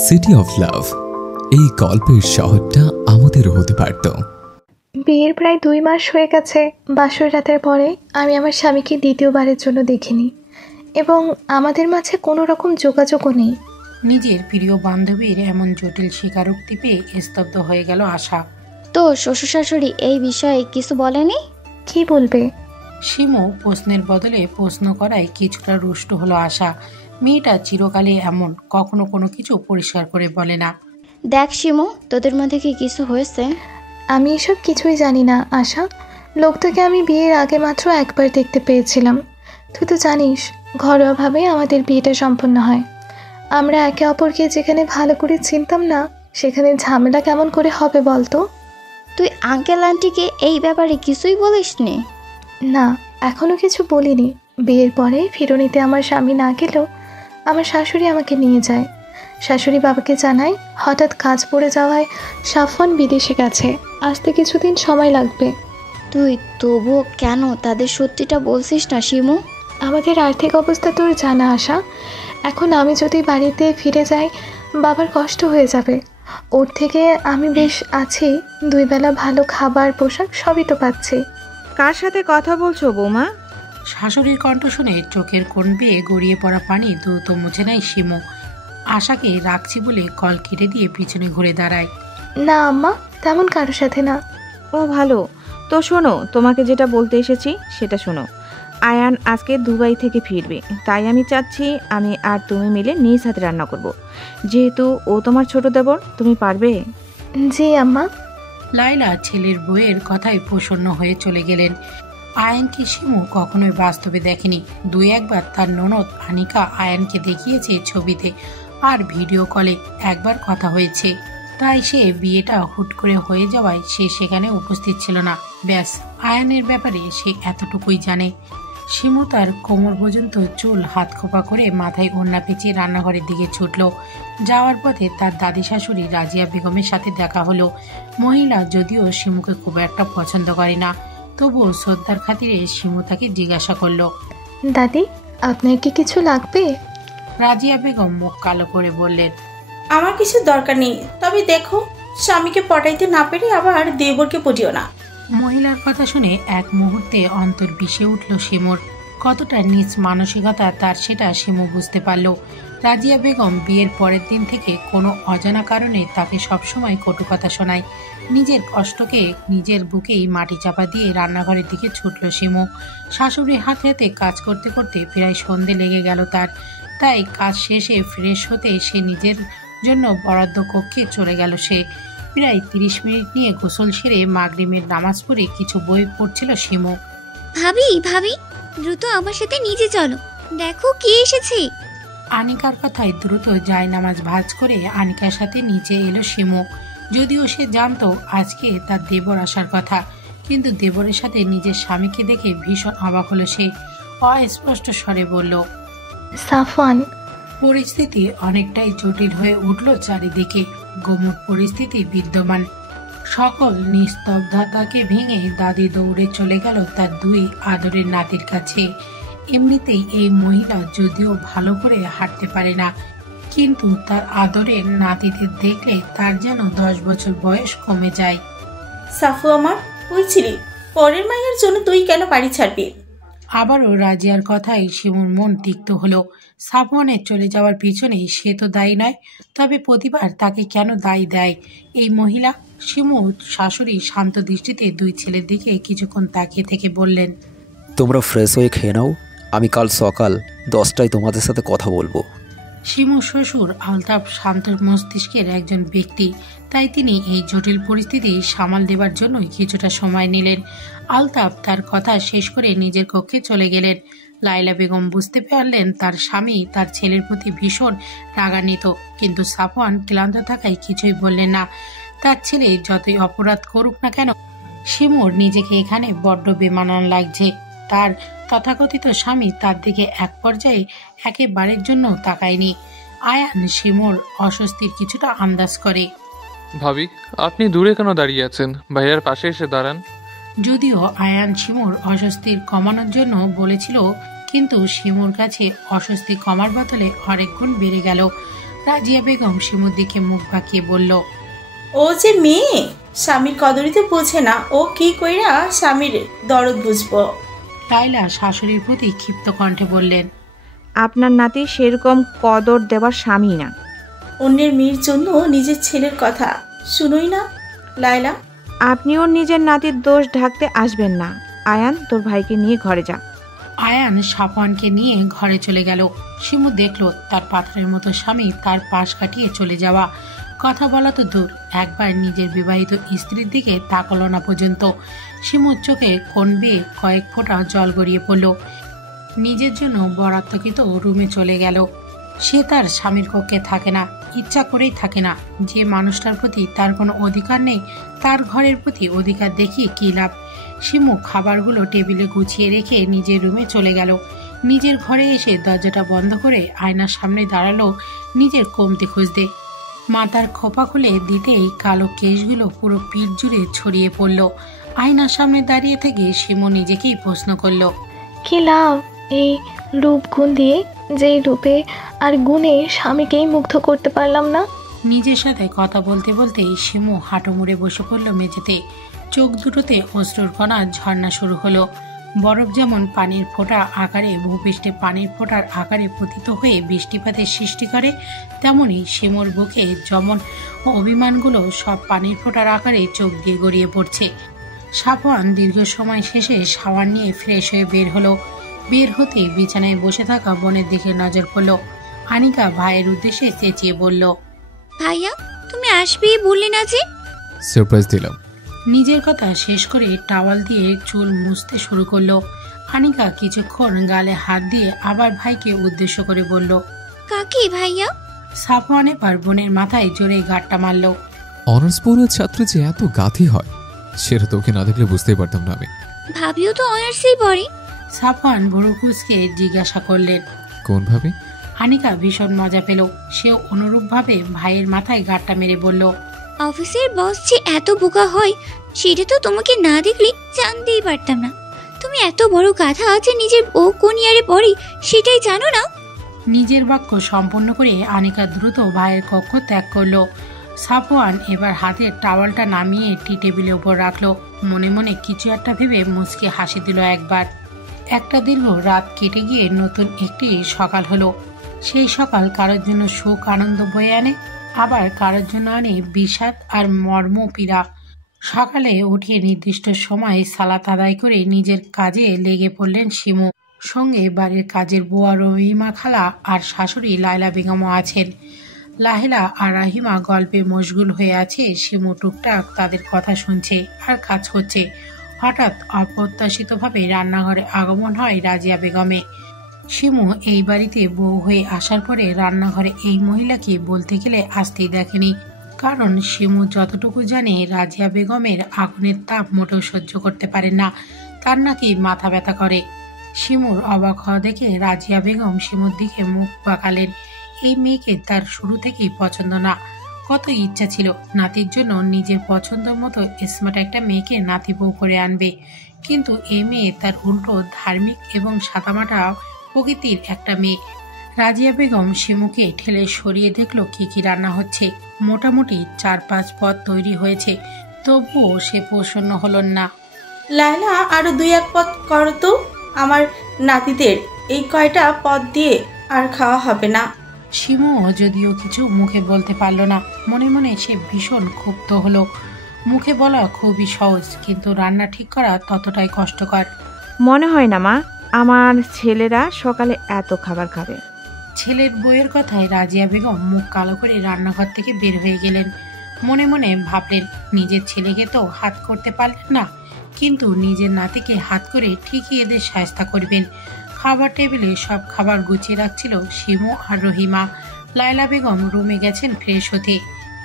City of love, এই গল্পের শহরটা আমাদেরও হতে পারত। বিয়ের প্রায় 2 মাস হয়ে গেছে। বাসর রাতের পরে আমি আমার স্বামীকে দ্বিতীয়বারের জন্য দেখিনি এবং আমাদের মাঝে কোনো রকম যোগাযোগও নেই। নিজের প্রিয় বান্ধবীর এমন জটিল স্বীকারোক্তি পেয়ে স্তব্ধ হয়ে গেল আশা। তো শ্বশুর শাশুড়ি এই বিষয়ে কিছু বলেনি? কি বলবে? শিমু প্রশ্নের বদলে প্রশ্ন করায় কিছুটা রুষ্ট হলো আশা। মেয়েটা চিরকালে এমন, কখনো কোনো কিছু পরিষ্কার করে বলে না। দেখ শিমু, তোদের মধ্যে কি কিছু হয়েছে? আমি এসব কিছুই জানি না আশা। লোকটাকে আমি বিয়ের আগে মাত্র একবার দেখতে পেয়েছিলাম। তুই তো জানিস ঘরোয়াভাবে আমাদের বিয়েটা সম্পন্ন হয়। আমরা একে অপরকে যেখানে ভালো করে চিনতাম না সেখানে ঝামেলা কেমন করে হবে বলতো? তুই আঙ্কেল আন্টিকে এই ব্যাপারে কিছুই বলিসনি? না, এখনও কিছু বলিনি। বিয়ের পরে ফিরনিতে আমার স্বামী না গেলেও আমার শাশুড়ি আমাকে নিয়ে যায়। শাশুড়ি বাবাকে জানায় হঠাৎ কাজ পড়ে যাওয়ায় সাফওয়ান বিদেশে গেছে, আসতে কিছুদিন সময় লাগবে। তুই তবুও কেন তাদের সত্যিটা বলছিস না শিমু? আমাদের আর্থিক অবস্থা তোর জানা আশা। এখন আমি যদি বাড়িতে ফিরে যাই বাবার কষ্ট হয়ে যাবে। ওর থেকে আমি বেশ আছি, 2 বেলা ভালো খাবার পোশাক সবই তো পাচ্ছি। কার সাথে কথা বলছো বৌমা? শাশুড়ির কণ্ঠ শুনে চোখের কোণ বেয়ে গড়িয়ে পড়া পানি দ্রুত মুছে নেয় শিমু। আশাকে রাখছি বলে কল কেটে দিয়ে পিছনে ঘুরে দাঁড়ায়। না আম্মা, তেমন কারোর সাথে না। ও ভালো তো, শোনো, তোমাকে যেটা বলতে এসেছি সেটা শোনো। আয়ান আজকে দুবাই থেকে ফিরবে, তাই আমি চাচ্ছি আমি আর তুমি মিলে নিজ হাতে রান্না করব। যেহেতু ও তোমার ছোট দেবর, তুমি পারবে? জি আম্মা। লাইলা ছেলের বইয়ের কথায় প্রসন্ন হয়ে চলে গেলেন। আয়ানকে শিমু কখনোই বাস্তবে দেখেনি। 2 একবার তার ননদ আনিকা আয়ানকে দেখিয়েছে ছবিতে আর ভিডিও কলে একবার কথা হয়েছে। তাই সে বিয়েটা হুট করে হয়ে যাওয়ায় সে সেখানে উপস্থিত ছিল না। ব্যাস, আয়ানের ব্যাপারে সে এতটুকুই জানে। শিমু তার কোমর পর্যন্ত চুল হাত খোপা করে মাথায় ওড়না পেঁচিয়ে রান্নাঘরের দিকে ছুটল। যাওয়ার পথে তার দাদি শাশুড়ি রাজিয়া বেগমের সাথে দেখা হলো। মহিলা যদিও শিমুকে খুব একটা পছন্দ করে না, তবুও শ্রদ্ধার খাতিরে শিমু তাকে জিজ্ঞাসা করলো, দাদি, আপনার কি কিছু লাগবে? রাজিয়া বেগম মুখ কালো করে বললেন, আমার কিছু দরকার নেই, তবে দেখো স্বামীকে পটাইতে না পেরে আবার দেবরকে পটিও না। মহিলার কথা শুনে এক মুহূর্তে অন্তর বিষে উঠল শিমুর। কতটা নীচ মানসিকতা তার সেটা শিমু বুঝতে পারল। রাজিয়া বেগম বিয়ের পরের দিন থেকে কোনো অজানা কারণে তাকে সবসময় কটু কথা শোনায়। নিজের কষ্টকে নিজের বুকেই মাটি চাপা দিয়ে রান্নাঘরের দিকে ছুটল শিমু। শাশুড়ির হাতে হাতে কাজ করতে করতে প্রায় সন্ধে লেগে গেল তার। তাই কাজ শেষে ফ্রেশ হতে সে নিজের জন্য বরাদ্দ কক্ষে চলে গেল। সে প্রায় 30 মিনিট নিয়ে গোসল সেরে মাগরিবের নামাজ পড়ে কিছু বই পড়ছিল শিমু। ভাবি ভাবি, দ্রুত আমার সাথে নিচে চলো, দেখো কে এসেছে। আনিকার কথায় দ্রুত যায় নামাজ ভাজ করে আনিকার সাথে নিচে এলো শিমু। যদিও সে জানতো আজকে তার দেবর আসার কথা, কিন্তু দেবরের সাথে নিজের স্বামীকে দেখে ভীষণ অবাক হলো সে। অস্পষ্ট স্বরে বলল, সাফওয়ান। পরিস্থিতি অনেকটাই জটিল হয়ে উঠল চারিদিকে। গোমট পরিস্থিতি বিদ্যমান। সকল নিস্তব্ধতাকে ভেঙে দাদি দৌড়ে চলে গেল তার 2 আদরের নাতির কাছে। এমনিতেই এই মহিলা যদিও ভালো করে হাঁটতে পারে না, কিন্তু তার আদরের নাতিদের দেখলে তার যেন 10 বছর বয়স কমে যায়। সাফু আমার, ওই ছিলি পরের মায়ের জন্য তুই কেন বাড়ি ছাড়বি? আবারও রাজিয়ার কথায় শিমুর মন তিক্ত হলো। সাফওয়ানের চলে যাওয়ার পিছনে সে তো দায়ী নয়, তবে প্রতিবার তাকে কেন দায়ী দেয় এই মহিলা? শিমু শাশুড়ি শান্ত দৃষ্টিতে 2 ছেলের দিকে কিছুক্ষণ তাকিয়ে থেকে বললেন, তোমরা ফ্রেশ হয়ে খেয়ে নাও, আমি কাল সকাল 10টায় তোমাদের সাথে কথা বলবো। শিমু শ্বশুর আলতাফ শান্ত মস্তিষ্কের একজন ব্যক্তি, তাই তিনি এই জটিল পরিস্থিতি সামাল দেবার জন্যই কিছুটা সময় নিলেন। আলতাফ তার কথা শেষ করে নিজের কক্ষে চলে গেলেন। লাইলা বেগম বুঝতে পারলেন তার স্বামী তার ছেলের প্রতি ভীষণ রাগান্বিত, কিন্তু সাফওয়ান ক্লান্ত থাকায় কিছুই বললেন না। তার ছেলে যতই অপরাধ করুক না কেন, শিমুর নিজেকে এখানে বড্ড বেমানান লাগছে। তার তথাকথিত স্বামী তার দিকে এক পর্যায়ে একেবারের জন্য তাকায়নি। আয়ান শিমুর অস্বস্তির কিছুটা আন্দাজ করে। ভাবি, আপনি দূরে কেন দাঁড়িয়ে আছেন? ভাইয়ার পাশে এসে দাঁড়ান। যদিও আয়ান শিমুর অস্বস্তির কমানোর জন্য বলেছিল, কিন্তু শিমুর কাছে অস্বস্তি কমার বদলে আরেক গুণ বেড়ে গেল। রাজিয়া বেগম শিমুর দিকে মুখ বাঁকিয়ে বলল, ও যে মেয়ে, স্বামীর কদরিতে বোঝে না, ও কি কইরা স্বামীর দরদ বুঝবো। লাইলা শাশুড়ির প্রতি ক্ষিপ্ত কণ্ঠে বললেন, আপনার নাতি সেরকম কদর দেবার স্বামী না। অন্যের মেয়ের জন্য নিজের ছেলের কথা শুনোই না লায়লা। আপনিও নিজের নাতির দোষ ঢাকতে আসবেন না। আয়ান, তোর ভাইকে নিয়ে ঘরে যা। আয়ান সাফওয়ানকে নিয়ে ঘরে চলে গেল। শিমু দেখল তার পাথরের মতো স্বামী তার পাশ কাটিয়ে চলে যাওয়া। কথা বলা তো দূর, একবার নিজের বিবাহিত স্ত্রীর দিকে তাকালো না পর্যন্ত। শিমুর চোখে কোণ বেয়ে কয়েক ফোঁটা জল গড়িয়ে পড়ল। নিজের জন্য বরাদ্দকৃত রুমে চলে গেল। সে তার স্বামীর কক্ষে থাকে না, ইচ্ছা করেই থাকে না। যে মানুষটার প্রতি তার কোনো অধিকার নেই, তার ঘরের প্রতি অধিকার দেখিয়ে কী লাভ। শিমু খাবারগুলো টেবিলে গুছিয়ে রেখে নিজের রুমে চলে গেল। নিজের ঘরে এসে দরজাটা বন্ধ করে আয়নার সামনে দাঁড়ালো নিজের কমতে খুঁজতে। মাথার খোপা খুলে দিতেই কালো কেশগুলো পুরো পিঠ জুড়ে ছড়িয়ে পড়ল। আয়নার সামনে দাঁড়িয়ে থেকে শিমু নিজেকেই প্রশ্ন করল, কি লাভ এই রূপ গুণ দিয়ে, যেই রূপে আর গুণে স্বামীকেই মুগ্ধ করতে পারলাম না। নিজের সাথে কথা বলতে বলতেই শিমু হাঁটু মুড়ে বসে পড়ল মেঝেতে। চোখ দুটোতে অশ্রুর কণা ঝর্ণা শুরু হলো। বরফ যেমন পানির ফোঁটা আকারে ভূপৃষ্ঠে পানির ফোঁটার আকারে পতিত হয়ে বৃষ্টিপাতের সৃষ্টি করে, তেমনি শিমুর বুকে যেমন অভিমানগুলো সব পানির ফোঁটার আকারে চোখ দিয়ে গড়িয়ে পড়ছে। সাফওয়ান দীর্ঘ সময় শেষে শাওয়ার নিয়ে ফ্রেশ হয়ে বের হলো। বের হতে বিছানায় বসে থাকা বোনের দিকে নজর পড়ল। আনিকা ভাইয়ের উদ্দেশ্যে চেঁচিয়ে বলল, ভাইয়া, তুমি আসবে বললে না যে? সারপ্রাইজ দিলাম। নিজের কথা শেষ করে টাওয়াল দিয়ে চুল মুছতে শুরু করলো। আনিকা কিছুক্ষণ গালে হাত দিয়ে আবার ভাইকে উদ্দেশ্য করে বলল, কাকি ভাইয়া? সাফওয়ান এবার বোনের মাথায় জোরে গাঁটটা মারল। অনার্স পড়ুয়া ছাত্র যে এত গাথি হয় সেটা তোকে না দেখলে বুঝতেই পারতাম না আমি। ভাবিও তো অনার্সেই পড়ে। সাফওয়ান ভুরু কুঁচকে জিজ্ঞাসা করলেন, কোন ভাবে? আনিকা ভীষণ মজা পেল। সেও অনুরূপভাবে ভাইয়ের মাথায় গাঁটটা মেরে বলল, অফিসের বস যে এত বোকা হয় সেটা তো তোমাকে না দেখলে জানতেই পারতাম না। তুমি এত বড় গাধা যে নিজের ও কোন ইয়ারে পড়ে সেটাই জানো না। নিজের বাক্য সম্পন্ন করে আনিকা দ্রুত ভাইয়ের কক্ষ ত্যাগ করলো। সাফওয়ান এবার হাতের টাওয়ালটা নামিয়ে টি টেবিলের উপর রাখলো। মনে মনে কিছু একটা ভেবে মুচকে হাসি দিল একবার। একটা দীর্ঘ রাত কেটে গিয়ে নতুন একটি সকাল হলো। সেই সকাল কারোর জন্য সুখ আনন্দ বয়ে আনে, আবার কারোর জন্য আনে বিষাদ আর মর্ম পীড়া। সকালে উঠে নির্দিষ্ট সময়ে সালাত আদায় করে নিজের কাজে লেগে পড়লেন শিমু। সঙ্গে বাড়ির কাজের বুয়া রহিমা খালা আর শাশুড়ি লায়লা বেগমও আছেন। লাহেলা আর রাহিমা গল্পে মশগুল হয়ে আছে। শিমু টুকটাক তাদের কথা শুনছে আর কাজ করছে। হঠাৎ অপ্রত্যাশিতভাবে রান্নাঘরে আগমন হয় রাজিয়া বেগমে। শিমু এই বাড়িতে বউ হয়ে আসার পরে রান্নাঘরে এই মহিলাকে বলতে গেলে আসতেই দেখেনি। কারণ শিমু যতটুকু জানে রাজিয়া বেগমের আগুনের তাপ মোটেও সহ্য করতে পারেন না, তার নাকি মাথা ব্যথা করে। শিমুর অবাক হওয়া দেখে রাজিয়া বেগম শিমুর দিকে মুখ বাঁকালেন। এই মেয়েকে তার শুরু থেকেই পছন্দ না। কত ইচ্ছা ছিল নাতির জন্য নিজের পছন্দ মতো স্মার্ট একটা মেয়েকে নাতি বউ করে আনবে, কিন্তু এই মেয়ে তার উল্টো ধার্মিক এবং সাদামাটা প্রকৃতির একটা মেয়ে। রাজিয়া বেগম শিমুকে ঠেলে সরিয়ে দেখলো কি কি রান্না হচ্ছে। মোটামুটি 4-5 পদ তৈরি হয়েছে, তবুও সে প্রসন্ন হল না। লায়লা, আরো 2-1 পদ করো তো, আমার নাতিদের এই কয়টা পদ দিয়ে আর খাওয়া হবে না। শিমু যদিও কিছু মুখে বলতে পারল না, মনে মনে সে ভীষণ ক্ষুব্ধ হলো। মুখে বলা খুবই সহজ, কিন্তু রান্না ঠিক করা ততটাই কষ্টকর। মনে হয় না মা, আমার ছেলেরা সকালে এত খাবার খাবে। ছেলের বইয়ের কথায় রাজিয়া বেগম মুখ কালো করে রান্নাঘর থেকে বের হয়ে গেলেন। মনে মনে ভাবলেন, নিজের ছেলেকে তো হাত করতে পারলেন না, কিন্তু নিজের নাতিকে হাত করে ঠিকই এদের সায়স্তা করবেন। খাবার টেবিলে সব খাবার গুছিয়ে রাখছিল শিমু আর রহিমা। লায়লা বেগম রুমে গেছেন ফ্রেশ হতে।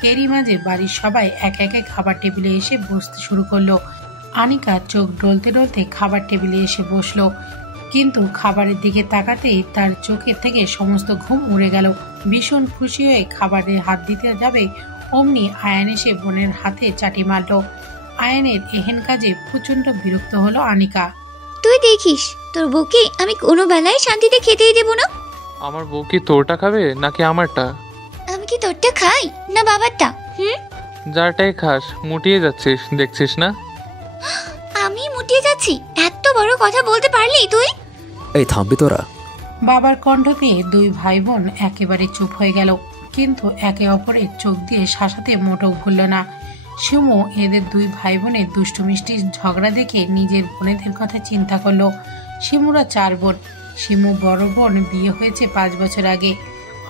এরই মাঝে বাড়ির সবাই এক একে খাবার টেবিলে এসে বসতে শুরু করলো। আনিকা চোখ ডলতে ডলতে খাবার টেবিলে এসে বসলো, কিন্তু খাবারের দিকে তাকাতেই তার চোখের থেকে সমস্ত ঘুম উড়ে গেল। ভীষণ খুশি হয়ে খাবারে হাত দিতে যাবে, অমনি আয়ান এসে বোনের হাতে চাটি মারল। আয়ানের এহেন কাজে প্রচন্ড বিরক্ত হলো আনিকা। তুই দেখিস, তোর বউকে আমি কোনো বেলায় শান্তিতে খেতেই দেব না। আমার বউ কি তোরটা খাবে নাকি আমারটা? কি তোরটা খাই না বাবারটা? যারটাই খাস মুটিয়ে যাচ্ছিস দেখছিস না? আমি মুটিয়ে যাচ্ছি? এত বড় কথা বলতে পারলি তুই? এই থামবি তোরা? বাবার কণ্ঠ পেয়ে দুই ভাই বোন একেবারে চুপ হয়ে গেল, কিন্তু একে অপরের চোখ দিয়ে শাসাতে মোটেও ভুলল না। শিমু এদের দুই ভাই বোনের দুষ্টু মিষ্টির ঝগড়া দেখে নিজের বোনেদের কথা চিন্তা করলো। শিমুরা 4 বোন। শিমু বড় বোন বিয়ে হয়েছে 5 বছর আগে।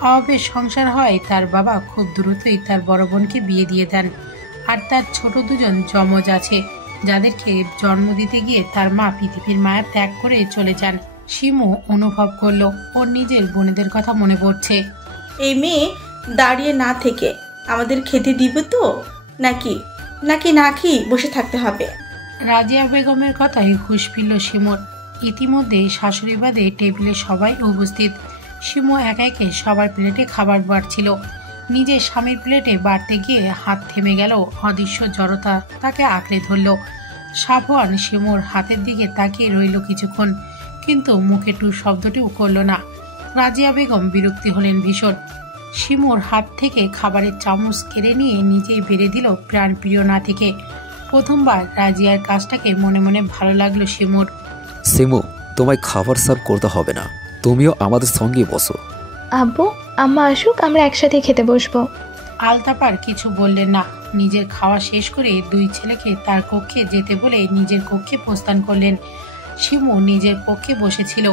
অভাবের সংসার হয় তার বাবা খুব দ্রুতই তার বড় বোনকে বিয়ে দিয়ে দেন। আর তার ছোট দুজন যমজ আছে, যাদেরকে জন্ম দিতে গিয়ে তার মা পৃথিবীর মায়া ত্যাগ করে চলে যান। শিমু অনুভব করলো ওর নিজের বোনেদের কথা মনে পড়ছে। এই মেয়ে দাঁড়িয়ে না থেকে আমাদের খেতে দিবে তো, নাকি নাকি না খেয়ে বসে থাকতে হবে? রাজিয়া বেগমের কথাই হুঁশ ফিরল শিমুর। ইতিমধ্যে শাশুড়ি বাদে টেবিলে সবাই উপস্থিত। শিমু একা একে সবার প্লেটে খাবার বাড়ছিল। নিজের স্বামীর প্লেটে বাড়তে গিয়ে হাত থেমে গেল। অদৃশ্য জড়তা তাকে আঁকড়ে ধরল। সাফওয়ান শিমুর হাতের দিকে তাকিয়ে রইল কিছুক্ষণ, কিন্তু মুখে টু শব্দটিও করল না। রাজিয়া বেগম বিরক্তি হলেন ভীষণ। শিমুর হাত থেকে খাবারের চামচ কেড়ে নিয়ে নিজেই বেড়ে দিল প্রাণপ্রিয় নাতিকে। প্রথমবার রাজিয়ার কাজটাকে মনে মনে ভালো লাগলো শিমুর। সিমু, তোমায় খাবার সার্ভ করতে হবে না, তুমিও আমাদের সঙ্গে বসো। আব্বু আম্মা আসুক, আমরা একসাথে খেতে বসবো। আলতাপার কিছু বললেন না। নিজের খাওয়া শেষ করে দুই ছেলেকে তার কক্ষে যেতে বলে নিজের কক্ষে প্রস্থান করলেন। শিমু নিজের কক্ষে বসেছিল।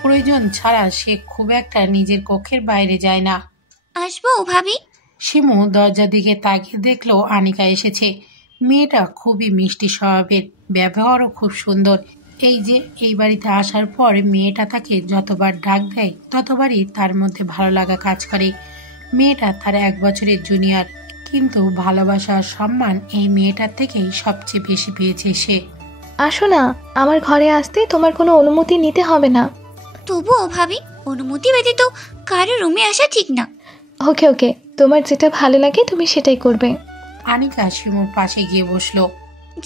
প্রয়োজন ছাড়া সে খুব একটা নিজের কক্ষের বাইরে যায় না। আসবো ভাবি? শিমু দরজার দিকে তাকিয়ে দেখলো আনিকা এসেছে। মেয়েটা খুবই মিষ্টি স্বভাবের, ব্যবহারও খুব সুন্দর। এই বাড়িতে আসার পর মেয়েটা তাকে যতবার ডাক দেয় ততবারই তার মধ্যে ভালো লাগা কাজ করে। মেয়েটা তার 1 বছরের জুনিয়র, কিন্তু ভালোবাসা আর সম্মান এই মেয়েটার থেকেই সবচেয়ে বেশি পেয়েছে সে। আসো না, আমার ঘরে আসতে তোমার কোনো অনুমতি নিতে হবে না। তবুও ভাবি, অনুমতি ব্যতীত কারো রুমে আসা ঠিক না। ওকে ওকে, তোমার যেটা ভালো লাগে তুমি সেটাই করবে। আনিকা শিমুর পাশে গিয়ে বসলো।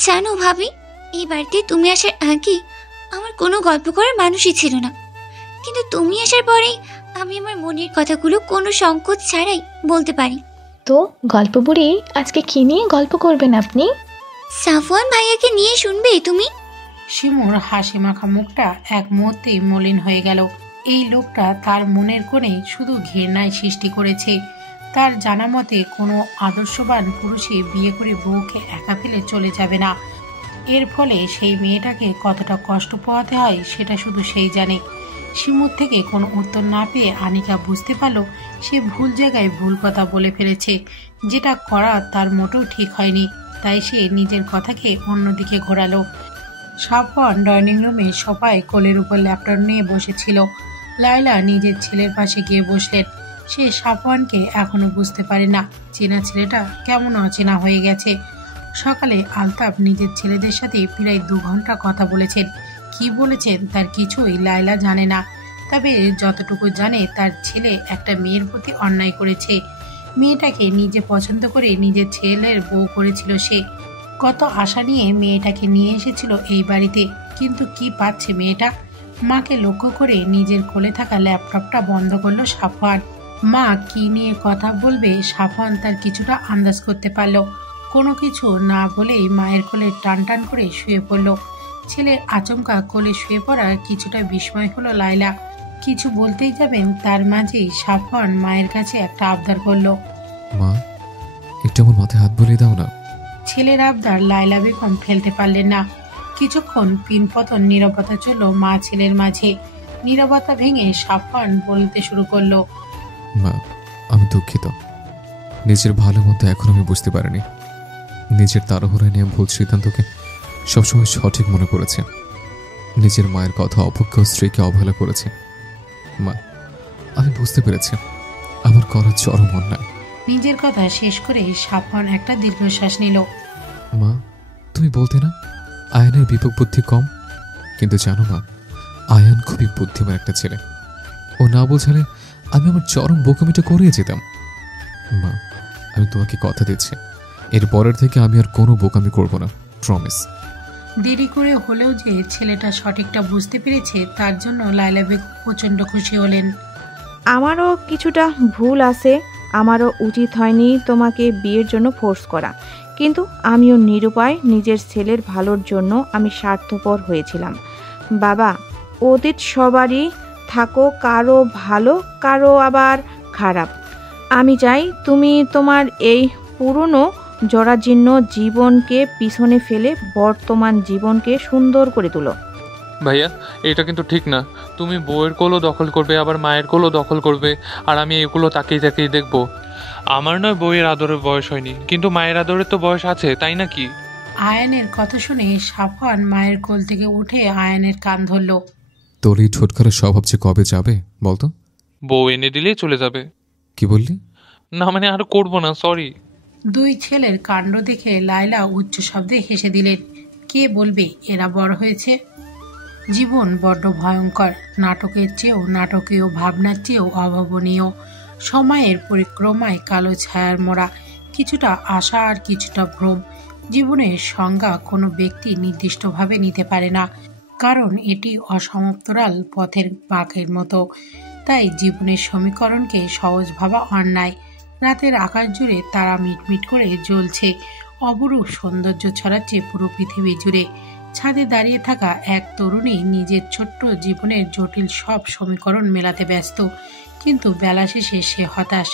জানো ভাবি, এই বাড়িতে তুমি আসার আগে আমার কোনো গল্প করার মানুষই ছিল না, কিন্তু তুমি আসার পরেই আমি আমার মনের কথাগুলো কোনো সংকোচ ছাড়াই বলতে পারি। তো গল্প বুড়ি, আজকে কি নিয়ে গল্প করবেন আপনি? সাফওয়ান ভাইয়াকে নিয়ে শুনবে তুমি? শিমুর হাসি মাখা মুখটা এক মুহূর্তেই মলিন হয়ে গেল। এই লোকটা তার মনের কোণে শুধু ঘৃণায় সৃষ্টি করেছে। তার জানা মতে কোনো আদর্শবান পুরুষই বিয়ে করে বউকে একা ফেলে চলে যাবে না। এর ফলে সেই মেয়েটাকে কতটা কষ্ট পোহাতে হয় সেটা শুধু সেই জানে। শিমুর থেকে কোনো উত্তর না পেয়ে আনিকা বুঝতে পারল সে ভুল জায়গায় ভুল কথা বলে ফেলেছে। যেটা করা তার মোটেও ঠিক হয়নি। তাই সে নিজের কথাকে অন্যদিকে ঘোরালো। সাফওয়ান ডাইনিং রুমে সবাই কোলের উপর ল্যাপটপ নিয়ে বসেছিল। লায়লা নিজের ছেলের পাশে গিয়ে বসলেন। সে সাফওয়ানকে এখনো বুঝতে পারে না। চেনা ছেলেটা কেমন অচেনা হয়ে গেছে। সকালে আলতাফ নিজের ছেলেদের সাথে প্রায় 2 ঘন্টা কথা বলেছেন। কি বলেছেন তার কিছুই লায়লা জানে না। তবে যতটুকু জানে তার ছেলে একটা মেয়ের প্রতি অন্যায় করেছে। মেয়েটাকে নিজে পছন্দ করে নিজের ছেলের বউ করেছিল সে। কত আশা নিয়ে মেয়েটাকে নিয়ে এসেছিল এই বাড়িতে, কিন্তু কি পাচ্ছে মেয়েটা? মাকে লক্ষ্য করে নিজের কোলে থাকা ল্যাপটপটা বন্ধ করলো সাফওয়ান। মা কি নিয়ে কথা বলবে সাফওয়ান তার কিছুটা আন্দাজ করতে পারল। কোনো কিছু না বলেই মায়ের কোলে টান টান করে শুয়ে পড়ল। ছেলের আচমকা কোলে শুয়ে পড়ার কিছুটা বিস্ময় হলো লায়লা। কিছু বলতেই যাবেন তার মাঝেই সাফওয়ান মায়ের কাছে একটা আবদার করলো। মা, একটু আমার মাথায় হাত বুলিয়ে দাও না। ছেলের আবদার লায়লা বেগম ফেলতে পারলেন না। কিছুক্ষণ পিনপতন নীরবতা চলল মা ছেলের মাঝে। নীরবতা ভেঙে সাফওয়ান বলতে শুরু করলো। মা, আমি দুঃখিত। নিজের ভালো মতো এখন আমি বুঝতে পারিনি। নিজের তাড়াহুড়া নিয়ে ভুল সিদ্ধান্তকে সবসময় সঠিক মনে করেছে। নিজের মায়ের কথা অপক্ষ স্ত্রীকে অবহেলা করেছে। মা, আমি বুঝতে পেরেছি আমার করার চরম অন্যায়। নিজের কথা শেষ করে সাফওয়ান একটা দীর্ঘশ্বাস নিল। মা, তুমি বলতে না আয়ানের বিবেক বুদ্ধি কম, কিন্তু জানো মা, আয়ান খুবই বুদ্ধিমান একটা ছেলে। ও না বোঝালে আমি আমার চরম বোকামিটা করিয়ে যেতাম। মা, আমি তোমাকে কথা দিচ্ছি, এর পরের থেকে আমি আর কোনো বোকামি করব না, প্রমিস। দেরি করে হলেও যে ছেলেটা সঠিকটা বুঝতে পেরেছে তার জন্য লায়লা বেগম প্রচণ্ড খুশি হলেন। আমারও কিছুটা ভুল আছে, আমারও উচিত হয়নি তোমাকে বিয়ের জন্য ফোর্স করা, কিন্তু আমিও নিরুপায়। নিজের ছেলের ভালোর জন্য আমি স্বার্থপর হয়েছিলাম। বাবা, অতীত সবারই থাকো, কারো ভালো কারো আবার খারাপ। আমি চাই তুমি তোমার এই পুরনো জরাজীর্ণ জীবনকে পিছনে ফেলে বর্তমান জীবনকে সুন্দর করে তোলো। ভাইয়া, এটা কিন্তু ঠিক না। তুমি বউয়ের কোলও দখল করবে, আবার মায়ের কোলও দখল করবে, আর আমি এগুলো তাকিয়ে তাকিয়ে দেখবো। আমার নয় বউয়ের আদরের বয়স হয়নি, কিন্তু মায়ের আদরের তো বয়স আছে, তাই না কি? আয়ানের কথা শুনে সাফওয়ান মায়ের কোল থেকে উঠে আয়ানের কান ধরল। তোর এই ঠোঁটখারা স্বভাব যে কবে যাবে বলতো? বউ এনে দিলেই চলে যাবে। কি বললি? না মানে আর করবো না, সরি। দুই ছেলের কাণ্ড দেখে লায়লা উচ্চ শব্দে হেসে দিলেন। কে বলবে এরা বড় হয়েছে? জীবন বড্ড ভয়ঙ্কর, নাটকের চেয়েও নাটকীয়, ভাবনার চেয়েও অভাবনীয়। সময়ের পরিক্রমায় কালো ছায়ার মোড়া, কিছুটা আশা আর কিছুটা ভ্রম। জীবনের সংজ্ঞা কোনো ব্যক্তি নির্দিষ্টভাবে নিতে পারে না, কারণ এটি অসমাপ্তরাল পথের বাঁকের মতো। তাই জীবনের সমীকরণকে সহজ ভাবা অন্যায়। রাতের আকাশ জুড়ে তারা মিটমিট করে জ্বলছে, অপরূপ সৌন্দর্য ছড়াচ্ছে পুরো পৃথিবী জুড়ে। ছাদে দাঁড়িয়ে থাকা এক তরুণী নিজের ছোট্ট জীবনের জটিল সব সমীকরণ মেলাতে ব্যস্ত, কিন্তু বেলা শেষে সে হতাশ।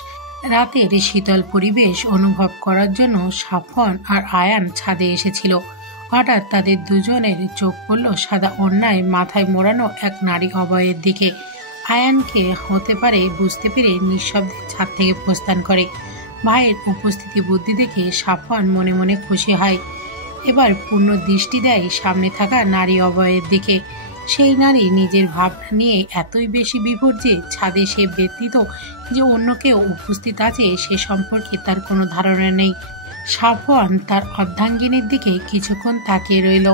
রাতের শীতল পরিবেশ অনুভব করার জন্য সাফওয়ান আর আয়ান ছাদে এসেছিল। হঠাৎ তাদের দুজনের চোখ পড়ল সাদা ওড়নায় মাথায় মোড়ানো এক নারী অবয়বের দিকে। আয়ানকে হতে পারে বুঝতে পেরে নিঃশব্দে ছাদ থেকে প্রস্থান করে। ভাইয়ের উপস্থিতি বুদ্ধি দেখে সাফওয়ান মনে মনে খুশি হয়। এবার পূর্ণ দৃষ্টি দেয় সামনে থাকা নারী অবয়বের দিকে। সেই নারী নিজের ভাবনা নিয়ে এতই বেশি বিভোর যে ছাদে সে ব্যতীত যে অন্য কেউ উপস্থিত আছে সে সম্পর্কে তার কোনো ধারণা নেই। সাফওয়ান তার অর্ধাঙ্গিনীর দিকে কিছুক্ষণ তাকিয়ে রইল,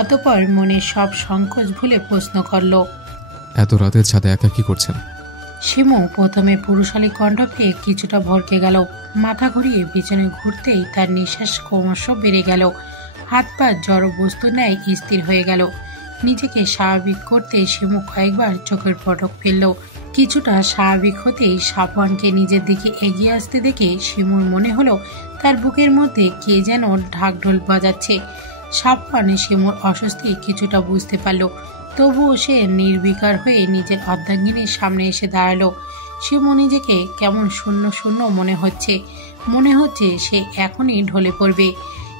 অতঃপর মনে সব সংকোচ ভুলে প্রশ্ন করল, এত রাতের ছাদে একা কি করছেন? শিমু প্রথমে পুরুষালী কণ্ঠ পেয়ে কিছুটা ভরকে গেল। মাথা ঘুরিয়ে পিছনে ঘুরতেই তার নিঃশ্বাস ক্রমশ বেড়ে গেল, হাত পা জড় বস্তুর ন্যায় স্থির হয়ে গেল। নিজেকে স্বাভাবিক করতে শিমু কয়েকবার চোখের পলক ফেলল। কিছুটা স্বাভাবিক হতেই সাফওয়ানকে নিজের দিকে এগিয়ে আসতে দেখে শিমুর মনে হলো তার বুকের মধ্যে কে যেন ঢাকঢোল বাজাচ্ছে। সাফওয়ান শিমুর অস্বস্তি কিছুটা বুঝতে পারল, তবুও সে নির্বিকার হয়ে নিজের অর্ধাঙ্গিনীর সামনে এসে দাঁড়ালো। শিমু নিজেকে কেমন শূন্য শূন্য মনে হচ্ছে সে এখনই ঢলে পড়বে।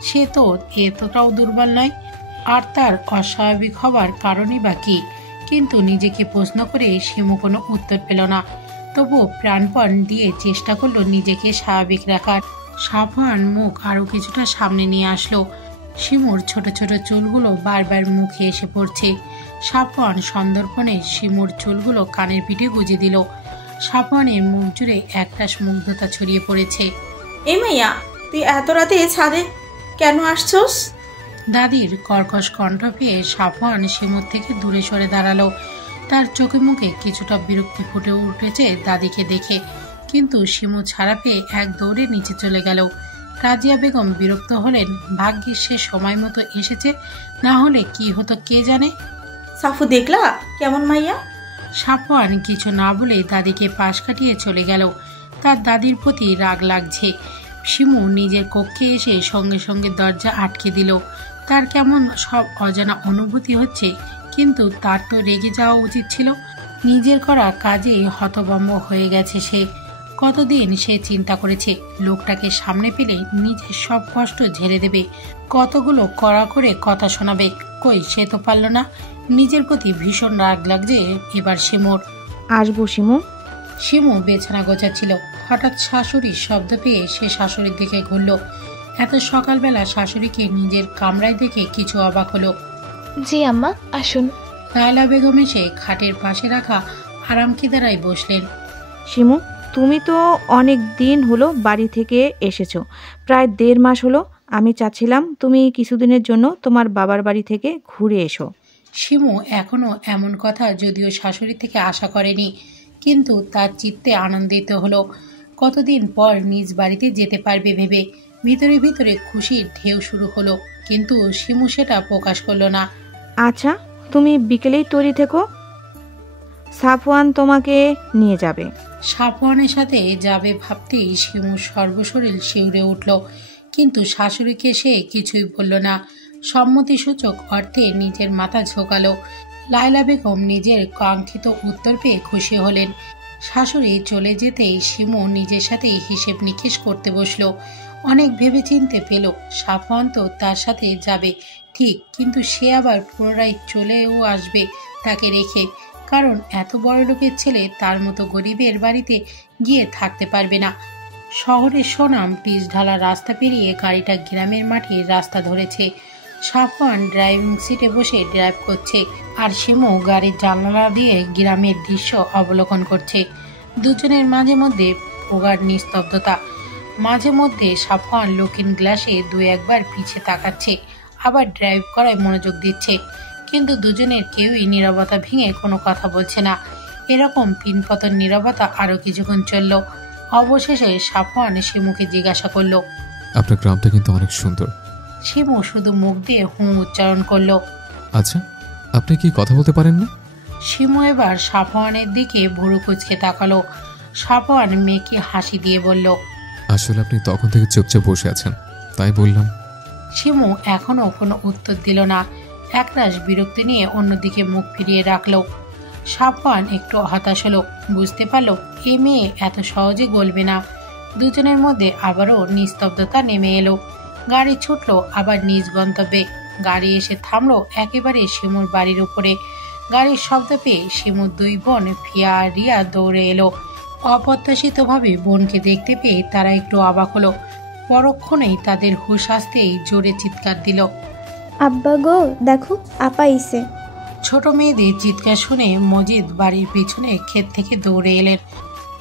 সে তো এতটাও দুর্বল নয়, আর তার অস্বাভাবিক হবার কারণই বা কি? কিন্তু নিজেকে প্রশ্ন করে শিমু কোনো উত্তর পেল না। তবুও প্রাণপণ দিয়ে চেষ্টা করলো নিজেকে স্বাভাবিক রাখার। সাফওয়ান মুখ আরও কিছুটা সামনে নিয়ে আসলো। শিমুর ছোট ছোট চুলগুলো বারবার মুখে এসে পড়ছে। সাফওয়ান সন্দর্পণে শিমুর চুলগুলো কানের পিঠে গুজে দিল। সাফওয়ানের মুখ জুড়ে একটা মুগ্ধতা ছড়িয়ে পড়েছে। এই মাইয়া, তুই এত রাতে ছাদে কেন আসছস? দাদির কর্কশ কণ্ঠ পেয়ে সাফওয়ান শিমুর থেকে দূরে সরে দাঁড়ালো। তার চোখে মুখে কিছুটা বিরক্তি ফুটে উঠেছে দাদিকে দেখে, কিন্তু শিমু ছাড়া পেয়ে এক দৌড়ে নিচে চলে গেল। রাজিয়া বেগম বিরক্ত হলেন, ভাগ্যিস সে সময় মতো এসেছে, না হলে কি হতো কে জানে। সাফু, দেখলা কেমন মাইয়া? সাফওয়ান কিছু না বলে দাদিকে পাশ কাটিয়ে চলে গেল। তার দাদির প্রতি রাগ লাগছে। শিমু নিজের কক্ষে এসে সঙ্গে সঙ্গে দরজা আটকে দিল। তার কেমন সব অজানা অনুভূতি হচ্ছে, কিন্তু তার তো রেগে যাওয়া উচিত ছিল। নিজের করা কাজে হতভম্ব হয়ে গেছে সে। কতদিন সে চিন্তা করেছে লোকটাকে সামনে পেলে নিজের সব কষ্ট ঝেড়ে দেবে, কতগুলো কড়া করে কথা শোনাবে। কই, সে তো পারল না। নিজের প্রতি ভীষণ রাগ লাগছে এবার শিমুর। আসবো শিমু। শিমু বিছানা গোছাচ্ছিল, হঠাৎ শাশুড়ির শব্দ পেয়ে সে শাশুড়ির দিকে ঘুরল। এত সকালবেলা শাশুড়িকে নিজের কামরায় দেখে কিছু অবাক হলো। জি আম্মা, আসুন। লায়লা বেগম এসে খাটের পাশে রাখা আরামকেদারায় বসলেন। শিমু, তুমি তো অনেক দিন হলো বাড়ি থেকে এসেছো, প্রায় 1.5 মাস হলো। আমি চাচ্ছিলাম তুমি কিছুদিনের জন্য তোমার বাবার বাড়ি থেকে ঘুরে এসো। শিমু এখনো এমন কথা যদিও শাশুড়ি থেকে আশা করেনি, কিন্তু তার চিত্তে আনন্দিত হলো। কতদিন পর নিজ বাড়িতে যেতে পারবে ভেবে ভিতরে ভিতরে খুশির ঢেউ শুরু হলো, কিন্তু শিমু সেটা প্রকাশ করলো না। আচ্ছা, তুমি বিকেলেই তৈরি থেকো। সাফওয়ান তোমাকে নিয়ে যাবে। সাফওয়ানের সাথে যাবে ভাবতেই শিমুর সর্বশরীর শিউরে উঠল, কিন্তু শাশুড়িকে সে কিছুই বলল না। সম্মতিসূচক অর্থে নিজের মাথা ঝোঁকালো। লায়লা বেগম নিজের কাঙ্ক্ষিত উত্তর পেয়ে খুশি হলেন। শাশুড়ি চলে যেতেই শিমু নিজের সাথে হিসেব নিকেশ করতে বসল। অনেক ভেবেচিন্তে পেল সাফওয়ান তো তার সাথে যাবে ঠিক, কিন্তু সে আবার পুনরায় চলেও আসবে তাকে রেখে, কারণ এত বড় লোকের ছেলে তার মতো গরিবের বাড়িতে গিয়ে থাকতে পারবে না। শহরের সোনাম পিচ ঢালা রাস্তা পেরিয়ে গাড়িটা গ্রামের মাঠে রাস্তা ধরেছে। সাফওয়ান ড্রাইভিং সিটে বসে ড্রাইভ করছে, আর শিমু গাড়ির জানালা দিয়ে গ্রামের দৃশ্য অবলোকন করছে। দুজনের মাঝে মধ্যে প্রগাঢ় নিস্তব্ধতা। মাঝে মধ্যে সাফওয়ান লুকিং গ্লাসে দু একবার পিছে তাকাচ্ছে, আবার ড্রাইভ করায় মনোযোগ দিচ্ছে, কিন্তু দুজনের কেউই নীরবতা ভেঙে কোনো কথা বলছে না। এরকম পিনপতন নীরবতা আরও কিছুক্ষণ চলল। অবশেষে সাফওয়ান শিমুকে জিজ্ঞাসা করলো, আপনার গ্রামটা কিন্তু অনেক সুন্দর। শিমু শুধু মুখ দিয়ে উচ্চারণ করলো। আচ্ছা, আপনি কি কথা বলতে পারেন না? শিমু এবার সাফওয়ানের দিকে ভুরু কুচকে তাকালো। সাফওয়ান মেয়েকে হাসি দিয়ে বলল, আসলে আপনি তখন থেকে চুপচাপ বসে আছেন, তাই বললাম। শিমু এখনো কোনো উত্তর দিল না। একরাশ বিরক্তি নিয়ে অন্যদিকে মুখ ফিরিয়ে রাখলো। সাফওয়ান একটু হতাশ হলো, বুঝতে পারলো এ মেয়ে এত সহজে গলবে না। দুজনের মধ্যে আবারও নিস্তব্ধতা নেমে এলো। গাড়ি ছুটলো আবার নিজ গন্তব্যে। গাড়ি এসে থামলো একেবারে শিমুর বাড়ির উপরে। গাড়ির শব্দ পেয়ে শিমুর দুই বোন ফিয়া আর রিয়া দৌড়ে এলো। অপ্রত্যাশিতভাবে বোনকে দেখতে পেয়ে তারা একটু অবাক হলো। পরক্ষণেই তাদের হুঁশ আসতেই জোরে চিৎকার দিল, আব্বা গো, দেখো আপা ইসে। ছোট মেয়েদের চিৎকার শুনে মজিদ বাড়ির পিছনে ক্ষেত থেকে দৌড়ে এলেন।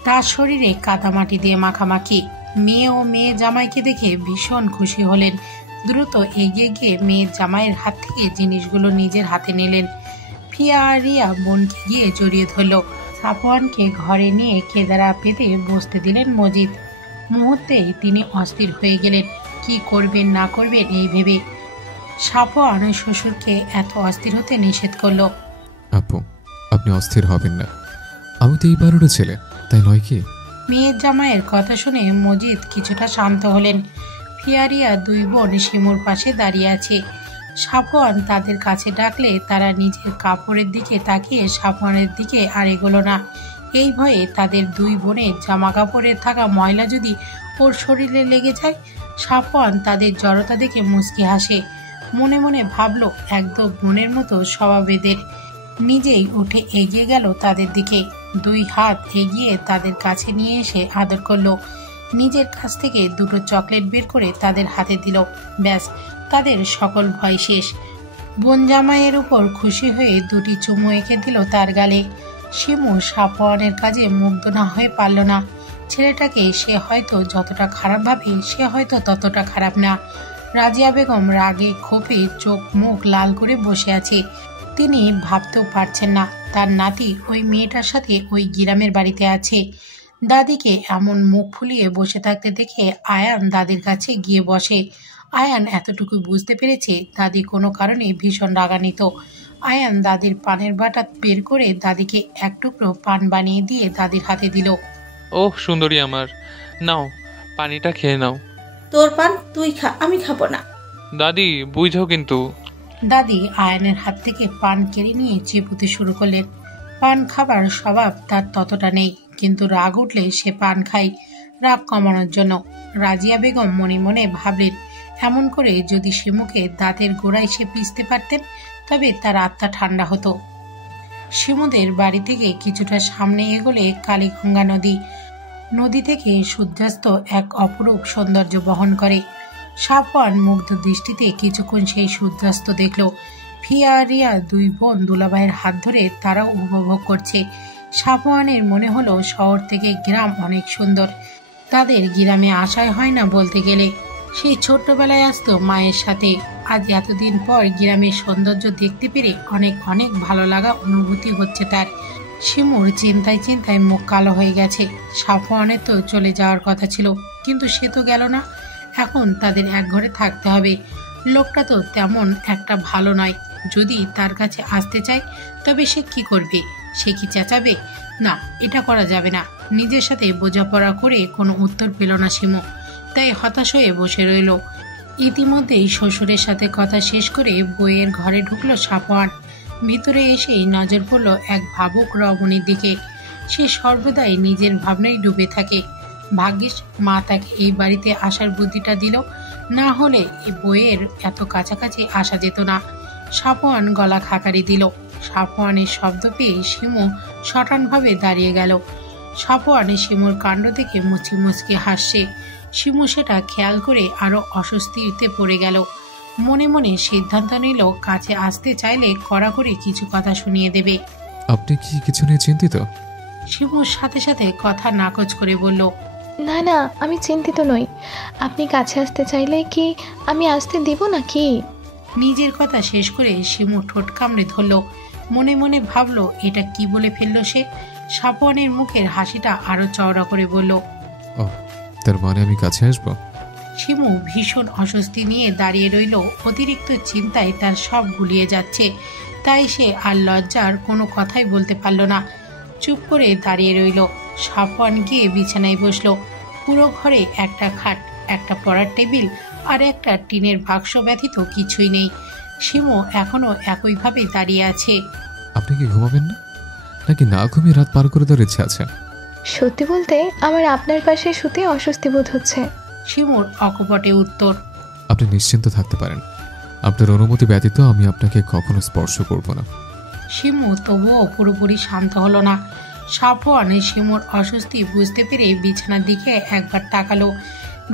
তার শরীরে কাদামাটি দিয়ে মাখামাখি। মেয়ে ও মেয়ে জামাইকে দেখে ভীষণ খুশি হলেন। দ্রুত এগিয়ে গিয়ে মেয়ের জামাইয়ের হাত থেকে জিনিসগুলো নিজের হাতে নিলেন। ফিয়া আর রিয়া বোনকে গিয়ে জড়িয়ে ধরল। সাফওয়ানকে ঘরে নিয়ে কেদারা পেতে বসতে দিলেন মজিদ। মুহূর্তেই তিনি অস্থির হয়ে গেলেন, কি করবেন না করবেন এই ভেবে। সাফওয়ান শ্বশুরকে এত অস্থির হতে নিষেধ করল। আপু, আপনি অস্থির হবেন না, আমি তো এই বাড়ির ছেলে, তাই নয় কি? মেয়ের জামাইয়ের কথা শুনে মজিদ কিছুটা শান্ত হলেন। ফিয়ারিয়া দুই বোন শিমুর পাশে দাঁড়িয়ে আছে। সাফওয়ান তাদের কাছে ডাকলে তারা নিজের কাপড়ের দিকে তাকিয়ে সাফওয়ানের দিকে আর এগোলো না। এই ভয়ে তাদের দুই বোনের জামা কাপড়ে থাকা ময়লা যদি ওর শরীরে লেগে যায়। সাফওয়ান তাদের জড়তা দেখে মুচকি হাসে। মনে মনে ভাবল, একদম বোনের মতো স্বভাবেদের। নিজেই উঠে এগিয়ে গেল তাদের দিকে। দুই হাত এগিয়ে তাদের কাছে নিয়ে এসে আদর করলো। নিজের কাছ থেকে দুটো চকলেট বের করে তাদের হাতে দিল। ব্যাস, তাদের সকল ভয় শেষ। বোন জামাইয়ের উপর খুশি হয়ে দুটি চুমু এঁকে দিল তার গালে। শিমু সাফওয়ানের কাজে মুগ্ধ না হয়ে পারল না। ছেলেটাকে সে হয়তো যতটা খারাপ ভাবে, সে হয়তো ততটা খারাপ না। রাজিয়া বেগম রাগে ক্ষোভে চোখ মুখ লাল করে বসে আছে। তিনি ভাবতেও পারছেন না তার নাতি ওই মেয়েটার সাথে ওই গ্রামের বাড়িতে আছে। দাদিকে এমন মুখ ফুলিয়ে বসে থাকতে দেখে আয়ান দাদির কাছে গিয়ে বসে। আয়ান এতটুকু বুঝতে পেরেছে দাদি কোনো কারণে ভীষণ রাগান্বিত। আয়ান দাদির পানের বাটা বের করে দাদিকে এক টুকরো পান বানিয়ে দিয়ে দাদির হাতে দিল। ওহ সুন্দরী আমার, নাও পানিটা খেয়ে নাও। তোর পান তুই খা, আমি খাবো না। দাদি বুঝো কিন্তু। দাদি আয়ানের হাত থেকে পান কেড়ে নিয়ে চিপুতে শুরু করলেন। পান খাবার স্বভাব তার ততটা নেই, কিন্তু রাগ উঠলে সে পান খায় রাগ কমানোর জন্য। রাজিয়া বেগম মনে মনে ভাবলেন, এমন করে যদি শিমুকে দাঁতের গোড়ায় সে পিষতে পারতেন তবে তার আত্মা ঠান্ডা হতো। শিমুদের বাড়ি থেকে কিছুটা সামনে এগোলে কালীগঙ্গা নদী। নদী থেকে সূর্যাস্ত এক অপরূপ সৌন্দর্য বহন করে। সাফওয়ান মুগ্ধ দৃষ্টিতে কিছুক্ষণ সেই সূর্যাস্ত দেখল। ফিয়া রিয়া দুই বোন দুলাভাইয়ের হাত ধরে তারাও উপভোগ করছে। সাফওয়ানের মনে হলো শহর থেকে গ্রাম অনেক সুন্দর। তাদের গ্রামে আশাই হয় না বলতে গেলে। সেই ছোট্টবেলায় আসতো মায়ের সাথে। আজ এতদিন পর গ্রামের সৌন্দর্য দেখতে পেরে অনেক অনেক ভালো লাগা অনুভূতি হচ্ছে তার। শিমুর চিন্তায় চিন্তায় মুখ কালো হয়ে গেছে। সাফওয়ানের তো চলে যাওয়ার কথা ছিল, কিন্তু সে তো গেল না। এখন তাদের এক ঘরে থাকতে হবে। লোকটা তো তেমন একটা ভালো নয়। যদি তার কাছে আসতে চায় তবে সে কি করবে? সে কি চেঁচাবে? না, এটা করা যাবে না। নিজের সাথে বোঝাপড়া করে কোনো উত্তর পেল না শিমু, তাই হতাশ হয়ে বসে রইল। ইতিমধ্যেই শ্বশুরের সাথে কথা শেষ করে বইয়ের ঘরে ঢুকলো সাফওয়ান। ভিতরে এসেই নজর পড়ল এক ভাবুক রমণীর দিকে। সে সর্বদাই নিজের ভাবনায় ডুবে থাকে। ভাগ্যিস মা তাকে এই বাড়িতে আসার বুদ্ধিটা দিল, না হলে এই বইয়ের এত কাছাকাছি আসা যেত না। সাফওয়ান গলা খাকারি দিল। সাফওয়ানের শব্দ পেয়ে শিমু শটানভাবে দাঁড়িয়ে গেল। সাফওয়ান শিমুর কাণ্ড দেখে মুচকি মুচকি হাসছে। শিমু সেটা খেয়াল করে আরো অস্বস্তিতে পড়ে গেল। মনে মনে সিদ্ধান্ত নিল কাছে আসতে চাইলে কড়াকড়ি কিছু কথা শুনিয়ে দেবে। আপনি কি কিছু নিয়ে চিন্তিত? শিমুর সাথে সাথে কথা নাকচ করে বলল, না না, আমি চিন্তিত নই। আপনি কাছে আসতে চাইলে কি আমি আসতে দিব নাকি? নিজের কথা শেষ করে শিমু ঠোঁট কামড়ে ধরল। মনে মনে ভাবল এটা কি বলে ফেললো সে। সাফওয়ানের মুখের হাসিটা আরো চওড়া করে বলল, ও, তার মানে আমি কাছে আসবো? শিমু ভীষণ অস্বস্তি নিয়ে দাঁড়িয়ে রইল। অতিরিক্ত চিন্তায় তার সব গুলিয়ে যাচ্ছে, তাই সে আর লজ্জার কোনো কথাই বলতে পারল না। চুপ করে দাঁড়িয়ে রইল। সাফওয়ান গিয়ে বিছানায় বসলো। পুরো ঘরে একটা খাট, একটা পড়ার টেবিল আর একটা টিনের বাক্স ব্যতীত কিছুই নেই। শিমু এখনো একইভাবে দাঁড়িয়ে আছে। আপনি কি ঘুমাবেন না, নাকি না ঘুমিয়ে রাত পার করে দেওয়ার ইচ্ছা আছে? সত্যি বলতে আমার আপনার পাশে শুতে অস্বস্তি বোধ হচ্ছে। শিমুর অকপটে উত্তর। আপনি নিশ্চিন্ত থাকতে পারেন, আপনার অনুমতি ব্যতীত আমি আপনাকে কখনো স্পর্শ করব না। শিমু তবুও পুরোপুরি শান্ত হলো না। সাফওয়ান শিমুর অস্বস্তি বুঝতে পেরে বিছানার দিকে একবার তাকালো।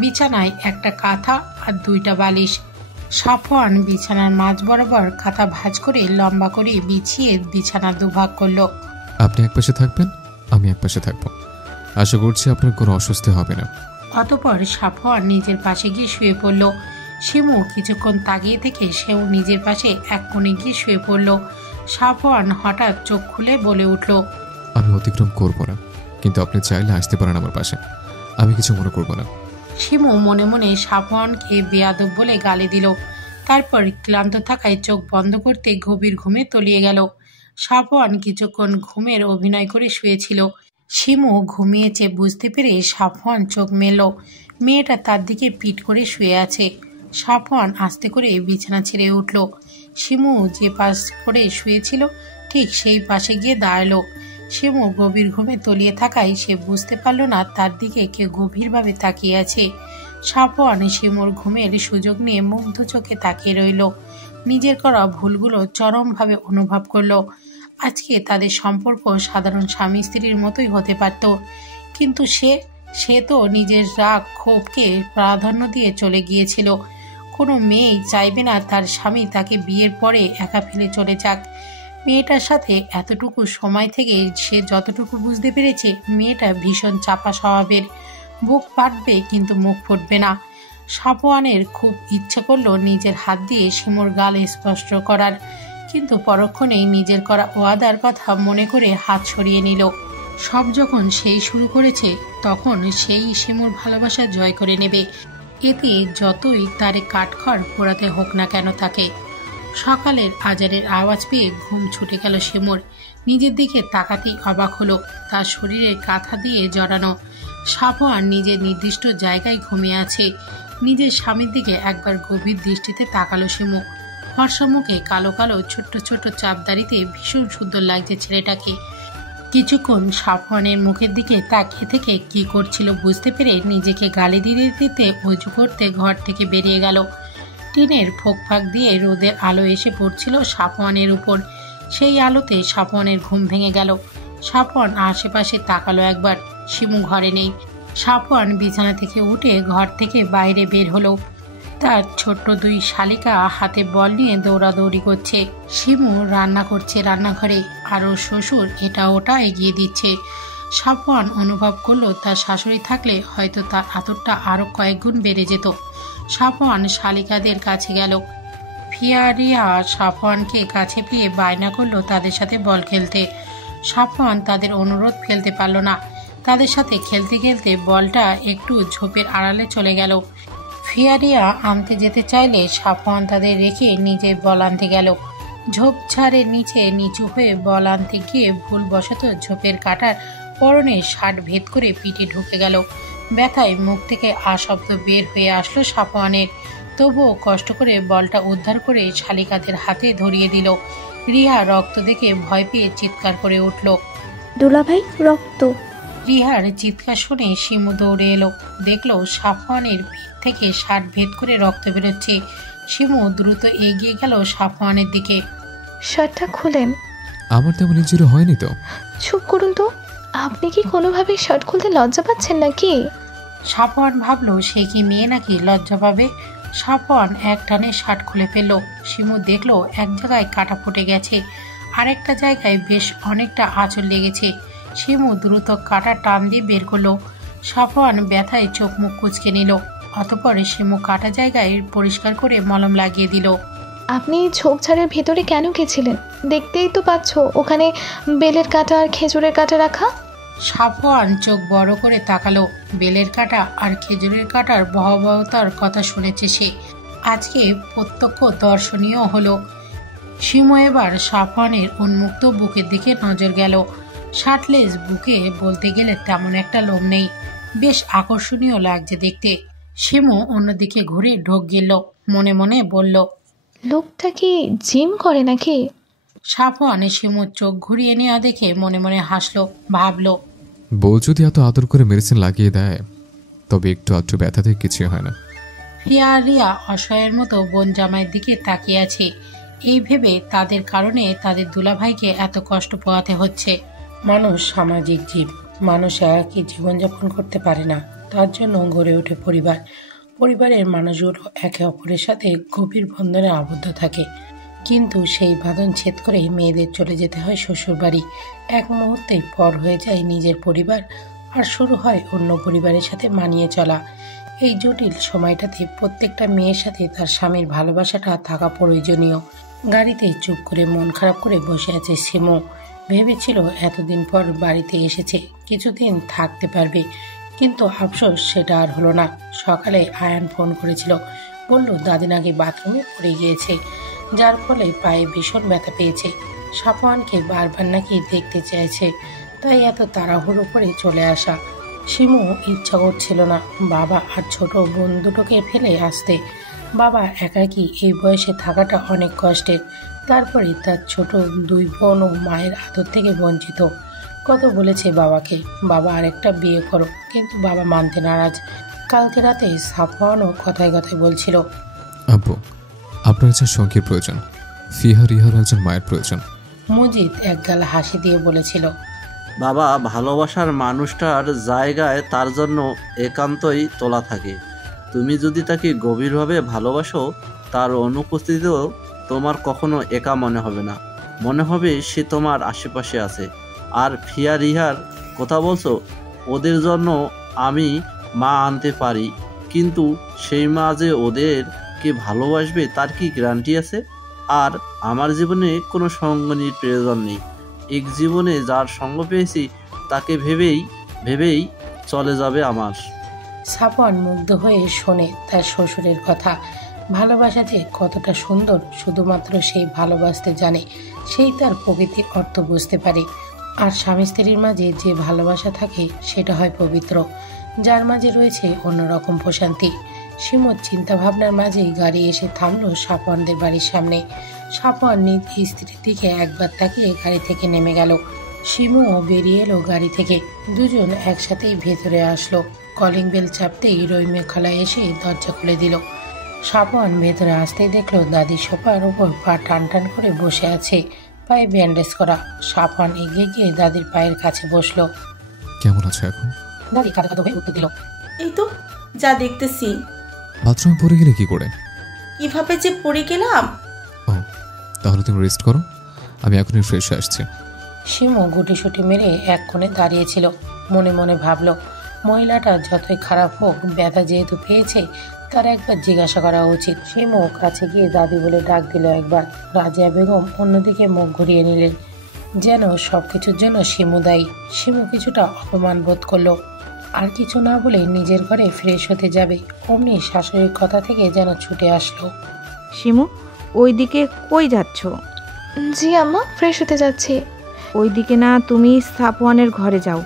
বিছানায় একটা কাঁথা আর দুইটা বালিশ। সাফওয়ান বিছানার মাঝ বরাবর কাঁথা ভাঁজ করে লম্বা করে বিছিয়ে বিছানা দুভাগ করলো। আপনি এক পাশে থাকবেন, আমি এক পাশে থাকবো। আশা করছি আপনার কোনো অস্বস্তি হবে না। অতঃপর সাফওয়ান নিজের পাশে গিয়ে শুয়ে পড়ল। শিমু কিছুক্ষণ তাকিয়ে থেকে সেও নিজের পাশে এক কোণে গিয়ে শুয়ে পড়ল। সাফওয়ান হঠাৎ চোখ খুলে বলে উঠল, আমি অতিক্রম করব না, কিন্তু আপনি চাইলে আসতে পারেন আমার পাশে, আমি কিছু মনে করব না। শিমু মনে মনে সাফওয়ানকে বেয়াদব বলে গালি দিল। তারপর ক্লান্ত থাকায় চোখ বন্ধ করতে গভীর ঘুমে তলিয়ে গেল। সাফওয়ান কিছুক্ষণ ঘুমের অভিনয় করে শুয়েছিল। শিমু ঘুমিয়েছে বুঝতে পেরে সাফওয়ান চোখ মেলল। মেয়েটা তার দিকে পিঠ করে শুয়ে আছে। সাফওয়ান আস্তে করে বিছানা ছেড়ে উঠল। শিমু যে পাশ করে শুয়েছিল ঠিক সেই পাশে গিয়ে দাঁড়ালো। শিমু গভীর ঘুমে তলিয়ে থাকায় সে বুঝতে পারল না তার দিকে কে গভীরভাবে তাকিয়ে আছে। সাফওয়ান শিমুর ঘুমের সুযোগ নিয়ে মুগ্ধ চোখে তাকিয়ে রইল। নিজের করা ভুলগুলো চরমভাবে অনুভব করলো। আজকে তাদের সম্পর্ক সাধারণ স্বামী স্ত্রীর মতোই হতে পারত, কিন্তু সে তো নিজের রাগ ক্ষোভকে প্রাধান্য দিয়ে চলে গিয়েছিল। কোনো মেয়েই চাইবে না তার স্বামী তাকে বিয়ের পরে একা ফেলে চলে যাক। মেয়েটার সাথে এতটুকু সময় থেকে সে যতটুকু বুঝতে পেরেছে, মেয়েটা ভীষণ চাপা স্বভাবের। বুক ফাটবে কিন্তু মুখ ফুটবে না। সাফওয়ানের খুব ইচ্ছে করলো নিজের হাত দিয়ে শিমুর গাল স্পর্শ করার, কিন্তু পরক্ষণেই নিজের করা ওয়াদার কথা মনে করে হাত সরিয়ে নিল। সব যখন সেই শুরু করেছে, তখন সেই শিমুর ভালোবাসা জয় করে নেবে, এতে যতই তারে কাঠখড় পোড়াতে হোক না কেন তাকে। সকালের আজানের আওয়াজ পেয়ে ঘুম ছুটে গেল শিমুর। নিজের দিকে তাকাতেই অবাক হলো, তার শরীরে কাঁথা দিয়ে জড়ানো। সাফওয়ান নিজের নির্দিষ্ট জায়গায় ঘুমিয়ে আছে। নিজের স্বামীর দিকে একবার গভীর দৃষ্টিতে তাকালো শিমু। ফর্সা মুখে কালো কালো ছোট্ট ছোট্ট চাপদাড়িতে ভীষণ সুন্দর লাগছে ছেলেটাকে। কিছুক্ষণ সাফওয়ানের মুখের দিকে তাকিয়ে থেকে কি করছিল বুঝতে পেরে নিজেকে গালি দিতে দিতে অজু করতে ঘর থেকে বেরিয়ে গেল। টিনের ফোঁক দিয়ে রোদের আলো এসে পড়ছিল সাফওয়ানের উপর। সেই আলোতে সাফওয়ানের ঘুম ভেঙে গেল। সাফওয়ান আশেপাশে তাকালো একবার, শিমু ঘরে নেই। সাফওয়ান বিছানা থেকে উঠে ঘর থেকে বাইরে বের হলো। তার ছোট্ট দুই শালিকা হাতে বল নিয়ে দৌড়াদৌড়ি করছে। শিমু রান্না করছে রান্নাঘরে, আর ওর শ্বশুর এটা ওটা এগিয়ে দিচ্ছে। সাফওয়ান অনুভব করলো তার শাশুড়ি থাকলে হয়তো তার আতরটা আরো কয়েক গুণ বেড়ে যেত। সাফওয়ান শালিকাদের কাছে গেল। ফিয়ারিয়া সাফওয়ানকে কাছে পেয়ে বায়না করলো তাদের সাথে বল খেলতে। সাফওয়ান তাদের অনুরোধ ফেলতে পারল না। তাদের সাথে খেলতে খেলতে বলটা একটু ঝোপের আড়ালে চলে গেল। ফিয়ারিয়া আনতে যেতে চাইলে সাফওয়ান তাদের রেখে নিজে বল আনতে গেল। ঝোপঝাড়ের নিচে নিচু হয়ে বল আনতে গিয়ে ভুলবশত ঝোপের কাটার পরনে শার্ট ভেদ করে পিঠে ঢুকে গেল। ব্যথায় মুখ থেকে শব্দ বের হয়ে আসলো সাফওয়ানের। তবুও কষ্ট করে বলটা উদ্ধার করে শালিকাদের হাতে ধরিয়ে দিল। রিহা রক্ত দেখে ভয় পেয়ে চিৎকার করে উঠল। দুলাভাই, রক্ত! রিহার চিৎকার শুনে শিমু দৌড়ে এলো। দেখলো সাফওয়ানের পিঠ থেকে শার্ট ভেদ করে রক্ত বেরোচ্ছে। শিমু দ্রুত এগিয়ে গেল সাফওয়ানের দিকে। শার্টটা খুলেন। আমার তেমন ইনজুরি হয়নি তো। চুপ করুন তো, আপনি কি কোনোভাবে শার্ট খুলতে লজ্জা পাচ্ছেন নাকি? সাফওয়ান ভাবলো সে কি মেয়ে নাকি লজ্জা পাবে। সাফওয়ান এক টানে শার্ট খুলে ফেলল। শিমু দেখলো এক জায়গায় কাটা ফুটে গেছে, আরেকটা জায়গায় বেশ অনেকটা আঁচড় লেগেছে। শিমু দ্রুত কাটা টান দিয়ে বের করলো। সাফওয়ান ব্যথায় চোখ মুখ কুঁচকে নিল। অতঃপর শিমু কাটা জায়গায় পরিষ্কার করে মলম লাগিয়ে দিল। আপনি ঝোপঝাড়ের ভেতরে কেন গেছিলেন? দেখতেই তো পাচ্ছ ওখানে বেলের কাঁটা আর খেজুরের কাঁটা রাখা। সাফওয়ান চোখ বড় করে তাকালো। বেলের কাঁটা আর খেজুরের কাঁটার ভয়াবহতার কথা শুনেছে সে, আজকে প্রত্যক্ষ দর্শনীয় হলো। শিমু এবার সাফওয়ানের উন্মুক্ত বুকের দিকে নজর গেল। শার্টলেস বুকে বলতে গেলে তেমন একটা লোম নেই, বেশ আকর্ষণীয় লাগছে দেখতে। শিমু অন্যদিকে ঘুরে ঢোক গেল, মনে মনে বলল, লোকটা কি জিম করে নাকি? সাফওয়ান শিমুর চোখ ঘুরিয়ে নেওয়া দেখে মনে মনে হাসলো, ভাবলো, বউ যদি এত আদর করে মেডিসিন লাগিয়ে দেয় তবে একটু আধটু ব্যথাতে কিছুই হয় না। রিয়া রিয়া অসহায়ের মতো বোন জামাইয়ের দিকে তাকিয়ে আছে। এই ভেবে তাদের কারণে তাদের দুলাভাইকে এত কষ্ট পোহাতে হচ্ছে। মানুষ সামাজিক জীব, মানুষ একাকী জীবনযাপন করতে পারে না, তার জন্য গড়ে ওঠে পরিবার। পরিবারের মানুষগুলো একে অপরের সাথে গভীর বন্ধনে আবদ্ধ থাকে, কিন্তু সেই বাঁধন ছেদ করে মেয়েদের চলে যেতে হয় শ্বশুর বাড়ি। এক মুহূর্তেই পর হয়ে যায় নিজের পরিবার, আর শুরু হয় অন্য পরিবারের সাথে মানিয়ে চলা। এই জটিল সময়টাতে প্রত্যেকটা মেয়ের সাথে তার স্বামীর ভালোবাসাটা থাকা প্রয়োজনীয়। গাড়িতে চুপ করে মন খারাপ করে বসে আছে শিমু। ভেবেছিল এতদিন পর বাড়িতে এসেছে, কিছুদিন থাকতে পারবে, কিন্তু আফসোস সেটা আর হলো না। সকালে আয়ান ফোন করেছিল, বলল দাদি নাকি বাথরুমে পড়ে গিয়েছে, যার ফলে পায়ে ভীষণ ব্যথা পেয়েছে। সাফওয়ানকে বারবার নাকি দেখতে চাইছে, তাই এত তাড়াহুড়ো করে চলে আসা। শিমু ইচ্ছা করছিল না বাবা আর ছোট বোন দুটোকে ফেলে আসতে। বাবা একাকী এই বয়সে থাকাটা অনেক কষ্টের, তারপরে তার ছোট দুই বোনও মায়ের আদর থেকে বঞ্চিত। কত বলেছে বাবাকে, বাবা আরেকটা বিয়ে করো, কিন্তু বাবা মানতে নারাজ। কালকে রাতে সাফওয়ানও কথায় কথায় বলছিল, আব্বু, আপনার একজন সঙ্গীর প্রয়োজন, ফিহা রিহার একজন মায়ের প্রয়োজন। মজিদ একগাল হাসি দিয়ে বলেছিল, বাবা, ভালোবাসার মানুষটার জায়গায় তার জন্য একান্তই তোলা থাকে। তুমি যদি তাকে গভীরভাবে ভালোবাসো, তার অনুপস্থিতিতেও তোমার কখনো একা মনে হবে না, মনে হবে সে তোমার আশেপাশে আছে। আর ফিয়া রিহার কথা বলছো, ওদের জন্য আমি মা আনতে পারি, কিন্তু সেই মা যে ওদেরকে ভালোবাসবে তার কি গ্যারান্টি আছে? আর আমার জীবনে কোনো সঙ্গীর প্রয়োজন নেই। এক জীবনে যার সঙ্গ পেয়েছি তাকে ভেবেই চলে যাবে আমার। সাফওয়ান মুগ্ধ হয়ে শোনে তার শ্বশুরের কথা। ভালোবাসা যে কতটা সুন্দর শুধুমাত্র সেই ভালোবাসতে জানে, সেই তার প্রকৃতির অর্থ বুঝতে পারে। আর স্বামী স্ত্রীর মাঝে যে ভালোবাসা থাকে সেটা হয় পবিত্র, যার মাঝে রয়েছে অন্যরকম প্রশান্তি। শিমুর চিন্তাভাবনার মাঝেই গাড়ি এসে থামলো সাফওয়ানদের বাড়ির সামনে। সাফওয়ান নিজ স্ত্রীর দিকে একবার তাকিয়ে গাড়ি থেকে নেমে গেল। শিমুও বেরিয়ে এলো গাড়ি থেকে। দুজন একসাথেই ভেতরে আসলো। কলিং বেল চাপতেই রহিমে খালা এসে দরজা খুলে দিল। সাফওয়ান ভেতরে আসতেই দেখলো দাদি সোফার ওপর পা টান টান করে বসে আছে, পায়ে ব্যান্ডেজ করা। সাফওয়ান এগিয়ে গিয়ে দাদির পায়ের কাছে বসলো। কেমন আছো এখন? দাদি কাঁদো কাঁদো হয়ে উত্তর দিল, এই তো যা দেখতেছি। বাথরুমে পড়ে গেলে কি করে? কিভাবে যে পড়ে গেলাম। ও, তাহলে তুমি রেস্ট করো, আমি এখনই ফ্রেশ হয়ে আসছি। শিমু গুটিসুটি মেরে এক কোণে দাঁড়িয়েছিল। মনে মনে ভাবলো, মহিলাটা যতই খারাপ হোক, ব্যথা যেহেতু পেয়েছে তার একবার জিজ্ঞাসা করা উচিত। শিমু কাছে গিয়ে দাদি বলে ডাক দিল একবার। রাজিয়া বেগম অন্যদিকে মুখ ঘুরিয়ে নিলেন, যেন সব কিছুর জন্য শিমু দায়ী। শিমু কিছুটা অপমান বোধ করলো। আর কিছু না বলে নিজের ঘরে ফ্রেশ হতে যাবে, অমনি শাশুড়ির কথা থেকে যেন ছুটে আসলো, শিমু, ওই দিকে কই যাচ্ছ? জি আম্মা, ফ্রেশ হতে যাচ্ছি। ওইদিকে না, তুমি সাফওয়ানের ঘরে যাও।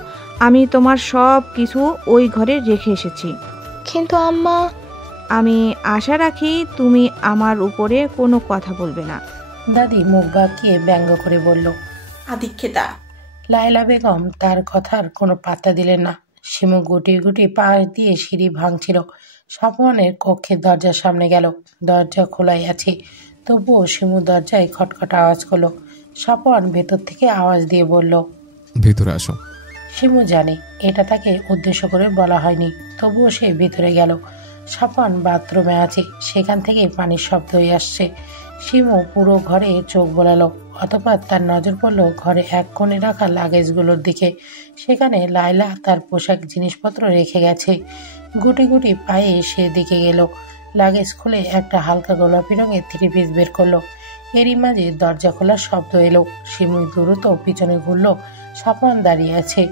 আমি তোমার সব কিছু ওই ঘরে রেখে এসেছি। কিন্তু আম্মা। আমি আশা রাখি তুমি আমার উপরে কোনো কথা বলবে না। দাদি মুখ বাঁকিয়ে ব্যঙ্গ করে বলল। আদিক্ষেতা। লায়লা বেগম তার কথার কোনো পাত্তা দিলেন না। শিমু গুটিয়ে গুটিয়ে পা দিয়ে সিঁড়ি ভাঙছিল। সাফওয়ানের কক্ষের দরজার সামনে গেল। দরজা খোলাই আছে, তবুও শিমু দরজায় খটখট আওয়াজ করলো। সাফওয়ান ভেতর থেকে আওয়াজ দিয়ে বলল, ভেতরে আসো। শিমু জানে এটা তাকে উদ্দেশ্য করে বলা হয়নি, তবুও সে ভেতরে গেল। সাফওয়ান বাথরুমে আছে, সেখান থেকে পানির শব্দ হয়ে আসছে। শিমু পুরো ঘরে চোখ বোলালো। অতঃপর তার নজর পড়ল ঘরে এক কোণে রাখা লাগেজগুলোর দিকে। সেখানে লায়লা তার পোশাক জিনিসপত্র রেখে গেছে। গুটি গুটি পায়ে সেদিকে গেল। লাগেজ খুলে একটা হালকা গোলাপি রঙের 3 পিস বের করলো। এরই মাঝে দরজা খোলার শব্দ এলো। শিমু দ্রুত পিছনে ঘুরল। সাফওয়ান দাঁড়িয়ে আছে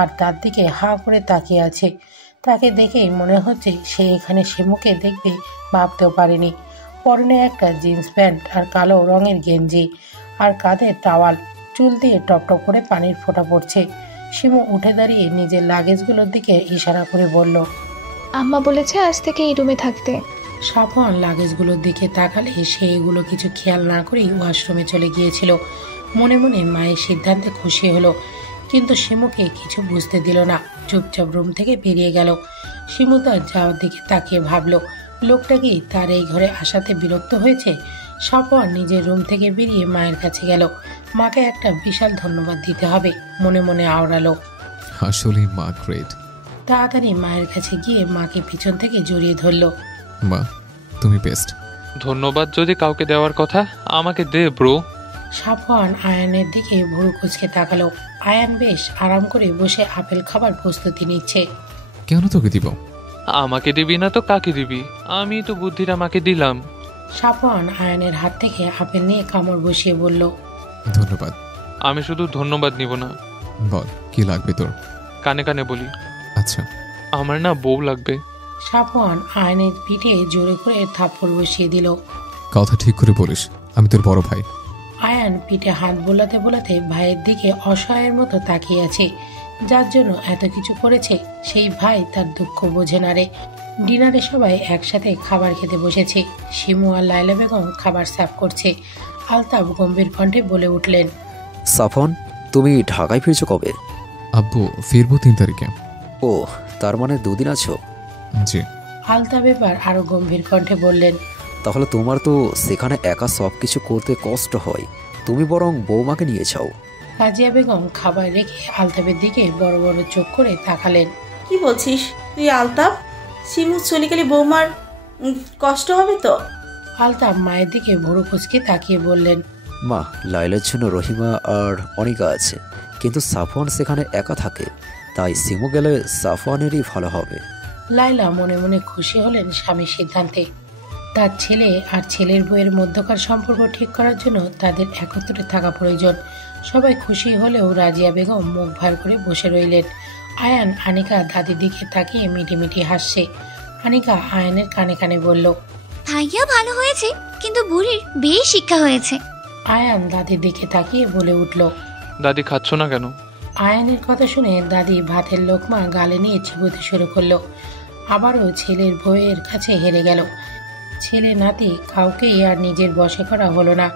আর তার দিকে হাঁ করে তাকিয়ে আছে। তাকে দেখেই মনে হচ্ছে সে এখানে শিমুকে দেখবে ভাবতেও পারেনি। পরনে একটা জিন্স প্যান্ট আর কালো রঙের গেঞ্জি আর কাঁধে টাওয়াল, চুল দিয়ে টপটপ করে পানির ফোঁটা পড়ছে। শিমু উঠে দাঁড়িয়ে নিজের লাগেজগুলোর দিকে ইশারা করে বলল, আম্মা বলেছে আজ থেকে এই রুমে থাকতে। সাফওয়ান লাগেজগুলোর দিকে তাকালে সে এগুলো কিছু খেয়াল না করেই ওয়াশরুমে চলে গিয়েছিল। মনে মনে মায়ের সিদ্ধান্তে খুশি হলো, কিন্তু শিমুকে কিছু বুঝতে দিল না। চুপচাপ রুম থেকে বেরিয়ে গেল। শিমু তার যাওয়ার দিকে তাকিয়ে ভাবল, লোকটা কি তার এই ঘরে আসাতে বিরক্ত হয়েছে? সাফওয়ান নিজের রুম থেকে বেরিয়ে মায়ের কাছে গেল। মাকে একটা বিশাল ধন্যবাদ দিতে হবে মনে মনে আওড়ালো। আসলে মা গ্রেট। তাড়াতাড়ি মায়ের কাছে গিয়ে মাকে পিছন থেকে জড়িয়ে ধরল। মা, তুমি বেস্ট। ধন্যবাদ যদি কাউকে দেওয়ার কথা, আমাকে দে ব্রো। সাফওয়ান আয়ানের দিকে ভুরু কুঁচকে তাকালো। আয়ান বেশ আরাম করে বসে আপেল খাবার প্রস্তুতি নিচ্ছে। কেন তোকে দিব? আমাকে দিবি না তো কাকে দিবি? আমি তো বুদ্ধিটা আমাকে দিলাম। সাফওয়ান আয়ানের হাত থেকে আপেল নিয়ে কামড় বসিয়ে বলল, ধন্যবাদ। আমি শুধু ধন্যবাদ নিব না। বল, কি লাগবে তোর? কানে কানে বলি। আচ্ছা। আমার না বউ লাগবে। সাফওয়ান আয়ানের পিঠে জোরে করে থাপ্পড় বসিয়ে দিল। কথা ঠিক করে বলিস, আমি তোর বড় ভাই। আয়ান পিঠে হাত বোলাতে বোলাতে ভাইয়ের দিকে অসহায়ের মতো তাকিয়ে আছে। যার জন্য এত কিছু করেছে সেই ভাই তার দুঃখ বোঝে না রে। ডিনারে সবাই একসাথে খাবার খেতে বসেছে। শিমু আর লায়লা বেগম খাবার সার্ভ করছে। আলতাফ গম্ভীর কণ্ঠে বলে উঠলেন, সাফন, তুমি ঢাকায় ফিরছো কবে? আব্বু, ফিরবো 3 তারিখে। ও, তার মানে 2 দিন আছো? জি। আলতাফ এবার আরো গম্ভীর কণ্ঠে বললেন, তাহলে তোমার তো সেখানে একা সব কিছু করতে কষ্ট হয়, তুমি বরং বৌমাকে নিয়ে যাও। রাজিয়া বেগম খাবার রেখে আলতাফের দিকে বড় বড় চোখ করে তাকালেন। কি বলছিস তুই আলতাফ? শিমু চলে গেলে বৌমার কষ্ট হবে তো? আলতাফ মায়ের দিকে ভুরু কুঁচকে তাকিয়ে বললেন, মা, লাইলার জন্য রহিমা আর অনিকা আছে, কিন্তু সাফওয়ান সেখানে একা থাকে, তাই সিমু গেলে সাফওয়ানেরই ভালো হবে। লায়লা মনে মনে খুশি হলেন স্বামীর সিদ্ধান্তে। তার ছেলে আর ছেলের বউয়ের মধ্যকার সম্পর্ক ঠিক করার জন্য তাদের একত্রে থাকা প্রয়োজন। সবাই খুশি হলেও রাজিয়া বেগম মুখ ভার করে বসে রইলেন। আয়ান আনিকা দাদির দিকে তাকিয়ে মিটিমিটি হাসছে। আনিকা আয়ানের কানে কানে বলল, ভাইয়া ভালো হয়েছে, কিন্তু বুড়ির বেশ শিক্ষা হয়েছে। আয়ান দাদির দিকে তাকিয়ে বলে উঠল, দাদি খাচ্ছ না কেন? আয়ানের কথা শুনে দাদি ভাতের লোকমা গালে নিয়ে চিবোতে শুরু করলো। আবারও ছেলের বউয়ের কাছে হেরে গেল। ছেলে নাতি কাউকেই আর নিজের বশে করা হলো না।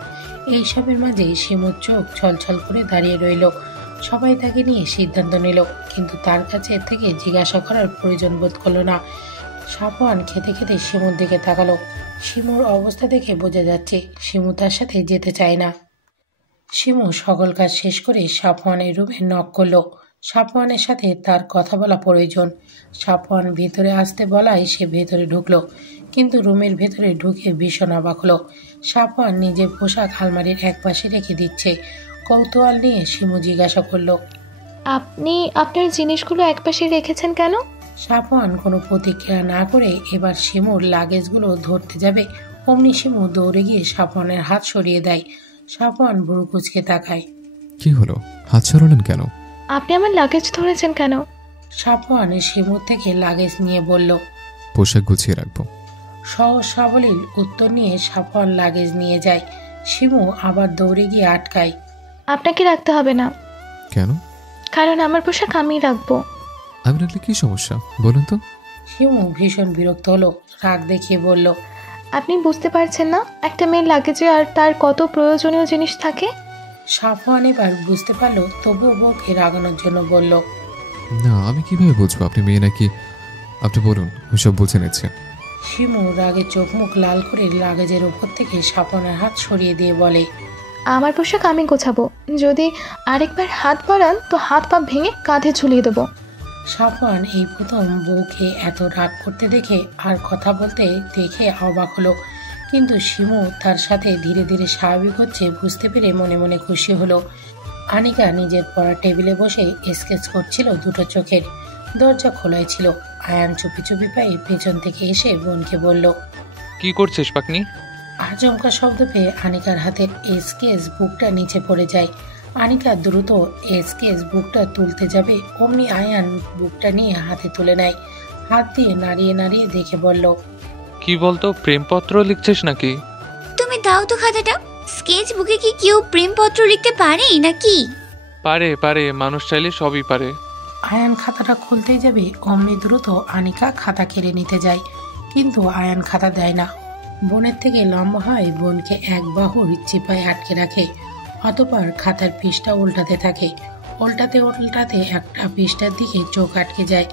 এইসবের মাঝে শিমুর চোখ ছলছল করে দাঁড়িয়ে রইল। সবাই তাকে নিয়ে সিদ্ধান্ত নিল, কিন্তু তার কাছে থেকে জিজ্ঞাসা করার প্রয়োজন বোধ করলো না। সাফওয়ান খেতে খেতে শিমুর দিকে তাকালো। শিমুর অবস্থা দেখে বোঝা যাচ্ছে শিমু তার সাথে যেতে চায় না। শিমু সকল কাজ শেষ করে সাফওয়ানের রুমে নক করলো। সাফওয়ানের সাথে তার কথা বলা প্রয়োজন। সাফওয়ান ভেতরে আসতে বলায় সে ভেতরে ঢুকলো, কিন্তু রুমের ভেতরে ঢুকে ভীষণ অবাক হলো। সাফওয়ান নিজের পোশাক আলমারির এক পাশে রেখে দিচ্ছে। কৌতূহল নিয়ে শিমু জিজ্ঞাসা করলো, আপনি আপনার জিনিসগুলো একপাশে রেখেছেন কেন? সাফওয়ান কোনো প্রতিক্রিয়া না করে এবার শিমুর লাগেজগুলো ধরতে যাবে, অমনি শিমু দৌড়ে গিয়ে সাফওয়ানের হাত সরিয়ে দেয়। সাফওয়ান ভুরু কুঁচকে তাকায়। কি হলো, হাত সরালেন কেন? আপনি আমার লাগেজ ধরেছেন কেন? সাফওয়ান শিমুর থেকে লাগেজ নিয়ে বলল, পোশাক গুছিয়ে রাখবো। সহজ সাবলীল উত্তর নিয়ে সাফওয়ান লাগেজ নিয়ে যায়। শিমু আবার দৌড়ে গিয়ে আটকায়। আপনাকে রাখতে হবে না, কেন? কারণ আমার পোশাক আমিই রাখবো। আমি রাখলে কি সমস্যা বলুন তো? শিমু ভীষণ বিরক্ত হলো, রাগ দেখিয়ে বলল, আপনি বুঝতে পারছেন না একটা মেয়ের লাগেজে আর তার কত প্রয়োজনীয় জিনিস থাকে? সাফওয়ান এবার বুঝতে পারলো, তবুও বউকে রাগানোর জন্য বলল, না, আমি কিভাবে বুঝবো আপনি মেয়ে নাকি? আপনি বলুন, আমি সব বুঝে নিচ্ছি। শিমু রাগে চোখ মুখ লাল করে লাগেজের উপর থেকে সাফওয়ানের হাত সরিয়ে দিয়ে বলে, আমার পোশাক আমি গোছাবো, যদি আরেকবার হাত বাড়ান তো হাত পা ভেঙে কাঁধে ঝুলিয়ে দেবো। সাফওয়ান এই প্রথম বউকে এত রাগ করতে দেখে আর কথা বলতে দেখে অবাক হলো, কিন্তু শিমু তার সাথে ধীরে ধীরে স্বাভাবিক হচ্ছে বুঝতে পেরে মনে মনে খুশি হলো। আনিকা নিজের পড়ার টেবিলে বসে স্কেচ করছিল দুটো চোখের। দরজা খোলাই ছিল। আয়ান চুপি চুপি পায়ে পেছন থেকে এসে বোনকে বলল, কি করছিস পাকনি? আচমকা শব্দ পেয়ে আনিকার হাতের স্কেচ বুকটা নিচে পড়ে যায়। আনিকা দ্রুত স্কেচ বুকটা তুলতে যাবে, অমনি আয়ান বুকটা নিয়ে হাতে তুলে নেয়। হাত দিয়ে নাড়িয়ে নাড়িয়ে দেখে বলল, কি বলতো, প্রেমপত্র লিখছিস নাকি? তুমি দাও তো খাতাটা। স্কেচ বুকে কি কেউ প্রেমপত্র লিখতে পারে নাকি? পারে পারে, মানুষ চাইলে সবই পারে। আয়ান খাতাটা খুলতেই যাবে, অমনি দ্রুত আনিকা খাতা কেড়ে নিতে যায়, কিন্তু আয়ান খাতা দেয় না। বোনের থেকে লম্বা হয়, বোনকে এক বাহুর চিপায় আটকে রাখে। অতঃপর খাতার পৃষ্ঠা উল্টাতে থাকে। উল্টাতে উল্টাতে একটা পৃষ্ঠার দিকে চোখ আটকে যায়।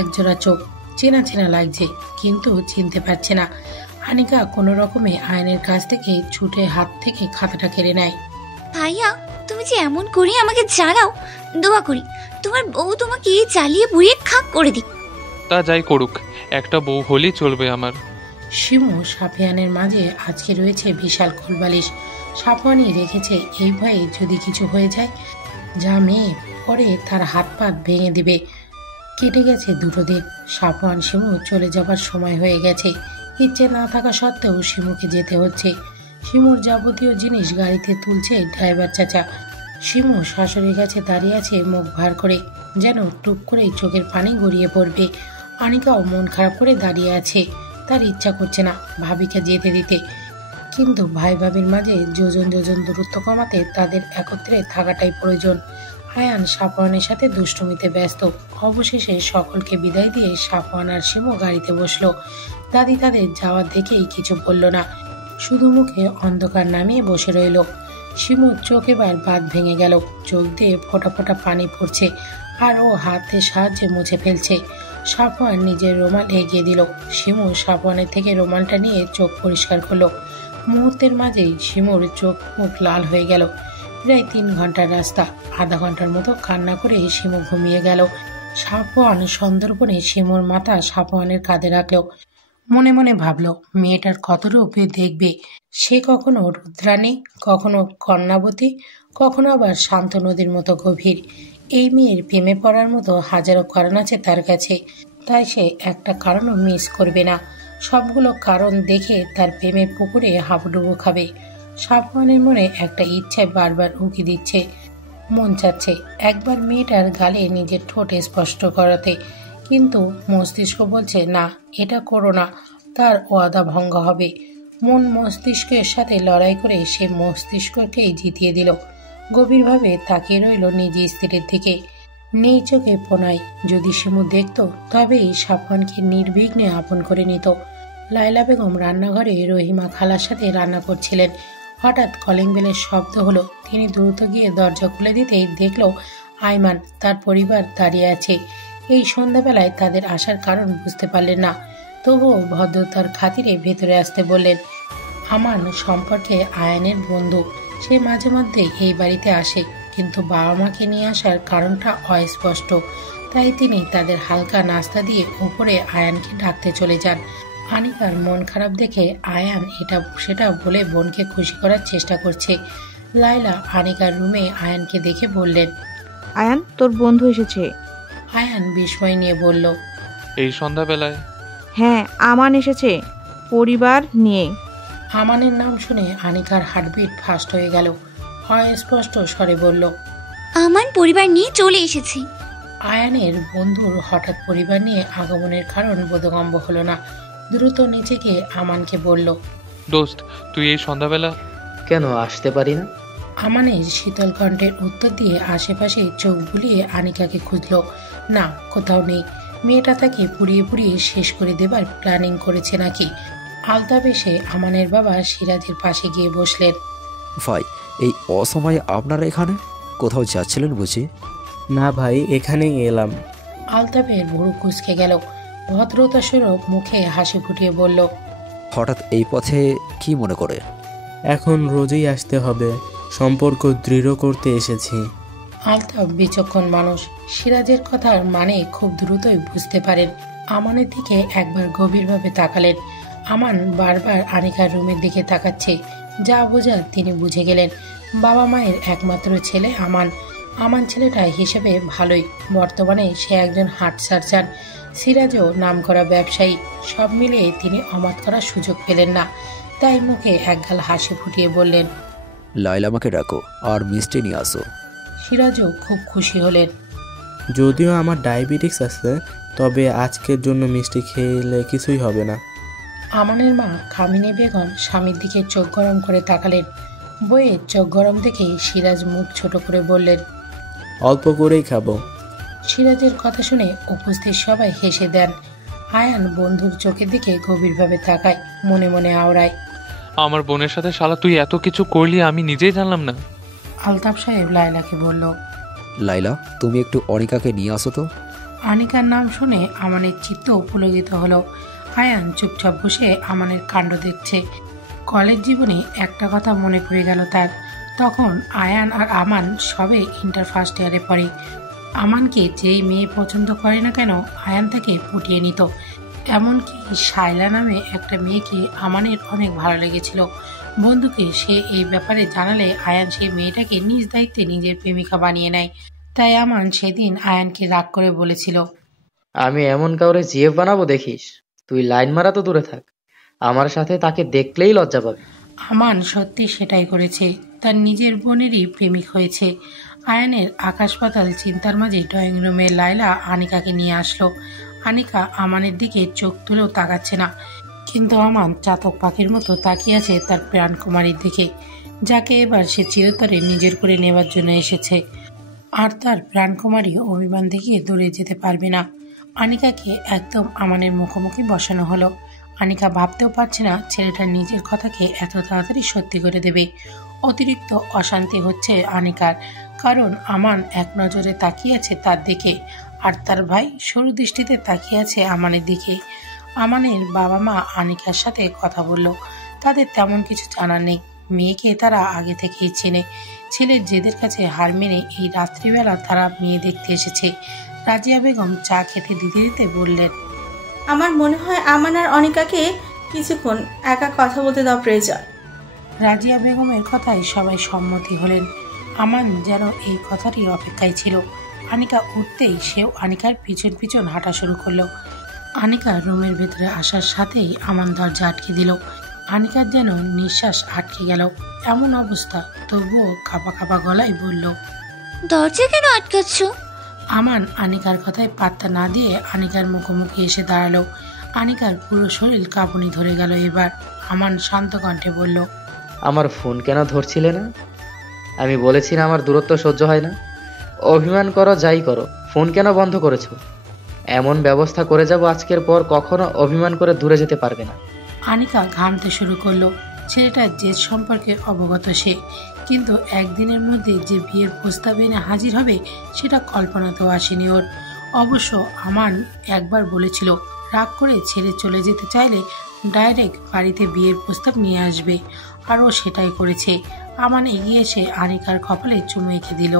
একজোড়া চোখ চেনা চেনা লাগছে, কিন্তু চিনতে পারছে না। আনিকা কোনো রকমে আয়নের কাছ থেকে ছুটে হাত থেকে খাতাটা কেড়ে নেয়। ভাইয়া, তুমি যে এমন করে আমাকে জ্বালাও, দোয়া করি তোমার বউ তোমাকে জ্বালিয়ে বুড়িয়ে খাক করে দিক। তা যাই করুক, একটা বউ হলেই চলবে আমার। শিমু সাফিয়ানের মাঝে আজকে রয়েছে বিশাল কোলবালিশ। সাফওয়ানি রেখেছে এই ভয়ে যদি কিছু হয়ে যায়, যা মেয়ে পরে তার হাত পা ভেঙে দিবে। কেটে গেছে দুটো দিন। সাফওয়ান শিমু চলে যাবার সময় হয়ে গেছে। ইচ্ছে না থাকা সত্ত্বেও শিমুকে যেতে হচ্ছে। শিমুর যাবতীয় জিনিস গাড়িতে তুলছে ড্রাইভার চাচা। শিমু শাশুড়ির কাছে দাঁড়িয়ে আছে মুখ ভার করে, যেন টুপ করে চোখের পানি গড়িয়ে পড়বে। আনিকাও মন খারাপ করে দাঁড়িয়ে আছে। তার ইচ্ছা করছে না ভাবিকে যেতে দিতে, কিন্তু ভাই ভাবির মাঝে যোজন যোজন দূরত্ব কমাতে তাদের একত্রে থাকাটাই প্রয়োজন। আয়ান সাফওয়ানের সাথে দুষ্টুমিতে ব্যস্ত। অবশেষে সকলকে বিদায় দিয়ে সাফওয়ান আর শিমু গাড়িতে বসলো। দাদি তাদের যাওয়ার দেখেই কিছু বলল না, শুধু মুখে অন্ধকার নামিয়ে বসে রইল। শিমুর চোখ এবার বাঁধ ভেঙে গেল, চোখ দিয়ে ফোঁটা ফোঁটা পানি পড়ছে, আর ও হাতের সাহায্যে মুছে ফেলছে। সাফওয়ান নিজের রুমাল এগিয়ে দিল। শিমু সাফওয়ানের থেকে রুমালটা নিয়ে চোখ পরিষ্কার করলো। মুহূর্তের মাঝেই শিমুর চোখ মুখ লাল হয়ে গেল। প্রায় 3 ঘন্টার রাস্তা। আধা ঘন্টার মতো কান্না করে শিমু ঘুমিয়ে গেল। সাফওয়ান সন্দর্পণে শিমুর মাথা সাফওয়ানের কাঁধে রাখলো। মনে মনে ভাবলো, মেয়েটার কত রূপে দেখবে সে, কখনো রুদ্রাণী, কখনো কন্যাবতী, কখনো আবার শান্ত নদীর মতো গভীর। এই মেয়ের প্রেমে পড়ার মতো হাজারো কারণ আছে তার কাছে, তাই সে একটা কারণও মিস করবে না। সবগুলো কারণ দেখে তার প্রেমের পুকুরে হাবুডুবু খাবে। সাফওয়ানের মনে একটা ইচ্ছায় বারবার উকি দিচ্ছে। মন চাচ্ছে একবার মেয়েটার গালে নিজের ঠোঁট স্পষ্ট করাতে, কিন্তু মস্তিষ্ক বলছে না, এটা করো না, তার ওয়াদা ভঙ্গ হবে। মন মস্তিষ্কের সাথে লড়াই করে সে মস্তিষ্ককেই জিতিয়ে দিল। গভীরভাবে তাকিয়ে রইল নিজ স্ত্রীর দিকে। নেই চোখে পোনাই। যদি শিমু দেখত তবেই সাফওয়ানকে নির্বিঘ্নে আপন করে নিত। লায়লা বেগম রান্নাঘরে রহিমা খালার সাথে রান্না করছিলেন। হঠাৎ কলিং বেলের শব্দ হলো। তিনি দ্রুত গিয়ে দরজা খুলে দিতেই দেখল আইমান তার পরিবার দাঁড়িয়ে আছে। এই সন্ধ্যাবেলায় তাদের আসার কারণ বুঝতে পারলেন না, তবুও ভদ্রতার খাতিরে ভেতরে আসতে বললেন। আমান সম্পর্কে আয়ানের বন্ধু, সে মাঝে মধ্যে এই বাড়িতে আসে, কিন্তু বাবা মাকে নিয়ে আসার কারণটা অস্পষ্ট। তাই তিনি তাদের হালকা নাস্তা দিয়ে উপরে আয়ানকে ডাকতে চলে যান। আনিকার মন খারাপ দেখে আয়ান এটা সেটা বলে বোনকে খুশি করার চেষ্টা করছে। লায়লা আনিকার রুমে আয়ানকে দেখে বললেন, আয়ান, তোর বন্ধু এসেছে। আয়ান বিস্ময় নিয়ে বলল, এই সন্ধ্যাবেলায়? হ্যাঁ, আমান এসেছে পরিবার নিয়ে। আমানের নাম শুনে আনিকার হার্টবিট ফাস্ট হয়ে গেল। অস্পষ্ট স্বরে বলল, আমান পরিবার নিয়ে চলে এসেছে। আয়ানের বন্ধুর হঠাৎ পরিবার নিয়ে আগমনের কারণ বোধগম্য হলো না। দ্রুত নিচে গিয়ে আমানকে বলল, দোস্ত, তুই এই সন্ধ্যাবেলা? কেন আসতে পারি না? আমানের শীতল কণ্ঠের উত্তর দিয়ে আশেপাশে চোখ বুলিয়ে আনিকাকে খুঁজল। না, কোথাও নেই। মেয়েটা তাকে পুড়িয়ে পুড়িয়ে শেষ করে দেবার প্ল্যানিং করেছে নাকি? আলতাফ এসে আমানের বাবা সিরাজের পাশে গিয়ে বসলেন। ভাই, এই অসময়ে আপনারা এখানে কোথাও যাচ্ছিলেন বুঝি? না ভাই, এখানেই এলাম। আলতাফের ভুরু কুঁচকে গেল। ভদ্রতা স্বরূপ মুখে হাসি ফুটিয়ে বলল, হঠাৎ এই পথে কি মনে করে? এখন রোজই আসতে হবে, সম্পর্ক দৃঢ় করতে এসেছি। আলতাফ বিচক্ষণ মানুষ, সিরাজের কথার মানে খুব দ্রুতই বুঝতে পারেন। আমানের দিকে একবার গভীরভাবে তাকালেন। আমান বারবার আনিকার রুমের দিকে তাকাচ্ছে, যা বোঝার তিনি বুঝে গেলেন। বাবা মায়ের একমাত্র ছেলে আমান। আমান ছেলেটা হিসেবে ভালোই, বর্তমানে সে একজন হার্ট সার্জন। সিরাজও নামকরা ব্যবসায়ী। সব মিলিয়ে তিনি অমাত করার সুযোগ পেলেন না, তাই মুখে একগাল হাসি ফুটিয়ে বললেন, লাইলা আমাকে ডাকো আর মিষ্টি নিয়ে আসো। সিরাজও খুব খুশি হলেন। যদিও আমার ডায়াবেটিস আছে, তবে আজকের জন্য মিষ্টি খেলে কিছুই হবে না। আমানের মা কামিনী বেগম স্বামীর দিকে চোখ গরম করে তাকালেন। বইয়ের চোখ গরম দেখে সিরাজ মুখ ছোট করে বললেন, অল্প করেই খাবো। সিরাজের কথা শুনে উপস্থিত সবাই হেসে দেন। আয়ান বন্ধুর চোখের দিকে গভীরভাবে তাকায়, মনে মনে আওড়ায়, আমার বোনের সাথে শালা তুই এত কিছু করলি আমি নিজেই জানলাম না। আলতাফ সাহেব লায়লাকে বলল, লাইলা, তুমি একটু অনিকাকে নিয়ে আসো তো। আনিকার নাম শুনে আমানের চিত্ত পুলকিত হলো। আয়ান চুপচাপ বসে আমানের কাণ্ড দেখছে। কলেজ জীবনে একটা কথা মনে পড়ে গেল তার। তখন আয়ান আর আমান সবে ইন্টার ফার্স্ট ইয়ারে পড়ে। আমানকে যেই মেয়ে পছন্দ করে না কেন, আয়ান তাকে পটিয়ে নিত। এমনকি শায়লা নামে একটা মেয়েকে আমানের অনেক ভালো লেগেছিল। বন্ধুকে সে এই ব্যাপারে জানালে আয়ান সেই মেয়েটাকে নিজ দায়িত্বে নিজের প্রেমিকা বানিয়ে নেয়। তাই আমান সেদিন আয়ানকে রাগ করে বলেছিল, আমি এমন কাউরে জিএফ বানাবো দেখিস। তুই লাইন মারা তো দূরে থাক, আমার সাথে তাকে দেখলেই লজ্জা পাবে। আমান সত্যি সেটাই করেছে, তার নিজের বোনেরই প্রেমিক হয়েছে। আয়ানের আকাশ পাতাল চিন্তার মাঝে ড্রয়িং রুমে লায়লা আনিকাকে নিয়ে আসলো। আনিকা আমানের দিকে চোখ তুলেও তাকাচ্ছে না, কিন্তু আমান চাতক পাখির মতো তাকিয়ে আছে তার প্রাণকুমারীর দিকে, যাকে এবার সে চিরতরে নিজের করে নেবার জন্য এসেছে। আর তার প্রাণকুমারী অভিমান দেখিয়ে দৌড়ে যেতে পারবে না। আনিকাকে একদম আমানের মুখোমুখি বসানো হলো। আনিকা ভাবতেও পারছে না ছেলেটা নিজের কথাকে এত তাড়াতাড়ি সত্যি করে দেবে। অতিরিক্ত অশান্তি হচ্ছে আনিকার, কারণ আমান এক নজরে তাকিয়ে আছে তার দিকে, আর তার ভাই সরু দৃষ্টিতে তাকিয়ে আছে আমানের দিকে। আমানের বাবা মা আনিকার সাথে কথা বলল। তাদের তেমন কিছু জানার নেই, মেয়েকে তারা আগে থেকেই চেনে। ছেলের জেদের কাছে হার মেনে এই রাত্রিবেলা তারা মেয়ে দেখতে এসেছে। রাজিয়া বেগম চা খেতে দিতে দিতে বললেন, আমার মনে হয় আমান আর অনিকাকে কিছুক্ষণ একা কথা বলতে দেওয়া প্রয়োজন। রাজিয়া বেগমের কথায় সবাই সম্মতি হলেন। আমান যেন এই কথারই অপেক্ষায় ছিল। আনিকা উঠতেই সেও আনিকার পিছন পিছন হাঁটা শুরু করলো। আনিকা রুমের ভেতরে আসার সাথেই আমান দরজা আটকে দিল। আনিকার যেন নিঃশ্বাস আটকে গেল এমন অবস্থা, তবুও কাঁপা কাঁপা গলায় বলল, দরজা কেন আটকাচ্ছ? আমান আনিকার কথায় পাত্তা না দিয়ে আনিকার মুখোমুখি এসে দাঁড়ালো। আনিকার পুরো শরীর কাঁপুনি ধরে গেল। এবার আমান শান্ত কণ্ঠে বলল, আমার ফোন কেন ধরছিলে না? আমি বলেছি না আমার দূরত্ব সহ্য হয় না। অভিমান করো যাই করো, ফোন কেন বন্ধ করেছো? এমন ব্যবস্থা করে যাব আজকের পর কখনো অভিমান করে দূরে যেতে পারবে না। আনিকা ঘামতে শুরু করলো। ছেলেটার জেদ সম্পর্কে অবগত সে, কিন্তু একদিনের মধ্যে যে বিয়ের প্রস্তাব এনে হাজির হবে সেটা কল্পনাতেও আসেনি ওর। অবশ্য আমান একবার বলেছিল রাগ করে ছেড়ে চলে যেতে চাইলে ডাইরেক্ট বাড়িতে বিয়ের প্রস্তাব নিয়ে আসবে, আর ও সেটাই করেছে। আমান এগিয়ে এসে আনিকার কপালে চুমু এঁকে দিল।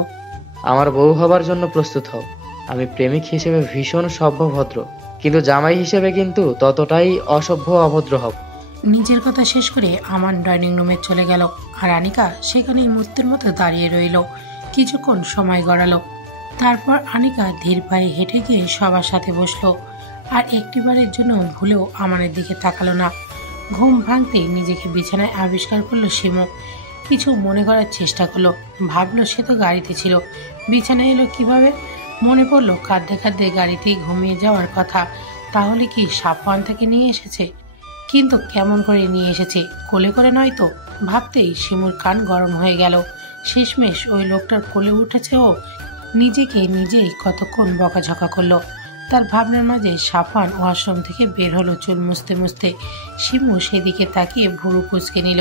আমার বউ হবার জন্য প্রস্তুত হও। আমি প্রেমিক হিসেবে ভীষণ সভ্য ভদ্র, কিন্তু জামাই হিসেবে কিন্তু ততটাই অসভ্য অভদ্র হব। নিজের কথা শেষ করে আমান ডাইনিং রুমে চলে গেল, আর আনিকা সেখানেই মূর্তির মতো দাঁড়িয়ে রইল। কিছুক্ষণ সময় গড়ালো। তারপর আনিকা ধীর পায়ে হেঁটে গিয়ে সবার সাথে বসলো, আর একটিবারের জন্য ভুলেও আমানের দিকে তাকালো না। ঘুম ভাঙতে নিজেকে বিছানায় আবিষ্কার করলো শিমু। কিছু মনে করার চেষ্টা করলো, ভাবলো সে তো গাড়িতে ছিল, বিছানায় এলো কিভাবে? মনে পড়লো কাঁদতে কাঁদতে গাড়িতেই ঘুমিয়ে যাওয়ার কথা। তাহলে কি সাফওয়ান তাকে নিয়ে এসেছে? কিন্তু কেমন করে নিয়ে এসেছে? কোলে করে নয় তো? ভাবতেই শিমুর কান গরম হয়ে গেল। শেষমেশ ওই লোকটার কোলে উঠেছে ও। নিজেকে নিজেই কতক্ষণ বকাঝকা করলো। তার ভাবনার মাঝে সাফওয়ান ওয়াশরুম থেকে বের হলো চুল মুছতে মুছতে। শিমু সেদিকে তাকিয়ে ভুরু কুঁচকে নিল।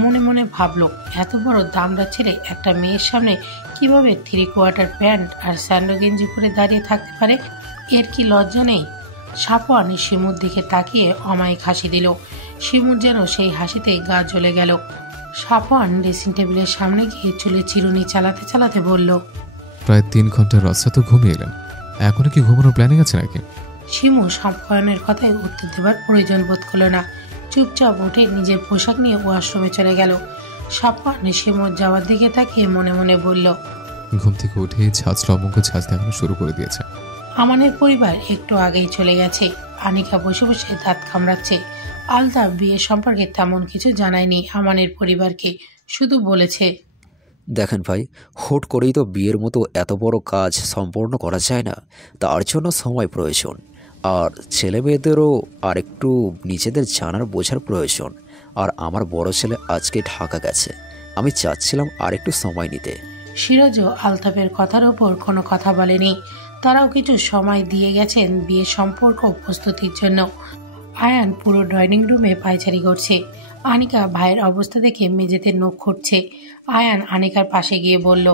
মনে মনে ভাবলো, এত বড় দামড়া ছেড়ে একটা মেয়ের সামনে কিভাবে 3/4 প্যান্ট আর স্যান্ডো গেঞ্জি পরে দাঁড়িয়ে থাকতে পারে? এর কি লজ্জা নেই? সাফওয়ান শিমুর দিকে তাকিয়ে অমায়িক হাসি দিল। শিমুর যেন সেই হাসিতে গা জ্বলে গেল। সাফওয়ান ড্রেসিং টেবিলের সামনে গিয়ে চুলে চিরুনি চালাতে চালাতে বলল, প্রায় 3 ঘন্টার রাস্তা তো ঘুমিয়ে এলেন, এখনো কি ঘুমানোর প্ল্যানিং আছে নাকি? শিমু সাফওয়ানের কথায় উত্তর দেবার প্রয়োজন বোধ করল না। চুপচাপ উঠে নিজের পোশাক নিয়ে ওয়াশরুমে চলে গেল। সাফওয়ান শিমুর যাওয়ার দিকে তাকিয়ে মনে মনে বলল, ঘুম থেকে উঠে ঝাঁঝরা অমঙ্গ ঝাঁজ দেখানো শুরু করে দিয়েছে। আমানের পরিবার একটু আগেই চলে গেছে। আনিকা বসে বসে দাঁত কামড়াচ্ছে। আলতাফ বিয়ে সম্পর্কে তেমন কিছু জানায়নি আমানের পরিবারকে, শুধু বলেছে, দেখেন ভাই, হুট করেই তো বিয়ের মতো এত বড় কাজ সম্পূর্ণ করা যায় না, তার জন্য সময় প্রয়োজন। আর ছেলে মেয়েদেরও আর একটু নিজেদের জানার বোঝার প্রয়োজন। আর আমার বড় ছেলে আজকে ঢাকা গেছে, আমি চাচ্ছিলাম আর একটু সময় নিতে। সিরাজও আলতাফের কথার ওপর কোনো কথা বলেনি। তারাও কিছু সময় দিয়ে গেছেন বিয়ে সম্পর্ক প্রস্তুতির জন্য। আয়ান পুরো ডাইনিং রুমে পায়চারি করছে। আনিকা ভাইয়ের অবস্থা দেখে মেঝেতে নখ খুঁটছে। আয়ান আনিকার পাশে গিয়ে বলল,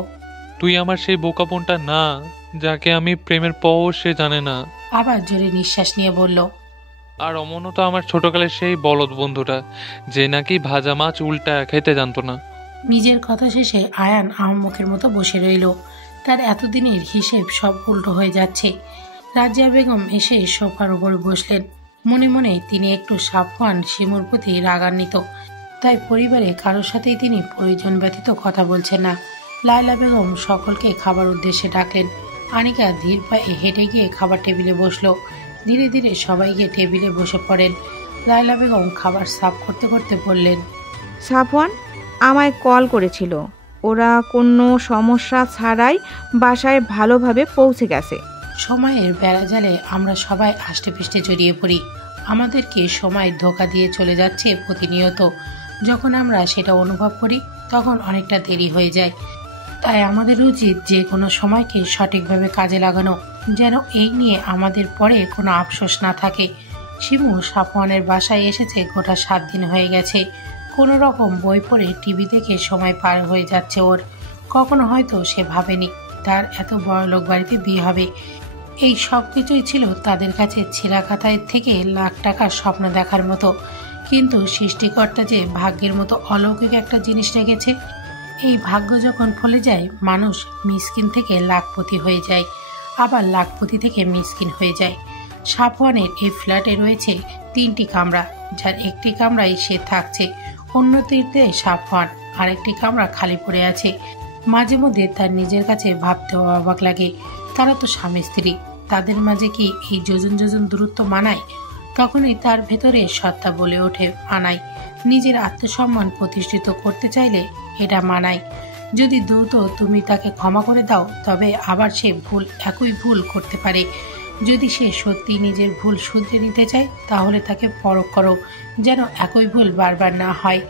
তুই আমার সেই বোকা বোনটা না, যাকে আমি প্রেমের পর সে জানে না। আবার জোরে নিঃশ্বাস নিয়ে বলল, আর অমনও তো আমার ছোটকালের সেই বলদ বন্ধুটা, যে নাকি ভাজা মাছ উল্টা খেতে জানতো না। নিজের কথা শেষে আয়ান আহম্মকের মতো বসে রইল। তার এতদিনের হিসেব সব উল্টো হয়ে যাচ্ছে। রাজিয়া বেগম এসে সোফার উপর বসলেন। মনে মনে তিনি একটু সাফওয়ান শিমুর প্রতি রাগান্বিত, তাই পরিবারে কারোর সাথেই তিনি প্রয়োজন ব্যতীত কথা বলছেন না। লায়লা বেগম সকলকে খাবার উদ্দেশ্যে ডাকলেন। আনিকা ধীর পায়ে হেঁটে গিয়ে খাবার টেবিলে বসলো। ধীরে ধীরে সবাই গিয়ে টেবিলে বসে পড়েন। লায়লা বেগম খাবার সার্ভ করতে করতে বললেন, সাফওয়ান আমায় কল করেছিল, ওরা কোনো সমস্যা ছাড়াই বাসায় ভালোভাবে পৌঁছে গেছে। সময়ের বেড়াজালে আমরা সবাই আষ্টেপৃষ্টে জড়িয়ে পড়ি। আমাদেরকে সময় ধোঁকা দিয়ে চলে যাচ্ছে প্রতিনিয়ত। যখন আমরা সেটা অনুভব করি তখন অনেকটা দেরি হয়ে যায়। তাই আমাদের উচিত যে কোনো সময়কে সঠিকভাবে কাজে লাগানো, যেন এই নিয়ে আমাদের পরে কোনো আফসোস না থাকে। শিমু সাফওয়ানের বাসায় এসেছে গোটা 7 দিন হয়ে গেছে। কোনো রকম বই পড়ে টিভি দেখে সময় পার হয়ে যাচ্ছে ওর। কখনো হয়তো সে ভাবেনি তার এত বড় লোক বাড়িতে বিয়ে হবে। এই সব কিছুই ছিল তাদের কাছে ছেঁড়া কাঁথায় থেকে লাখ টাকার স্বপ্ন দেখার মতো। কিন্তু সৃষ্টিকর্তা যে ভাগ্যের মতো অলৌকিক একটা জিনিস রেখেছে। এই ভাগ্য যখন ফলে যায়, মানুষ মিসকিন থেকে লাখপতি হয়ে যায়, আবার লাখপতি থেকে মিসকিন হয়ে যায়। সাফওয়ানের এই ফ্ল্যাটে রয়েছে 3টি কামরা, যার একটি কামরায় সে থাকছে, অন্যটিতে সাফওয়ান, আরেকটি কামরা খালি পড়ে আছে। মাঝে মধ্যে তার নিজের কাছে ভাবতেও অবাক লাগে, তারা তো স্বামী স্ত্রী, তাদের মাঝে কি এই যোজন যোজন দূরত্ব মানায়? তখনই তার ভেতরে সত্তা বলে ওঠে, মানায়। নিজের আত্মসম্মান প্রতিষ্ঠিত করতে চাইলে এটা মানায়। যদি দ্রুত তুমি তাকে ক্ষমা করে দাও, তবে আবার সে একই ভুল করতে পারে। যদি সে সত্যি নিজের ভুল শুধরে নিতে চায়, তাহলে তাকে পরখ করো, যেন একই ভুল বারবার না হয়।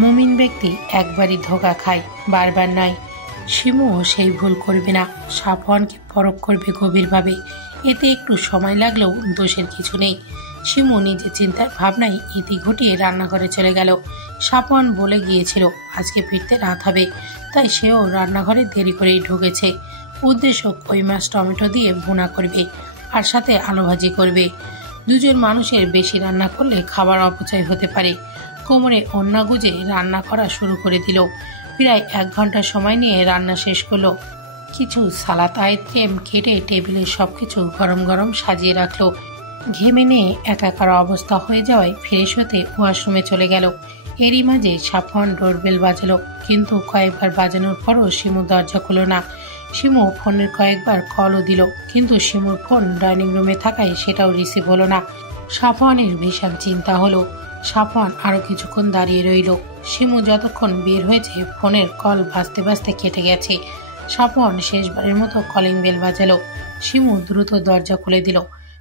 মুমিন ব্যক্তি একবারই ধোঁকা খায়, বারবার নয়। শিমুও সেই ভুল করবে না, সাফওয়ানকে পরখ করবে গভীরভাবে। এতে একটু সময় লাগলেও দোষের কিছু নেই। শিমু নিজের চিন্তার ভাবনায় ইতি ঘটিয়ে রান্নাঘরে চলে গেল। সাফওয়ান বলে গিয়েছিল আজকে ফিরতে রাত হবে, তাই সেও রান্নাঘরে দেরি করেই ঢুকেছে। উদ্দেশ্য কই মাছ টমেটো দিয়ে ভুনা করবে, আর সাথে আলু ভাজি করবে। দুজন মানুষের বেশি রান্না করলে খাবার অপচয় হতে পারে। কোমরে ওড়না গুজে রান্না করা শুরু করে দিল। প্রায় 1 ঘন্টা সময় নিয়ে রান্না শেষ করলো। কিছু সালাদ আইটেম কেটে টেবিলে সবকিছু গরম গরম সাজিয়ে রাখলো। ঘেমে নিয়ে একাকার অবস্থা হয়ে যাওয়ায় ফ্রেশ হতে ওয়াশরুমে চলে গেল। এরই মাঝে সাফওয়ান ডোরবেল বাজালো, কিন্তু কয়েকবার বাজানোর পরও শিমু দরজা খুলো না। শিমু ফোনের কয়েকবার কলও দিল, কিন্তু শিমুর ফোন ডাইনিং রুমে থাকায় সেটাও রিসিভ হলো না। সাফওয়ানের ভীষণ চিন্তা হলো। সাফওয়ান আরো কিছুক্ষণ দাঁড়িয়ে রইল। শিমু যতক্ষণ বের হয়েছে ফোনের কল বাজতে বাজতে কেটে গেছে। সাফওয়ান শেষবারের মতো কলিং বেল বাজালো। শিমু দ্রুত দরজা খুলে দিল।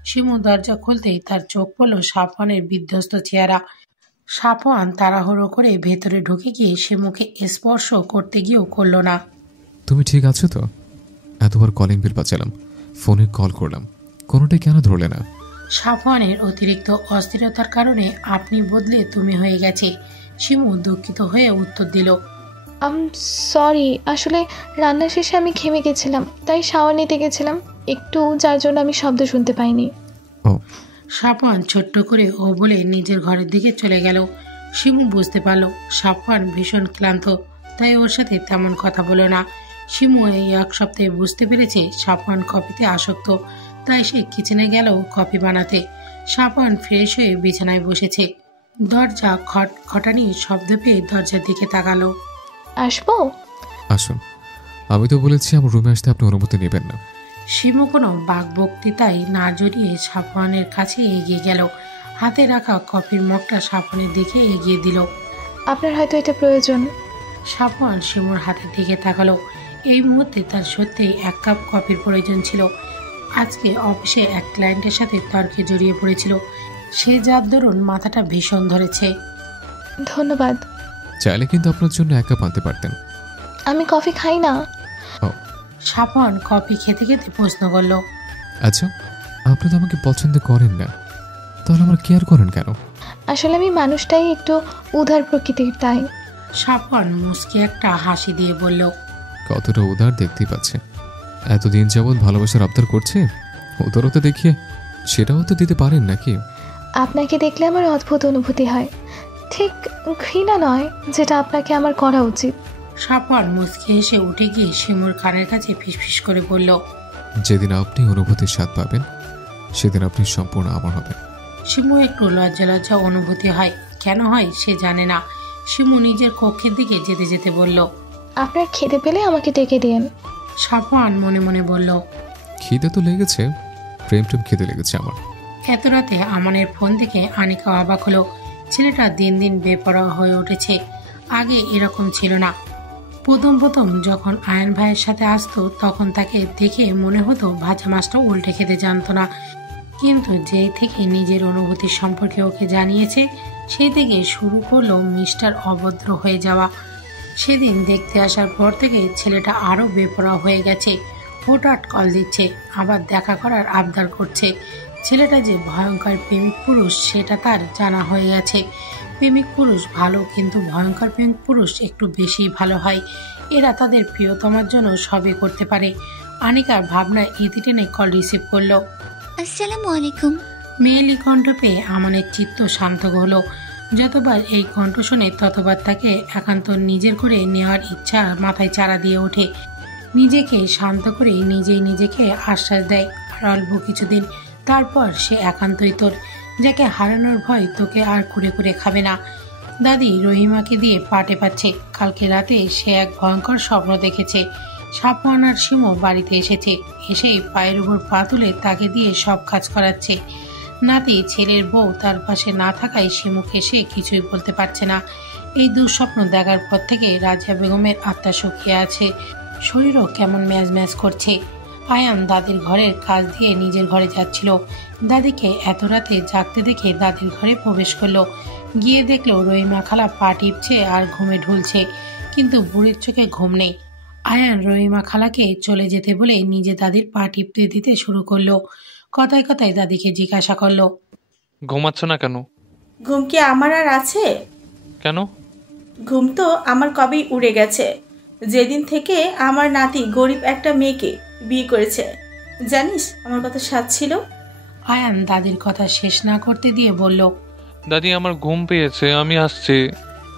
শিমু দরজা খুলতেই তার চোখ পড়ল সাফওয়ানের বিধ্বস্ত চেহারা। সাফওয়ান তাড়াহুড়ো করে ভেতরে ঢুকে গিয়ে শিমুকে স্পর্শ করতে গিয়েও করল না। তুমি ঠিক আছো তো? এতবার কলিং বেল বাজালাম, ফোনে কল করলাম, কোনোটাই কেন ধরলে না? সাফওয়ানের অতিরিক্ত অস্থিরতার কারণে আপনি বদলে তুমি হয়ে গেছে। শিমু দুঃখিত হয়ে উত্তর দিল, সরি, আসলে রান্না শেষে আমি ঘেমে গেছিলাম, তাই শাওয়ার নিতে গেছিলাম একটু, যার জন্য আমি শব্দ শুনতে পাইনি। সাফওয়ান ছোট্ট করে ও বলে নিজের ঘরের দিকে চলে গেল। শিমু বুঝতে পারল সাফওয়ান ভীষণ ক্লান্ত, তাই ওর সাথে তেমন কথা বলো না। শিমু এই এক সপ্তাহে বুঝতে পেরেছে সাফওয়ান কফিতে আসক্ত, তাই সে কিচেনে গেল কফি বানাতে। সাফওয়ান ফ্রেশ হয়ে বিছানায় বসেছে। দরজা খটখটানি শব্দ পেয়ে দরজার দিকে তাকালো। আসবো? আসুন। আমি তো বলেছি আমার রুমে আসতে আপনি অনুমতি নেবেন না। শিমু কোনো বাকবক্তিতায় না জড়িয়ে সাফওয়ানের কাছে এগিয়ে গেল। হাতে রাখা কফির মগটা সাফওয়ানের দিকে এগিয়ে দিল। আপনার হয়তো এটা প্রয়োজন। সাফওয়ান শিমুর হাতের দিকে তাকালো। এই মুহূর্তে তার সত্যিই এক কাপ কফির প্রয়োজন ছিল। আজকে অফিসে এক ক্লায়েন্টের সাথে তর্কে জড়িয়ে পড়েছিল, সে যার দরুন মাথাটা ভীষণ ধরেছে। ধন্যবাদ। চাইলে কিন্তু আপনার জন্য এক কাপ আনতে পারতেন। আমি কফি খাই না। সাফওয়ান কফি খেতে খেতে প্রশ্ন করল, আচ্ছা, আপনি তো আমাকে পছন্দ করেন না, তাহলে আমার কেয়ার করেন কেন? আসলে আমি মানুষটাই একটু উদার প্রকৃতির, তাই। সাফওয়ান মুস্কি একটা হাসি দিয়ে বলল, কতটা উদার দেখতেই পাচ্ছে। এতদিন যাবৎ ভালোবাসার আবদার করছে, উদারতা দেখিয়ে সেটাও তো দিতে পারেন নাকি? আপনাকে দেখলে আমার অদ্ভুত অনুভূতি হয়, ঠিক ঘৃণা নয়, যেটা আপনাকে আমার করা উচিত। সাফওয়ান মুস্কি হেসে উঠে গিয়ে শিমুর কানের কাছে ফিসফিস করে বলল, যেদিন আপনি অনুভূতির স্বাদ পাবেন সেদিন আপনি সম্পূর্ণ আমার হবেন। শিমু একটু লজ্জা লজ্জা অনুভূতি হয়, কেন হয় সে জানে না। শিমু নিজের কক্ষের দিকে যেতে যেতে বলল, আপনার খিদে পেলে আমাকে ডেকে দিন। সাফওয়ান মনে মনে বলল, খিদে তো লেগেছে, প্রেম খিদে লেগেছে আমার। এত রাতে আমানের ফোন থেকে আনিকা অবাক হলো। ছেলেটা দিন দিন বেপরোয়া হয়ে উঠেছে, আগে এরকম ছিল না। প্রথম যখন আয়ন ভাইয়ের সাথে আসতো তখন তাকে দেখে মনে হতো ভাজা মাছটা উল্টে খেতে জানতো না, কিন্তু যেই থেকে নিজের অনুভূতি সম্পর্কে ওকে জানিয়েছে সেই থেকে শুরু করলো মিস্টার অভদ্র হয়ে যাওয়া। সেদিন দেখতে আসার পর থেকে ছেলেটা আরও বেপরোয়া হয়ে গেছে। হঠাৎ কল দিচ্ছে, আবার দেখা করার আবদার করছে। ছেলেটা যে ভয়ঙ্কর প্রেমিক পুরুষ সেটা তার জানা হয়ে গেছে। প্রেমিক পুরুষ ভালো, কিন্তু ভয়ঙ্কর প্রেমিক পুরুষ একটু বেশি ভালো হয়। এরা তাদের প্রিয়তমার জন্য সবই করতে পারে। আনিকার ভাবনায় ইতি টেনে কল রিসিভ করলো। আসসালামু আলাইকুম। মেয়েলি কণ্ঠ পেয়ে আমানের চিত্ত শান্ত হলো। যতবার এই কণ্ঠ শুনে ততবার তাকে একান্ত নিজের করে নেওয়ার ইচ্ছা মাথায় চারা দিয়ে ওঠে। নিজেকে শান্ত করে নিজেই নিজেকে আশ্বাস দেয়, আর অল্প কিছুদিন তারপর সে একান্তই তোর, যাকে হারানোর ভয় তোকে আর কুড়ে কুড়ে খাবে না। দাদি রহিমাকে দিয়ে পাটে পাচ্ছে। কালকে রাতে সে এক ভয়ঙ্কর স্বপ্ন দেখেছে। সাফওয়ান আর শিমু বাড়িতে এসেছে, এসেই পায়ের উপর পা তুলে তাকে দিয়ে সব কাজ করাচ্ছে। নাতি ছেলের বউ তার পাশে না থাকায় শিমুকে সে কিছুই বলতে পারছে না। এই দুঃস্বপ্ন দেখার পর থেকে রাজিয়া বেগমের আত্মা শুকিয়ে আছে, শরীরও কেমন ম্যাজ ম্যাজ করছে। আয়ান দাদির ঘরের কাজ দিয়ে নিজের ঘরে যাচ্ছিল। দাদিকে এত রাতে জাগতে দেখে দাদির ঘরে প্রবেশ করলো। গিয়ে দেখলো রহিমা খালা পা টিপছে আর ঘুমে ঢুলছে, কিন্তু বুড়ির চোখে ঘুম নেই। আয়ান রহিমা খালাকে চলে যেতে বলে নিজে দাদির পা টিপতে দিতে শুরু করলো। কথায় কথায় দাদিকে জিজ্ঞাসা করলো, ঘুমাচ্ছ না কেন? ঘুম কি আমার আর আছে? কেন? ঘুম তো আমার কবেই উড়ে গেছে, যেদিন থেকে আমার নাতি গরিব একটা মেয়েকে বিয়ে করেছে। জানিস আমার কত স্বাদ ছিল? আয়ান দাদির কথা শেষ না করতে দিয়ে বলল, দাদি আমার ঘুম পেয়েছে, আমি আসছি।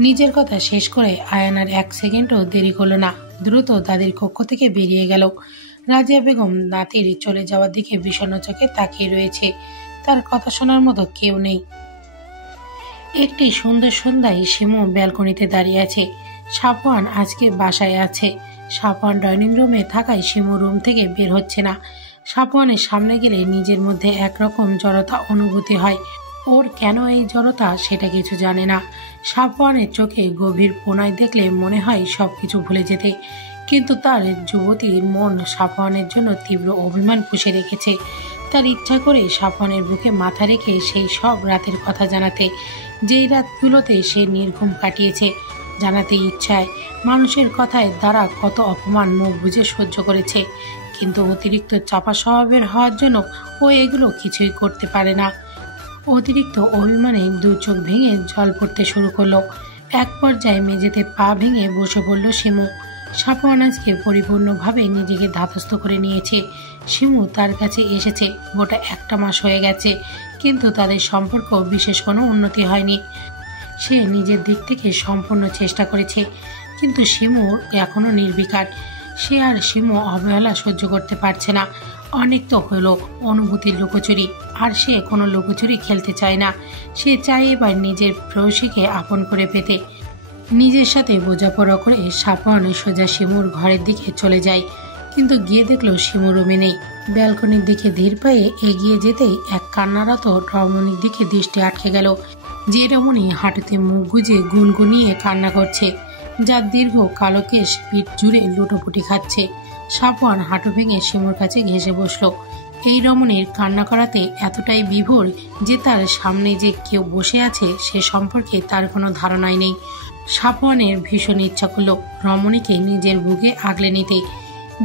নিজের কথা শেষ করে আয়ান আর এক সেকেন্ডও দেরি করলো না, দ্রুত দাদির কক্ষ থেকে বেরিয়ে গেল। রাজিয়া বেগম নাতির চলে যাওয়ার দিকে বিষণ্ণ চোখে তাকিয়ে রয়েছে, তার কথা শোনার মতো কেউ নেই। একটি সুন্দর সন্ধ্যায় শিমু ব্যালকনিতে দাঁড়িয়ে আছে। সাফওয়ান আজকে বাসায় আছে। সাফওয়ান ডাইনিং রুমে থাকায় শিমু রুম থেকে বের হচ্ছে না। সাফওয়ানের সামনে গেলে নিজের মধ্যে একরকম জড়তা অনুভূতি হয়। ওর কেন এই জড়তা সেটা কিছু জানে না। সাফওয়ানের চোখে গভীর কোণায় দেখলে মনে হয় সবকিছু ভুলে যেতে, কিন্তু তার যুবতীর মন সাফওয়ানের জন্য তীব্র অভিমান পুষে রেখেছে। তার ইচ্ছা করে সাফওয়ানের বুকে মাথা রেখে সেই সব রাতের কথা জানাতে। যেই রাতগুলোতে সে নির্ঘুম কাটিয়েছে, জানাতে ইচ্ছায় মানুষের কথায় দ্বারা কত অপমান মুখ বুজে সহ্য করেছে, কিন্তু অতিরিক্ত চাপা স্বভাবের হওয়ার জন্য ও এগুলো কিছুই করতে পারে না। অতিরিক্ত অভিমানে দু চোখ ভেঙে জল পড়তে শুরু করলো। এক পর্যায়ে মেঝেতে পা ভেঙে বসে পড়ল শিমু। সাফওয়ান আজকে পরিপূর্ণভাবে নিজেকে ধাতস্থ করে নিয়েছে। শিমু তার কাছে এসেছে গোটা 1 মাস হয়ে গেছে, কিন্তু তাদের সম্পর্ক বিশেষ কোনো উন্নতি হয়নি। সে নিজের দিক থেকে সম্পূর্ণ চেষ্টা করেছে, কিন্তু শিমু এখনও নির্বিকার। সে আর শিমু অবহেলা সহ্য করতে পারছে না। অনেক তো হলো অনুভূতির লুকোচুরি, আর সে কোনো লুকোচুরি খেলতে চায় না। সে চায় এবার নিজের প্রেয়সীকে আপন করে পেতে। নিজের সাথে বোঝাপড়া করে সাফওয়ান সোজা শিমুর ঘরের দিকে চলে যায়, কিন্তু গিয়ে দেখলো শিমু রুমে নেই। ব্যালকনির দিকে ধীর পায়ে এগিয়ে যেতেই এক কান্নারত রমণীর দিকে দৃষ্টি আটকে গেল, যে রমণী হাঁটুতে মুখ গুজে গুনগুনিয়ে কান্না করছে, যার দীর্ঘ কালো কেশ পিঠ জুড়ে লুটোপুটি খাচ্ছে। সাফওয়ান হাঁটু ভেঙে শিমুর কাছে ঘেঁষে বসলো। এই রমণীর কান্না করাতে এতটাই বিভোর যে তার সামনে যে কেউ বসে আছে সে সম্পর্কে তার কোনো ধারণাই নেই। সাফওয়ানের ভীষণ ইচ্ছা করলো রমণীকে নিজের বুকে আগলে নিতে।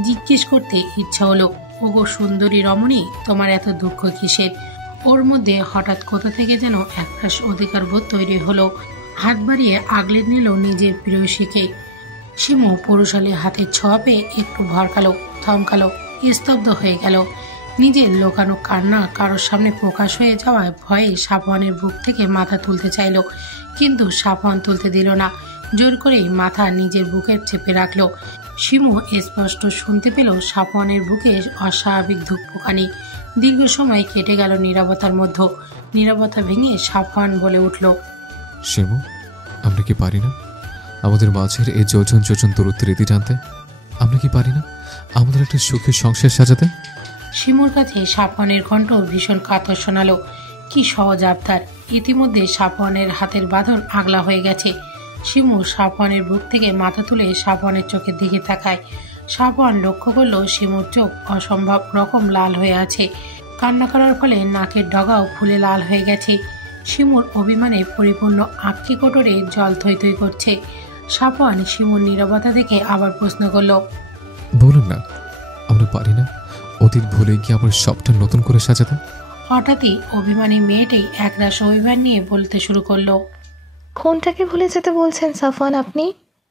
জিজ্ঞেস করতে ইচ্ছা হলো, ওগো সুন্দরী রমণী, তোমার এত দুঃখ কিসের? ওর মধ্যে হঠাৎ কোথা থেকে যেন একরাশ অধিকার বোধ তৈরি হলো। হাত বাড়িয়ে আগলে নিল নিজের প্রেয়সীকে। শিমু পুরুষালী হাতের ছোঁয়া পেয়ে একটু ভরকালো, থমকালো, স্তব্ধ হয়ে গেল। নিজের লোকানো কান্না কারোর সামনে প্রকাশ হয়ে যাওয়ায় ভয়ে সাফওয়ানের বুক থেকে মাথা তুলতে চাইল, কিন্তু সাফওয়ান তুলতে দিল না। জোর করেই মাথা নিজের বুকে চেপে রাখলো। শিমু স্পষ্ট শুনতে পেল সাফওয়ানের বুকে অস্বাভাবিক ধুকপুকানি। দীর্ঘ সময় কেটে গেল নীরবতার মধ্যে। নীরবতা ভেঙে সাফওয়ান বলে উঠল, শিমু, আমরা কি পারি না আমাদের মাঝের এই যোজন যোজন দূরত্বের রীতি জানতে? আমরা কি পারি না আমাদের একটা সুখের সংসার সাজাতে? শিমুর কাছে সাফওয়ানের কণ্ঠ ভীষণ কাতর শোনালো। কি সহজ আবদার! ইতিমধ্যে সাফওয়ানের হাতের বাঁধন আগলা হয়ে গেছে। শিমু সাফওয়ানের বুক থেকে মাথা তুলে সাফওয়ানের চোখের দিকে তাকায়। সাফওয়ান লক্ষ্য করল শিমুর চোখ অসম্ভব রকম লাল হয়ে আছে। কান্না করার ফলে নাকের ডগাও ফুলে লাল হয়ে গেছে। শিমুর অভিমানে পরিপূর্ণ আঁকি কোটরে জল থই থই করছে। সাফওয়ান শিমুর নীরবতা দেখে আবার প্রশ্ন করল, বলুন না, আমরা পারি না অতীত ভুলে গিয়ে আবার সবটা নতুন করে সাজাতে? হঠাৎই অভিমানী মেয়েটি একরাশ অভিমান নিয়ে বলতে শুরু করলো, কোনটাকে ভুলে যেতে বলছেন সাফওয়ান আপনি?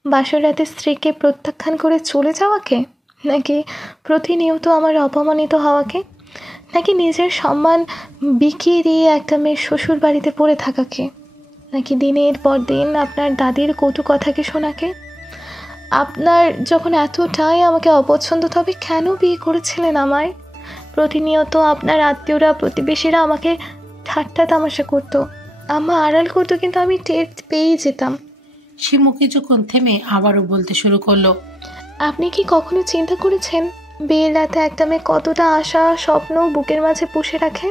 বাসর রাতে স্ত্রীকে প্রত্যাখ্যান করে চলে যাওয়াকে, নাকি প্রতিনিয়ত আমার অপমানিত হওয়াকে, নাকি নিজের সম্মান বিকিয়ে দিয়ে একটা মেয়ের শ্বশুর বাড়িতে পড়ে থাকাকে, নাকি দিনের পর দিন আপনার দাদির কটু কথাকে শোনাকে? আপনার যখন এতটাই আমাকে অপছন্দ, তবে কেন বিয়ে করেছিলেন আমায়? প্রতিনিয়ত আপনার আত্মীয়রা, প্রতিবেশীরা আমাকে ঠাট্টা তামাশা করতো, আম্মা আড়াল করতো, কিন্তু আমি টের পেয়েই যেতাম। শিমু কিছুক্ষণ থেমে আবারও বলতে শুরু করলো, আপনি কি কখনো চিন্তা করেছেন বিয়ের রাতে একটা মেয়ে কতটা আশা স্বপ্ন বুকের মাঝে পুষে রাখে?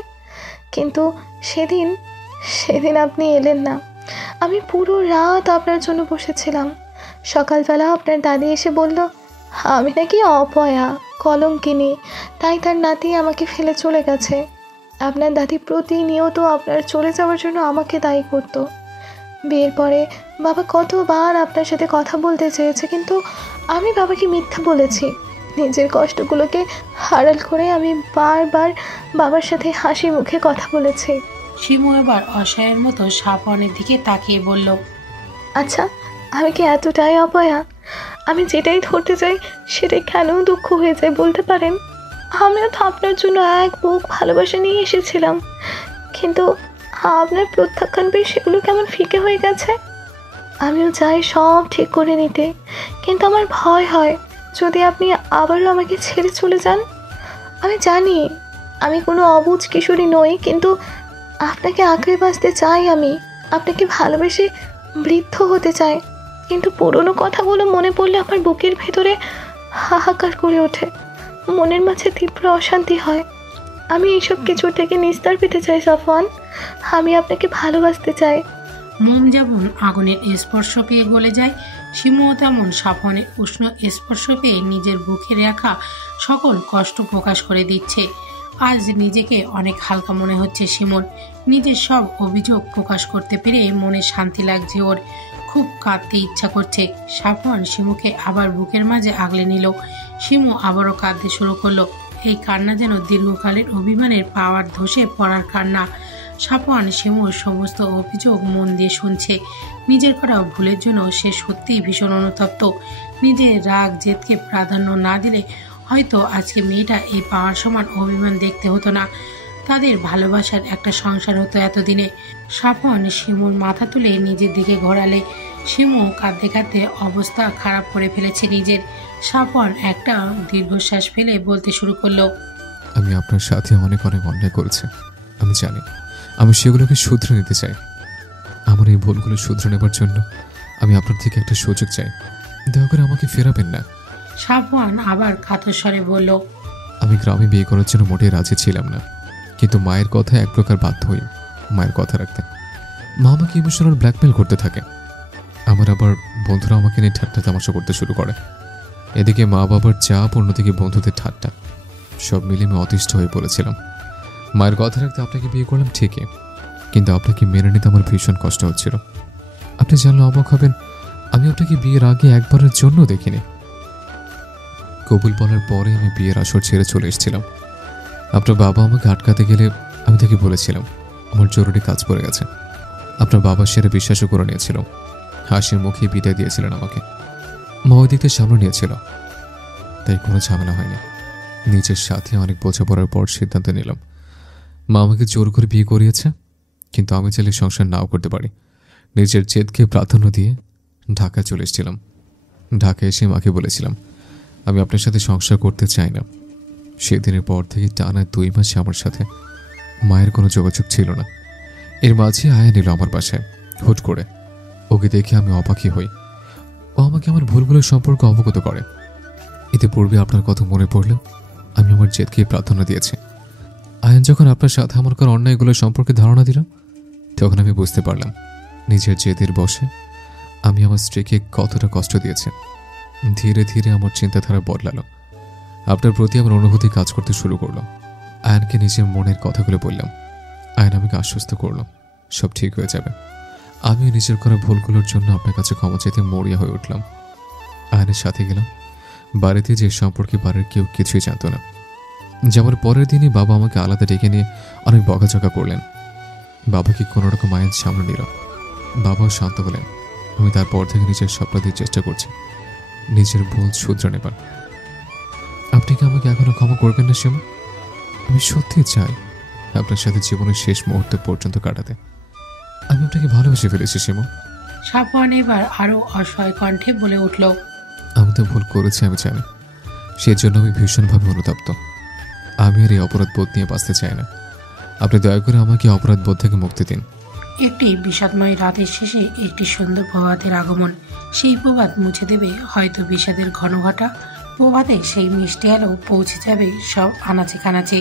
কিন্তু সেদিন আপনি এলেন না। আমি পুরো রাত আপনার জন্য বসেছিলাম। সকালবেলা আপনার দাদি এসে বলল আমি নাকি অপয়া, কলঙ্কিনী, তাই তার নাতি আমাকে ফেলে চলে গেছে। আপনার দাদি প্রতিনিয়ত আপনার চলে যাওয়ার জন্য আমাকে দায়ী করত। বিয়ের পরে বাবা কতবার আপনার সাথে কথা বলতে চেয়েছে, কিন্তু আমি বাবাকে মিথ্যা বলেছি। নিজের কষ্টগুলোকে আড়াল করে আমি বারবার বাবার সাথে হাসি মুখে কথা বলেছি। শিমু এবার অসহায়ের মতো সাফওয়ানের দিকে তাকিয়ে বলল, আচ্ছা, আমি কি এতটাই অপয়া? আমি যেটাই ধরতে চাই সেটাই কেন দুঃখ হয়ে যায় বলতে পারেন? আমিও তো আপনার জন্য এক বুক ভালোবাসা নিয়ে এসেছিলাম, কিন্তু আপনার প্রত্যাখ্যান পেয়ে সেগুলো কেমন ফিকে হয়ে গেছে। আমিও চাই সব ঠিক করে নিতে, কিন্তু আমার ভয় হয় যদি আপনি আবারও আমাকে ছেড়ে চলে যান। আমি জানি আমি কোনো অবুঝ কিশোরী নই, কিন্তু আপনাকে আঁকড়ে বাঁচতে চাই। আমি আপনাকে ভালোবেসে বৃদ্ধ হতে চাই, কিন্তু পুরনো কথাগুলো মনে পড়লে আমার বুকের ভেতরে হাহাকার করে ওঠে, মনের মাঝে তীব্র অশান্তি হয়। আমি এইসব কিছু থেকে নিস্তার পেতে চাই সাফওয়ান। আমি আপনাকে ভালোবাসতে চাই। মোম যেমন আগুনের স্পর্শ পেয়ে গলে যায়, শিমুও তেমন সাফওয়ানের উষ্ণ স্পর্শ পেয়ে নিজের বুকে রাখা সকল কষ্ট প্রকাশ করে দিচ্ছে। আজ নিজেকে অনেক হালকা মনে হচ্ছে শিমুর। নিজের সব অভিযোগ প্রকাশ করতে পেরে মনে শান্তি লাগছে ওর। খুব কাঁদতে ইচ্ছা করছে। সাফওয়ান শিমুকে আবার বুকের মাঝে আগলে নিল। শিমু আবারও কাঁদতে শুরু করলো। এই কান্না যেন দীর্ঘকালের অভিমানের পাওয়ার ধসে পড়ার কান্না। সাফওয়ান শিমুর সমস্ত অভিযোগ মন দিয়ে শুনছে। নিজের করা ভুলের জন্য সে সত্যিই ভীষণ অনুতপ্ত। নিজের রাগ জেদকে প্রাধান্য না দিলে হয়তো আজকে মেয়েটা এই পাওয়ার সমান অভিমান দেখতে হতো না। তাদের ভালোবাসার একটা সংসার হতো এতদিনে। সাফওয়ান শিমুর মাথা তুলে নিজের দিকে ঘোরালে। শিমু কাঁদতে কাঁদতে অবস্থা খারাপ করে ফেলেছে নিজের। সাফওয়ান একটা দীর্ঘশ্বাস ফেলে বলতে শুরু করলো, আমি আপনার সাথে অনেক অনেক অন্যায় করেছি, আমি জানি। আমি সেগুলোকে শুধরে নিতে চাই। আমার এই ভুলগুলো শুধরে নেবার জন্য আমি আপনার থেকে একটা সুযোগ চাই। দয়া করে আমাকে ফেরাবেন না। সাফওয়ান আবার কাতর স্বরে বলল, আমি গ্রামে বিয়ে করার জন্য মোটেই রাজি ছিলাম না, কিন্তু মায়ের কথা এক প্রকার বাধ্য হই মায়ের কথা রাখতে। মা আমাকে ইমোশনাল ব্ল্যাকমেল করতে থাকে। আমার আবার বন্ধুরা আমাকে নিয়ে ঠাট্টা তামাশা করতে শুরু করে। এদিকে মা বাবার চাপ, অন্যদিকে বন্ধুদের ঠাট্টা, সব মিলে আমি অতিষ্ঠ হয়ে পড়েছিলাম। মায়ের কথা রাখতে আপনাকে বিয়ে করলাম ঠিকই, কিন্তু আপনাকে মেনে নিতে আমার ভীষণ কষ্ট হচ্ছিল। আপনি জানলে অবাক হবেন, আমি আপনাকে বিয়ের আগে একবারের জন্য দেখিনি। কবুল বলার পরে আমি বিয়ের আসর ছেড়ে চলে এসেছিলাম। আপনার বাবা আমাকে আটকাতে গেলে আমি তাকে বলেছিলাম আমার জরুরি কাজ পড়ে গেছে। আপনার বাবা সেটা বিশ্বাসও করে নিয়েছিল। হাসি মুখে বিদায় দিয়েছিলেন আমাকে। মা ওই দিকটা সামনে নিয়েছিল, তাই কোনো ঝামেলা হয়নি। নিজের সাথে অনেক বোঝাপড়ার পর সিদ্ধান্ত নিলাম। মা আমাকে জোর করে বিয়ে করিয়েছে, কিন্তু আমি চাইলে সংসার নাও করতে পারি। নিজের জেদকে প্রাধান্য দিয়ে ঢাকা চলে এসেছিলাম। ঢাকা এসে মাকে বলেছিলাম আমি আপনার সাথে সংসার করতে চাই না। সেদিনের পর থেকে টানা 2 মাসে আমার সাথে মায়ের কোনো যোগাযোগ ছিল না। এর মাঝে আয়া নিল আমার বাসায় হুট করে। ওকে দেখে আমি অবাকই হই। ও আমাকে আমার ভুলগুলোর সম্পর্কে অবগত করে। এতে পূর্বে আপনার কথা মনে পড়লেও আমি আমার জেদকে প্রাধান্য দিয়েছি। আয়ান যখন আপনার সাথে আমার করা অন্যায়গুলোর সম্পর্কে ধারণা দিল, তখন আমি বুঝতে পারলাম নিজের জেদের বশে আমি আমার স্ত্রীকে কতটা কষ্ট দিয়েছি। ধীরে ধীরে আমার চিন্তাধারা বদলালো। আপনার প্রতি আমার অনুভূতি কাজ করতে শুরু করলো। আয়ানকে নিজের মনের কথাগুলো বললাম। আয়ান আমাকে আশ্বস্ত করলো সব ঠিক হয়ে যাবে। আমিও নিজের করা ভুলগুলোর জন্য আপনার কাছে ক্ষমা চাইতে মরিয়া হয়ে উঠলাম। আয়ানের সাথে গেলাম বাড়িতে, যে সম্পর্কে বাড়ির কেউ কিছুই জানত না। যেমন পরের দিনই বাবা আমাকে আলাদা ডেকে নিয়ে অনেক বকাঝকা করলেন। বাবাকে কোনোরকম আয়ান সামনে নিল। বাবাও শান্ত হলেন। আমি তারপর থেকে নিজের স্বপ্ন দিয়ে চেষ্টা করছি নিজের ভুল শুধরে নেবার। আপনি কি আমাকে এখনো ক্ষমা করবেন না শিমু? আমি সত্যি চাই আপনার সাথে জীবনের শেষ মুহূর্ত পর্যন্ত কাটাতে। আমি আপনাকে ভালোবেসে ফেলেছি শিমু। সাফওয়ান এবার আরো অসহায় কণ্ঠে বলে উঠল, আমি তো ভুল করেছি, আমি জানি। সেজন্য আমি ভীষণভাবে অনুতপ্ত। আমি আর এই অপরাধ বোধ নিয়ে বাঁচতে চাই না। আপনি দয়া করে আমাকে অপরাধ বোধ থেকে মুক্তি দিন। একটি বিষাদময় রাতের শেষে একটি সুন্দর প্রভাতের আগমন। সেই প্রভাত মুছে দেবে হয়তো বিষাদের ঘনঘটা। প্রভাতে সেই মিষ্টি আলো পৌঁছে যাবে সব আনাচে কানাচে।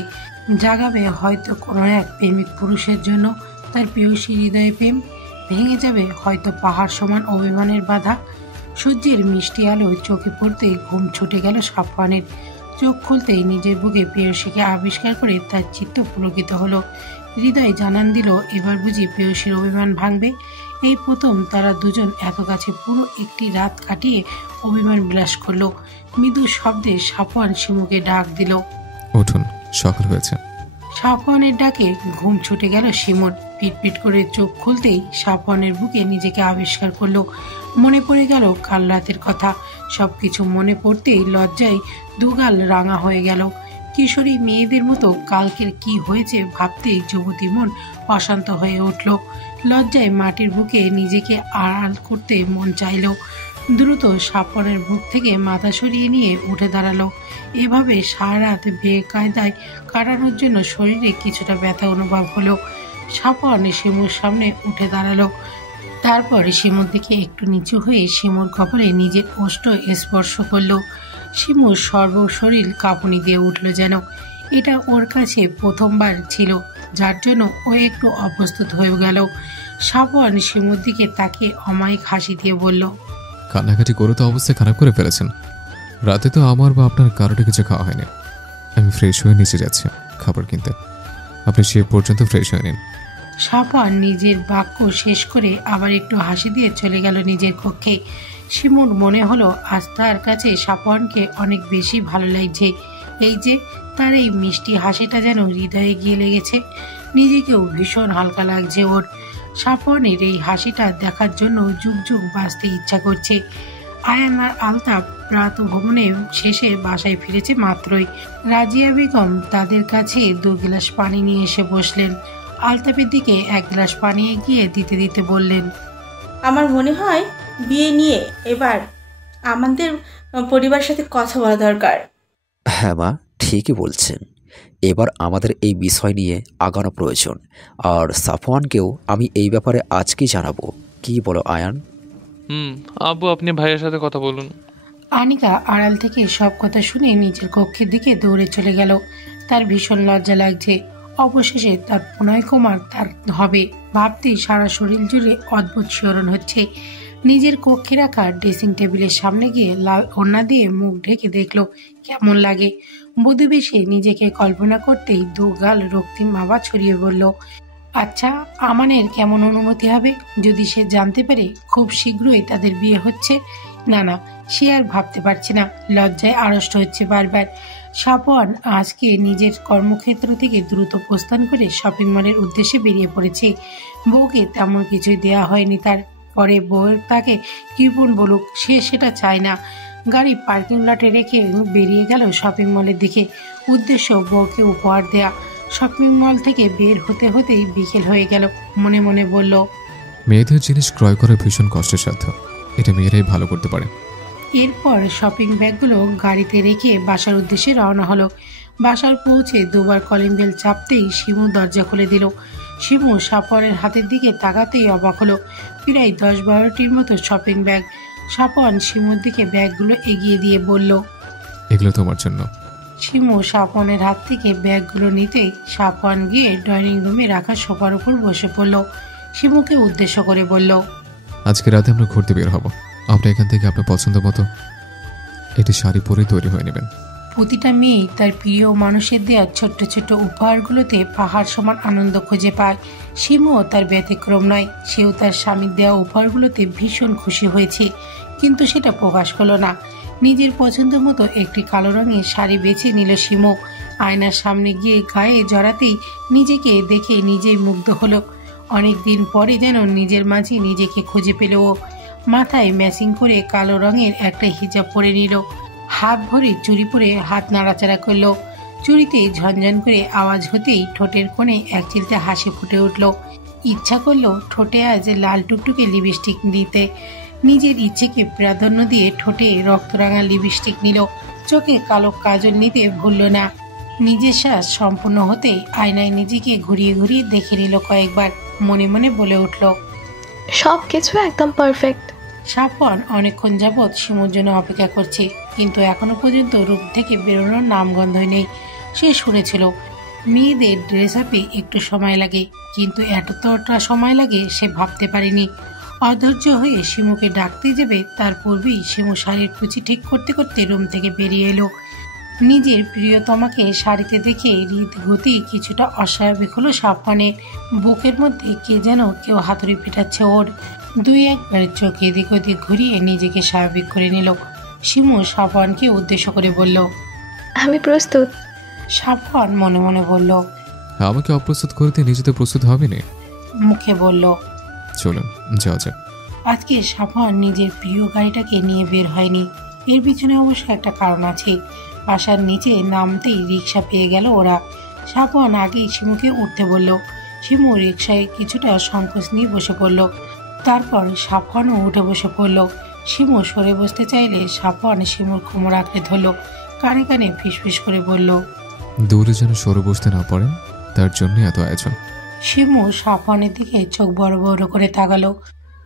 জাগাবে হয়তো কোনো এক প্রেমিক পুরুষের জন্য তার প্রেয়সী হৃদয়ে প্রেম। ভেঙে যাবে হয়তো পাহাড় সমান অভিমানের বাধা। সূর্যের মিষ্টি আলো চোখে পড়তে ঘুম ছুটে গেল সাফওয়ানের। চোখ খুলতেই নিজের বুকে প্রেয়সীকে আবিষ্কার করে তার চিত্ত পুলকিত হলো। হৃদয় জানান দিল এবার বুঝি প্রেয়সীর অভিমান ভাঙবে। এই প্রথম তারা দুজন এত কাছে পুরো একটি রাত কাটিয়ে অভিমান বিলাস করলো। মৃদু শব্দে সাফওয়ান শিমুকে ডাক দিল, উঠুন, সকাল হয়েছে। সাফওয়ানের ডাকে ঘুম ছুটে গেল শিমুর। পিটপিট করে চোখ খুলতেই সাফওয়ানের বুকে নিজেকে আবিষ্কার করলো। মনে পড়ে গেল কাল রাতের কথা। সবকিছু মনে পড়তেই লজ্জায় দুগাল রাঙা হয়ে গেল। কিশোরী মেয়েদের মতো কালকের কি হয়েছে ভাবতেই যুবতী মন অশান্ত হয়ে উঠল। লজ্জায় মাটির বুকে নিজেকে আড়াল করতে মন চাইল। দ্রুত সাফওয়ানের বুক থেকে মাথা সরিয়ে নিয়ে উঠে দাঁড়ালো। এভাবে সারা রাত বেকায়দায় কাটানোর জন্য শরীরে কিছুটা ব্যথা অনুভব হলো। সাফওয়ান শিমুর সামনে উঠে দাঁড়ালো। তারপর শিমুর দিকে একটু নিচু হয়ে শিমুর কপালে নিজের ওষ্ঠ স্পর্শ করলো। শিমুর সর্বশরীর কাঁপুনি দিয়ে উঠল যেন। এটা ওর কাছে প্রথমবার ছিল, যার জন্য ও একটু অপ্রস্তুত হয়ে গেল। সাফওয়ান শিমুর দিকে তাকিয়ে অমায়িক হাসি দিয়ে বলল, কান্নাকাটি করে তো অবস্থা খারাপ করে ফেলেছেন। রাতে তো আমার বা আপনার কারোটা কিছু খাওয়া হয়নি। আমি ফ্রেশ হয়ে নিচে যাচ্ছি, খাবার কিনতে। আপনি সে পর্যন্ত ফ্রেশ হয়ে নিন। সাফওয়ান নিজের বাক্য শেষ করে আবার একটু হাসি দিয়ে চলে গেল নিজের কক্ষে। শিমুর মনে হলো আজ তার কাছে সাফওয়ানকে অনেক বেশি ভালো লাগছে। এই যে তার এই মিষ্টি হাসিটা যেন হৃদয়ে গিয়ে লেগেছে। নিজেকেও ভীষণ হালকা লাগছে ওর। সাফওয়ানের এই হাসিটা দেখার জন্য যুগ যুগ বাঁচতে ইচ্ছা করছে। আয়ান আর আলতাফ প্রাতঃভ্রমণে শেষে বাসায় ফিরেছে মাত্রই। রাজিয়া বেগম তাদের কাছে 2 গ্লাস পানি নিয়ে এসে বসলেন। আলতাফের দিকে 1 গ্লাস পানি এগিয়ে দিতে দিতে বললেন, আমার মনে হয় বিয়ে নিয়ে এবার আমাদের পরিবারের সাথে কথা বলা দরকার। হ্যাঁ মা, ঠিকই বলছেন। এবার আমাদের এই বিষয় নিয়ে আগানো প্রয়োজন। আর সাফওয়ানকেও আমি এই ব্যাপারে আজকেই জানাবো। কি বলো আয়ান? আব্বু, আপনি ভাইয়ের সাথে কথা বলুন। আনিকা আড়াল থেকে সব কথা শুনে নিজের কক্ষের দিকে দৌড়ে চলে গেল। তার ভীষণ লজ্জা লাগছে। অবশেষে তার প্রণয় কুমার তার হবে ভাবতেই সারা শরীর জুড়ে অদ্ভুত শিহরণ হচ্ছে। নিজের কক্ষে রাখা ড্রেসিং টেবিলের সামনে গিয়ে লাল ওড়না দিয়ে মুখ ঢেকে দেখলো কেমন লাগে। বধূবেশে নিজেকে কল্পনা করতেই 2 গাল রক্তিম আবার ছড়িয়ে বলল, আচ্ছা আমানের কেমন অনুমতি হবে যদি সে জানতে পারে খুব শীঘ্রই তাদের বিয়ে হচ্ছে? না না, সে আর ভাবতে পারছে না। লজ্জায় আড়ষ্ট হচ্ছে বারবার। সাফওয়ান আজকে নিজের কর্মক্ষেত্র থেকে দ্রুত প্রস্থান করে শপিং মলের উদ্দেশ্যে বেরিয়ে পড়েছে। বউকে তেমন কিছুই দেয়া হয়নি তার। পরে বউয়ের তাকে কৃপণ বলুক, সে সেটা চায় না। গাড়ি পার্কিং লটে রেখে বেরিয়ে গেল শপিং মলের দিকে। উদ্দেশ্য বউকে উপহার দেয়া। শপিং মল থেকে বের হতে হতেই বিকেল হয়ে গেল। মনে মনে বলল, মেয়েদের জিনিস ক্রয় করা ভীষণ কষ্টের সাধ্য, এটা মেয়েরাই ভালো করতে পারে। এরপর শপিং ব্যাগগুলো গাড়িতে রেখে বাসার উদ্দেশ্যে রওনা হলো। বাসার পৌঁছে 2 বার কলিং বেল চাপতেই শিমু দরজা খুলে দিল। শিমু সাফওয়ানের হাতের দিকে তাকাতেই অবাক হলো। প্রায় 10-12টির মতো শপিং ব্যাগ। সাফওয়ান শিমুর দিকে ব্যাগগুলো এগিয়ে দিয়ে বলল, এগুলো তোমার জন্য। শিমু সাফওয়ানের হাত থেকে ব্যাগগুলো নিতেই সাফওয়ান গিয়ে ড্রয়িং রুমে রাখা সোফার উপর বসে পড়ল। শিমুকে উদ্দেশ্য করে বলল, আজকে রাতে আমরা ঘুরতে বের হব। আপনি এখান থেকে আপনার পছন্দ মতো একটি শাড়ি পরে তৈরি হয়ে নেবেন। প্রতিটা মেয়ে তার প্রিয় মানুষের দেওয়া ছোট্ট ছোট্ট উপহারগুলোতে পাহাড় সমান আনন্দ খুঁজে পায়। শিমুও তার ব্যতিক্রম নয়। সেও তার স্বামীর দেওয়া উপহারগুলোতে ভীষণ খুশি হয়েছে, কিন্তু সেটা প্রকাশ করল না। নিজের পছন্দ মতো একটি কালো রঙের শাড়ি বেছে নিল শিমু। আয়নার সামনে গিয়ে গায়ে জড়াতেই নিজেকে দেখে নিজেই মুগ্ধ হলো। অনেক দিন পরে যেন নিজের মাঝে নিজেকে খুঁজে পেল ও। মাথায় ম্যাচিং করে কালো রঙের একটা হিজাব পরে নিল। হাত ভরে চুড়ি পরে হাত নাড়াচাড়া করলো। চুড়িতে ঝনঝন করে আওয়াজ হতেই ঠোঁটের কোণে এক চিলতে হাসি ফুটে উঠল। ইচ্ছা করলো ঠোঁটে আজ লাল টুকটুকে লিপস্টিক দিতে। নিজের ইচ্ছেকে প্রাধান্য দিয়ে ঠোঁটে রক্তরাঙা লিপস্টিক নিল। চোখে কালো কাজল নিতে ভুলল না। নিজের শ্বাস সম্পূর্ণ হতেই আয়নায় নিজেকে ঘুরিয়ে ঘুরিয়ে দেখে নিল কয়েকবার। মনে মনে বলে উঠল, সব কিছু একদম পারফেক্ট। সাফওয়ান অনেকক্ষণ যাবৎ শিমুর জন্য অপেক্ষা করছে, কিন্তু এখনো পর্যন্ত রূপ থেকে বেরোনোর নামগন্ধই নেই। সে শুনেছিল মেয়েদের ড্রেস আপে একটু সময় লাগে, কিন্তু এতটা সময় লাগে সে ভাবতে পারেনি। অধৈর্য হয়ে শিমুকে ডাকতে যাবে তার পূর্বেই শিমু শাড়ির কুচি ঠিক করতে করতে রুম থেকে বেরিয়ে এলো। নিজের প্রিয়তমাকে শাড়িতে দেখে হৃদগতি কিছুটা অস্বাভাবিক হলো সাফওয়ানের। বুকের মধ্যে কে যেন কেউ হাতুড়ি পিটাচ্ছে ওর। 2-1বার চোখ এদিক ওদিক ঘুরিয়ে নিজেকে স্বাভাবিক করে নিল। শিমু সাফওয়ানকে উদ্দেশ্য করে বলল, আমি প্রস্তুত। সাফওয়ান মনে মনে বলল, আমাকে অপ্রস্তুত করতে নিজে তো প্রস্তুত হবে না। মুখে বলল, চলুন যাওয়া যাক। আজকে সাফওয়ান নিজের প্রিয় গাড়িটাকে নিয়ে বের হয়নি। এর পিছনে অবশ্য একটা কারণ আছে। বাসার নিচে নামতেই রিক্সা পেয়ে গেল ওরা। সাফওয়ান আগেই শিমুকে উঠতে বলল। শিমু রিক্সায় কিছুটা সংকোচ নিয়ে বসে পড়ল। তারপর সাফওয়ানও উঠে বসে পড়ল। শিমু সরে বসতে চাইলে সাফওয়ান শিমুর কোমর আঁকড়ে ধরল। কানে কানে ফিসফিস করে বলল, দূরে যেন সরে বসতে না পারেন, তার জন্য এত আয়োজন। শিমু সাফওয়ানের দিকে চোখ বড় বড় করে তাকালো।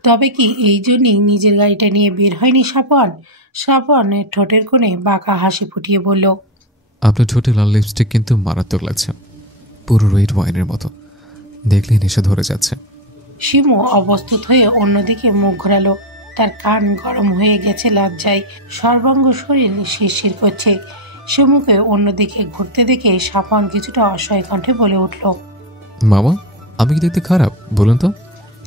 তবে কি এই জন্যই নিজের গাড়িটা নিয়ে বের হয়নি সাফওয়ান? সাফওয়ানের ঠোঁটের কোণে বাঁকা হাসি ফুটিয়ে বলল, আপনার ঠোঁটে লাল লিপস্টিক কিন্তু মারাত্মক লাগছে, পুরো রেড ওয়াইনের মতো, দেখলেই নেশা ধরে যাচ্ছে। শিমু অবস্থিত হয়ে অন্যদিকে মুখ ঘোরালো। তার কান গরম হয়ে গেছে লজ্জায়। সর্বাঙ্গ শরীর শিরশির করছে। শিমুকে অন্যদিকে ঘুরতে দেখে সাফওয়ান কিছুটা অসহায় কণ্ঠে বলে উঠল, মামা আমি কি দেখতে খারাপ বলুন তো?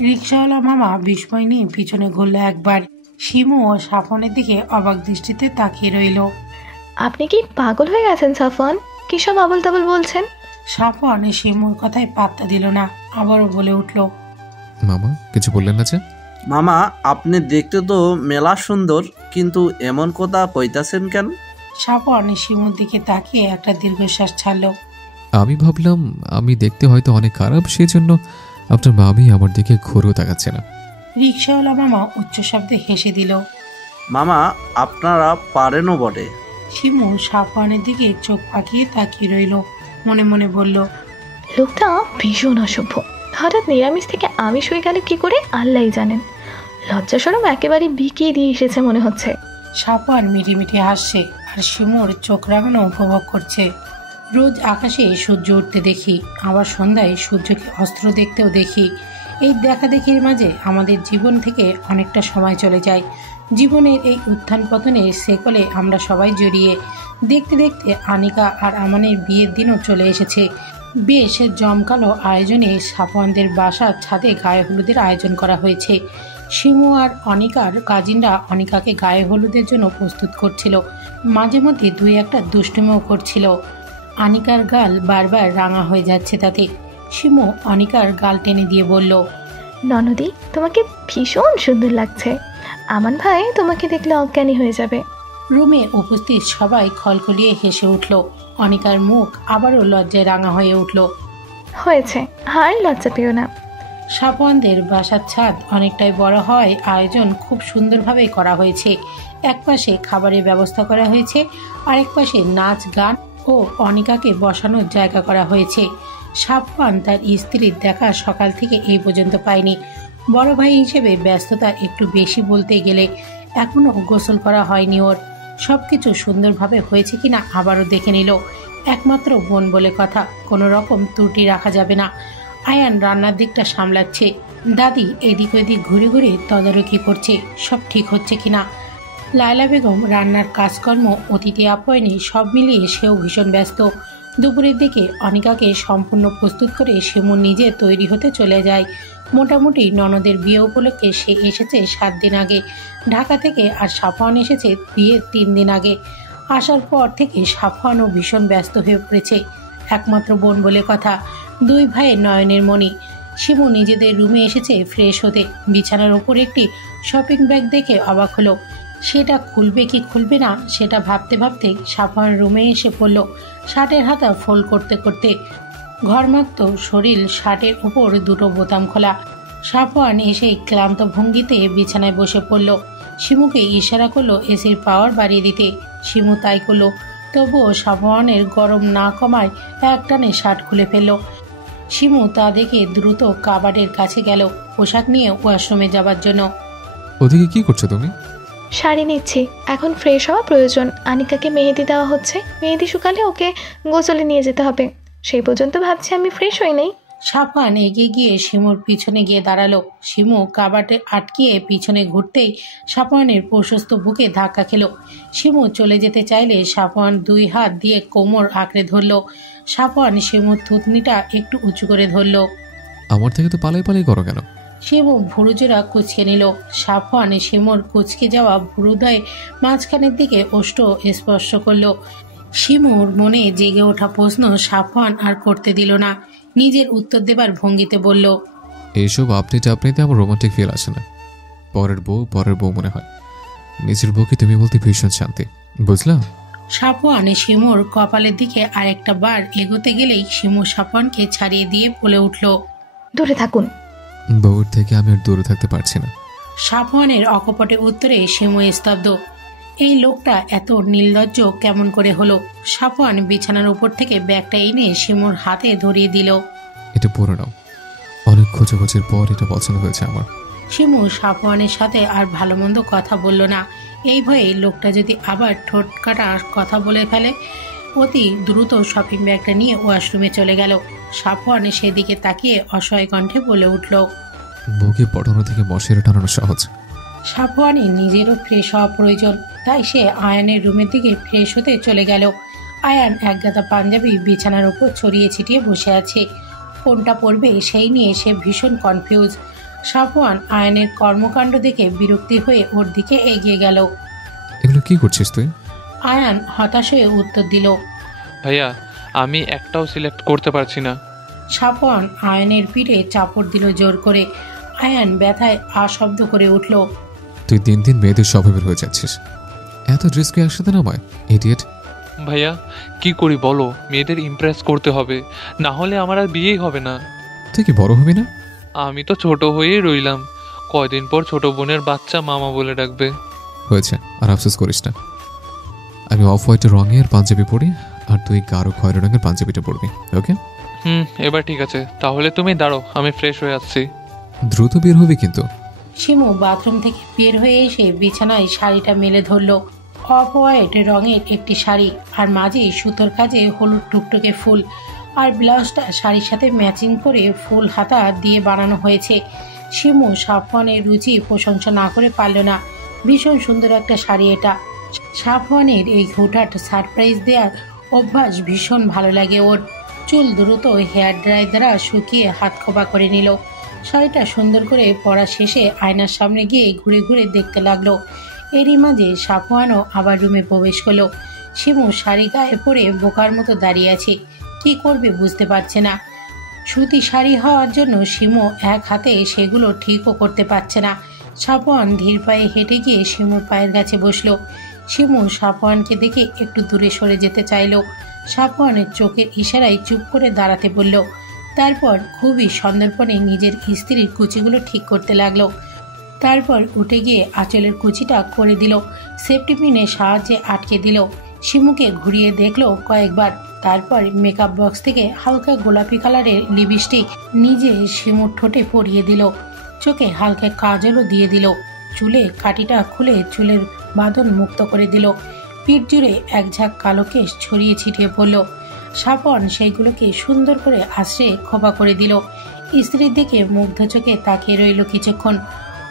রিক্সাওয়ালা মামা বিস্ময় নিয়ে পিছনে ঘুরল একবার। শিমু ও সাফওয়ানের দিকে অবাক দৃষ্টিতে তাকিয়ে রইল। আপনি কি পাগল হয়ে গেছেন সাফওয়ান? কি সব আবল তাবল বলছেন? সাফওয়ান শিমুর কথায় পাত্তা দিল না, আবারও বলে উঠল, মামা কিছু বললেন না যে? মামা আপনি দেখতে তো মেলা সুন্দর, কিন্তু এমন কথা কইতাছেন কেন? সাফওয়ান শিমুর দিকে তাকিয়ে একটা দীর্ঘশ্বাস ছাড়ল। আমি ভাবলাম আমি দেখতে হয়তো অনেক খারাপ, সেই জন্য আপনার মামি আমার দিকে ঘুরেও তাকাচ্ছে না। রিক্সাওয়ালা মামা উচ্চ শব্দে হেসে দিল। মামা আপনারা পারেনও বটে। শিমু সাফওয়ানের দিকে চোখ পাকিয়ে তাকিয়ে রইল, মনে মনে বলল, লোকটা ভীষণ অসভ্য। হঠাৎ নিরামিষ থেকে আমিষ হয়ে গেল কি করে আল্লাহই জানেন। লজ্জা শরম একেবারে বিকিয়ে দিয়ে এসেছে মনে হচ্ছে। সাফওয়ান মিটি মিটি হাসছে আর শিমুর চোখ রাগানো উপভোগ করছে। রোজ আকাশে সূর্য উঠতে দেখি, আবার সন্ধ্যায় সূর্যকে অস্ত্র দেখতেও দেখি। এই দেখা দেখির মাঝে আমাদের জীবন থেকে অনেকটা সময় চলে যায়। জীবনের এই উত্থান পতনের সেকলে আমরা সবাই জড়িয়ে। দেখতে দেখতে আনিকা আর আমানের বিয়ের দিনও চলে এসেছে। বেশ জমকালো আয়োজনে সাফওয়ানদের বাসার ছাদে গায়ে হলুদের আয়োজন করা হয়েছে। শিমু আর অনিকার কাজিনরা অনিকাকে গায়ে হলুদের জন্য প্রস্তুত করছিল। মাঝে মধ্যে দুই একটা দুষ্টুমিও করছিল। আনিকার গাল বারবার রাঙা হয়ে যাচ্ছে তাতে। শিমু অনিকার গাল টেনে দিয়ে বলল, ননদি তোমাকে ভীষণ সুন্দর লাগছে। আমান ভাই তোমাকে দেখলে অজ্ঞানী হয়ে যাবে। রুমে উপস্থিত সবাই খলখলিয়ে হেসে উঠল। অনিকার মুখ আবারও লজ্জায় রাঙা হয়ে উঠল। হয়েছে, আর লজ্জা পেও না। সাফওয়ানদের বাসার ছাদ অনেকটাই বড় হয় আয়োজন খুব সুন্দরভাবে করা হয়েছে। এক পাশে খাবারের ব্যবস্থা করা হয়েছে, আরেক পাশে নাচ গান ও অনিকাকে বসানোর জায়গা করা হয়েছে। সাফওয়ান তার স্ত্রীর দেখা সকাল থেকে এই পর্যন্ত পায়নি। বড় ভাই হিসেবে ব্যস্ততা একটু বেশি বলতে গেলে। এখনো গোসল করা হয়নি ওর। সবকিছু সুন্দরভাবে হয়েছে কিনা আবারও দেখে নিল। একমাত্র বোন বলে কথা, কোনো রকম ত্রুটি রাখা যাবে না। আয়ান রান্নার দিকটা সামলাচ্ছে, দাদি এদিক ওদিক ঘুরে ঘুরে তদারকি করছে সব ঠিক হচ্ছে কিনা। লায়লা বেগম রান্নার কাজকর্ম, অতিথি আপ্যায়নে সব মিলিয়ে সেও ভীষণ ব্যস্ত। দুপুরের দিকে অনিকাকে সম্পূর্ণ প্রস্তুত করে শিমু নিজে তৈরি হতে চলে যায়। মোটামুটি ননদের বিয়ে উপলক্ষে সে এসেছে 7 দিন আগে ঢাকা থেকে, আর সাফওয়ান এসেছে বিয়ের 3 দিন আগে। আসার পর থেকে সাফওয়ানও ভীষণ ব্যস্ত হয়ে পড়েছে। একমাত্র বোন বলে কথা, দুই ভাইয়ের নয়নের মণি। শিমু নিজেদের রুমে এসেছে ফ্রেশ হতে। বিছানার ওপর একটি শপিং ব্যাগ দেখে অবাক হলো। সেটা খুলবে কি খুলবে না সেটা ভাবতে ভাবতে সাফওয়ান রুমে এসে পড়ল, শার্টের হাতা ফোল্ড করতে করতে। ঘরমাক্ত শরীর, শার্টের উপর দুটো বোতাম খোলা। সাফওয়ান এসে ক্লান্ত ভঙ্গিতে বিছানায় বসে পড়ল। শিমুকে ইশারা করলো এসির পাওয়ার বাড়িয়ে দিতে। শিমু তাই করলো। তবুও সাফওয়ানের গরম না কমায় একটানে শার্ট খুলে ফেলল। শিমু তা দেখে দ্রুত কাবাডের কাছে গেল পোশাক নিয়ে ওয়াশরুমে যাবার জন্য। ওদিকে কি করছো তুমি? শাড়ি নিচ্ছি, এখন ফ্রেশ হওয়া প্রয়োজন। আনিকাকে মেহেদি দেওয়া হচ্ছে, মেহেদি শুকালে ওকে গোসলে নিয়ে যেতে হবে। সেই পর্যন্ত ভাবছি আমি ফ্রেশ হই নাই। সাফওয়ান এগিয়ে গিয়ে শিমুর পিছনে গিয়ে দাঁড়ালো। শিমু কাবাটে আটকিয়ে পিছনে ঘুরতেই সাফওয়ানের প্রশস্ত বুকে ধাক্কা খেলো। শিমু চলে যেতে চাইলে সাফওয়ান 2 হাত দিয়ে কোমর আঁকড়ে ধরল। সাফওয়ান শিমুর থুতনিটা একটু উঁচু করে ধরল। আমার থেকে তো পালাই পালাই করো কেন? শিমু ভুরুজোড়া কুচকে নিল। সাফওয়ান শিমুর কুচকে যাওয়া ভুরুদয় মাঝখানের দিকে ওষ্ঠ স্পর্শ করলো। শিমুর মনে জেগে ওঠা প্রশ্ন সাফওয়ান আর করতে দিল না, নিজের উত্তর দেবার ভঙ্গিতে বলল, এইসব আপনি টাপনিতে আমার রোমান্টিক ফিল আসে না। পরের বউ মনে হয়। নিজের বউকে তুমি বলতে ভীষণ শান্তি, বুঝলাম। সাফওয়ান শিমুর কপালের দিকে আরেকটা বার এগোতে গেলেই শিমু সাফওয়ানকে ছাড়িয়ে দিয়ে বলে উঠল, দূরে থাকুন। বউর থেকে আমি আর দূরে থাকতে পারছি না। সাফওয়ানের অকপটে উত্তরে শিমু স্তব্ধ। এই লোকটা এত নির্লজ্জ কেমন করে হলো? সাফওয়ান বিছানার উপর থেকে ব্যাগটা এনে শিমুর হাতে ধরিয়ে দিল। এটা পরে নাও, অনেক খোঁজাখোঁজির পর এটা পছন্দ হয়েছে আমার। শিমু সাফওয়ানের সাথে আর ভালো মন্দ কথা বলল না। এই ভয়ে লোকটা যদি আবার ঠোঁট কাটা কথা বলে ফেলে। অতি দ্রুত শপিং ব্যাগটা নিয়ে ওয়াশরুমে চলে গেল। সাফওয়ান সেদিকে তাকিয়ে অসহায় কণ্ঠে বলে উঠল, বউকে পটানো থেকে মশারি টানানো সহজ। সাফওয়ানের নিজেরও ফ্রেশ হওয়া প্রয়োজন, তাই সে আয়ানের রুমের দিকে ফ্রেশ হতে চলে গেল। আয়ান একগাদা পাঞ্জাবি বিছানার উপর ছড়িয়ে ছিটিয়ে বসে আছে। কোনটা পরবে সেই নিয়ে সে ভীষণ কনফিউজ। সাফওয়ান আয়ানের কর্মকাণ্ড দেখে বিরক্তি হয়ে ওর দিকে এগিয়ে গেল। এগুলো কি করছিস তুই? আয়ান হতাশ হয়ে উত্তর দিল, ভাইয়া আমি একটাও সিলেক্ট করতে পারছি না। সাফওয়ান আয়ানের পিঠে চাপড় দিল জোর করে। আয়ান ব্যথায় শব্দ করে উঠল। তুই দিন দিন মেয়েদের স্বভাবের হয়ে যাচ্ছিস। এত রিস্কে একসাথে নামায় ইডিয়েট। ভাইয়া কি করি বলো, মেয়েদের ইমপ্রেস করতে হবে, না হলে আমার আর বিয়েই হবে না। তুই কি বড় হবি না? আমি তো ছোট হয়েই রইলাম, কয়দিন পর ছোট বোনের বাচ্চা মামা বলে ডাকবে। হয়েছে, আর আফসোস করিস না। আমি অফ হোয়াইট রঙের পাঞ্জাবি পরি আর তুই গাঢ় খয়েরি রঙের পাঞ্জাবিটা পরবি, ওকে? এবার ঠিক আছে, তাহলে তুমি দাঁড়ো, আমি ফ্রেশ হয়ে আসছি। দ্রুত বের হবি কিন্তু। শিমু বাথরুম থেকে বের হয়ে এসে বিছানায় শাড়িটা মেলে ধরল। অফ হোয়াইট রঙের একটি শাড়ি, আর মাঝে সুতোর কাজে হলুদ টুকটুকে ফুল, আর ব্লাউজটা শাড়ির সাথে ম্যাচিং করে ফুল হাতা দিয়ে বানানো হয়েছে। শিমু সাফওয়ানের রুচি প্রশংসা না করে পারল না। ভীষণ সুন্দর একটা শাড়ি এটা। সাফওয়ানের এই হুটহাট সারপ্রাইজ দেওয়ার অভ্যাস ভীষণ ভালো লাগে ওর। চুল দ্রুত হেয়ার ড্রাই দ্বারা শুকিয়ে হাত খোপা করে নিল। শাড়িটা সুন্দর করে পরা শেষে আয়নার সামনে গিয়ে ঘুরে ঘুরে দেখতে লাগলো। এরই মাঝে সাফওয়ানও আবার রুমে প্রবেশ করলো। শিমু শাড়ি গায়ে পরে বোকার মতো দাঁড়িয়ে আছে, কি করবে বুঝতে পারছে না। সুতি শাড়ি হওয়ার জন্য শিমু এক হাতে সেগুলো ঠিকও করতে পারছে না। সাফওয়ান ধীর পায়ে হেঁটে গিয়ে শিমুর পায়ের কাছে বসলো। শিমু সাফওয়ানকে দেখে একটু দূরে সরে যেতে চাইল। সাফওয়ানের চোখের ইশারায় চুপ করে দাঁড়াতে বলল। তারপর খুবই সন্দর্পণে নিজের স্ত্রীর কুচিগুলো ঠিক করতে লাগলো। তারপর উঠে গিয়ে আঁচলের কুচিটা করে দিল, সেফটি পিনের সাহায্যে আটকে দিল। শিমুকে ঘুরিয়ে দেখলো কয়েকবার, তারপর মেকআপ বক্স থেকে হালকা গোলাপি কালারের লিপস্টিক নিজে শিমুর ঠোঁটে পরিয়ে দিল। চোখে হালকা কাজলও দিয়ে দিল। চুলে কাটিটা খুলে চুলের বাঁধন মুক্ত করে দিল। পিঠ জুড়ে এক ঝাঁক কালো কেশ ছড়িয়ে ছিটিয়ে পড়ল। সাফওয়ান সেইগুলোকে সুন্দর করে আশ্রে খোপা করে দিল। স্ত্রীর দিকে মুগ্ধ চোখে তাকিয়ে রইল কিছুক্ষণ,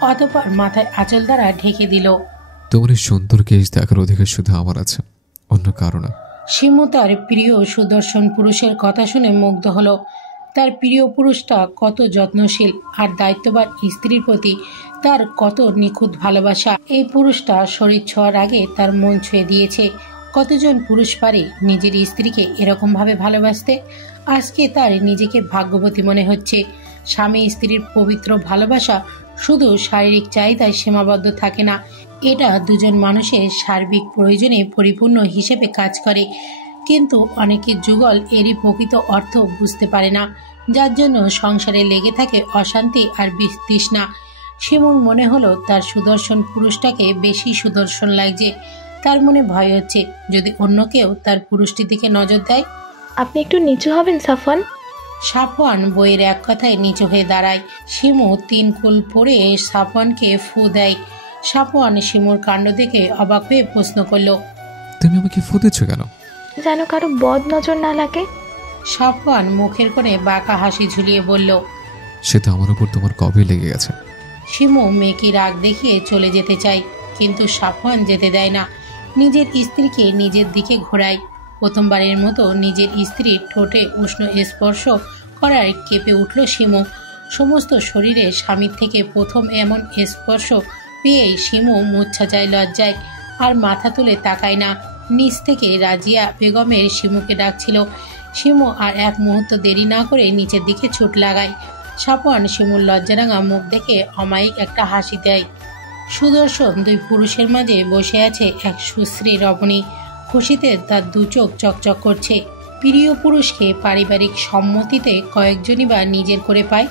অতঃপর মাথায় আঁচল দ্বারা ঢেকে দিল। তোমার এই সুন্দর কেশ দেখার অধিকার শুধু আমার আছে, অন্য কারো না। শিমু তার প্রিয় সুদর্শন পুরুষের কথা শুনে মুগ্ধ হলো। তার প্রিয় পুরুষটা কত যত্নশীল আর দায়িত্ববান স্ত্রীর প্রতি তার কত নিখুঁত ভালোবাসা। এই পুরুষটা শরীর ছোঁয়ার আগে তার মন ছুঁয়ে দিয়েছে। কতজন পুরুষ পারে নিজের স্ত্রীকে এরকমভাবে ভালোবাসতে? আজকে তার নিজেকে ভাগ্যবতী মনে হচ্ছে। স্বামী স্ত্রীর পবিত্র ভালোবাসা শুধু শারীরিক চাহিদায় সীমাবদ্ধ থাকে না, এটা দুজন মানুষের সার্বিক প্রয়োজনে পরিপূর্ণ হিসেবে কাজ করে। কিন্তু অনেকে যুগল এরই প্রকৃত অর্থ বুঝতে পারে না, যার জন্য সংসারে লেগে থাকে অশান্তি আর বিতৃষ্ণা। শিমুর মনে হলো তার সুদর্শন পুরুষটাকে বেশি সুদর্শন লাগছে। তার মনে ভয় হচ্ছে যদি অন্য কেউ তার পুরুষটির দিকে নজর দেয়। আপনি একটু নিচু হবেন সাফওয়ান? সাফওয়ান বইয়ের এক কথায় নিচু হয়ে দাঁড়ায়। শিমু 3 কুল পরে সাফওয়ানকে ফু দেয়। সাফওয়ান শিমুর কাণ্ড দেখে অবাক হয়ে প্রশ্ন করল, তুমি আমাকে ফু দিচ্ছ কেন? যেন কারো বদ নজর না লাগে। সাফওয়ান মুখের কোণে বাঁকা হাসি ঝুলিয়ে বলল, সেটা আমার উপর তোমার কবে লেগে গেছে। শিমু মেয়েকে রাগ দেখিয়ে চলে যেতে চায়, কিন্তু সাফওয়ান যেতে দেয় না। নিজের স্ত্রীকে নিজের দিকে ঘোরায়। প্রথমবারের মতো নিজের স্ত্রীর ঠোঁটে উষ্ণ স্পর্শ করায় কেঁপে উঠল শিমু। সমস্ত শরীরে স্বামীর থেকে প্রথম এমন স্পর্শ পেয়েই শিমু মূর্ছা যায় লজ্জায়, আর মাথা তুলে তাকায় না। নিচ থেকে রাজিয়া বেগমের শিমুকে ডাকছিল। শিমু আর এক মুহূর্ত দেরি না করে নিচের দিকে ছুট লাগায়। সাফওয়ান শিমুর লজ্জারাঙা মুখ দেখে অমায়িক একটা হাসি দেয়। সুদর্শন 2 পুরুষের মাঝে বসে আছে এক সুশ্রী রমণী। খুশিতে তার 2 চোখ চকচক করছে। প্রিয় পুরুষকে পারিবারিক সম্মতিতে কয়েকজনই বা নিজের করে পায়।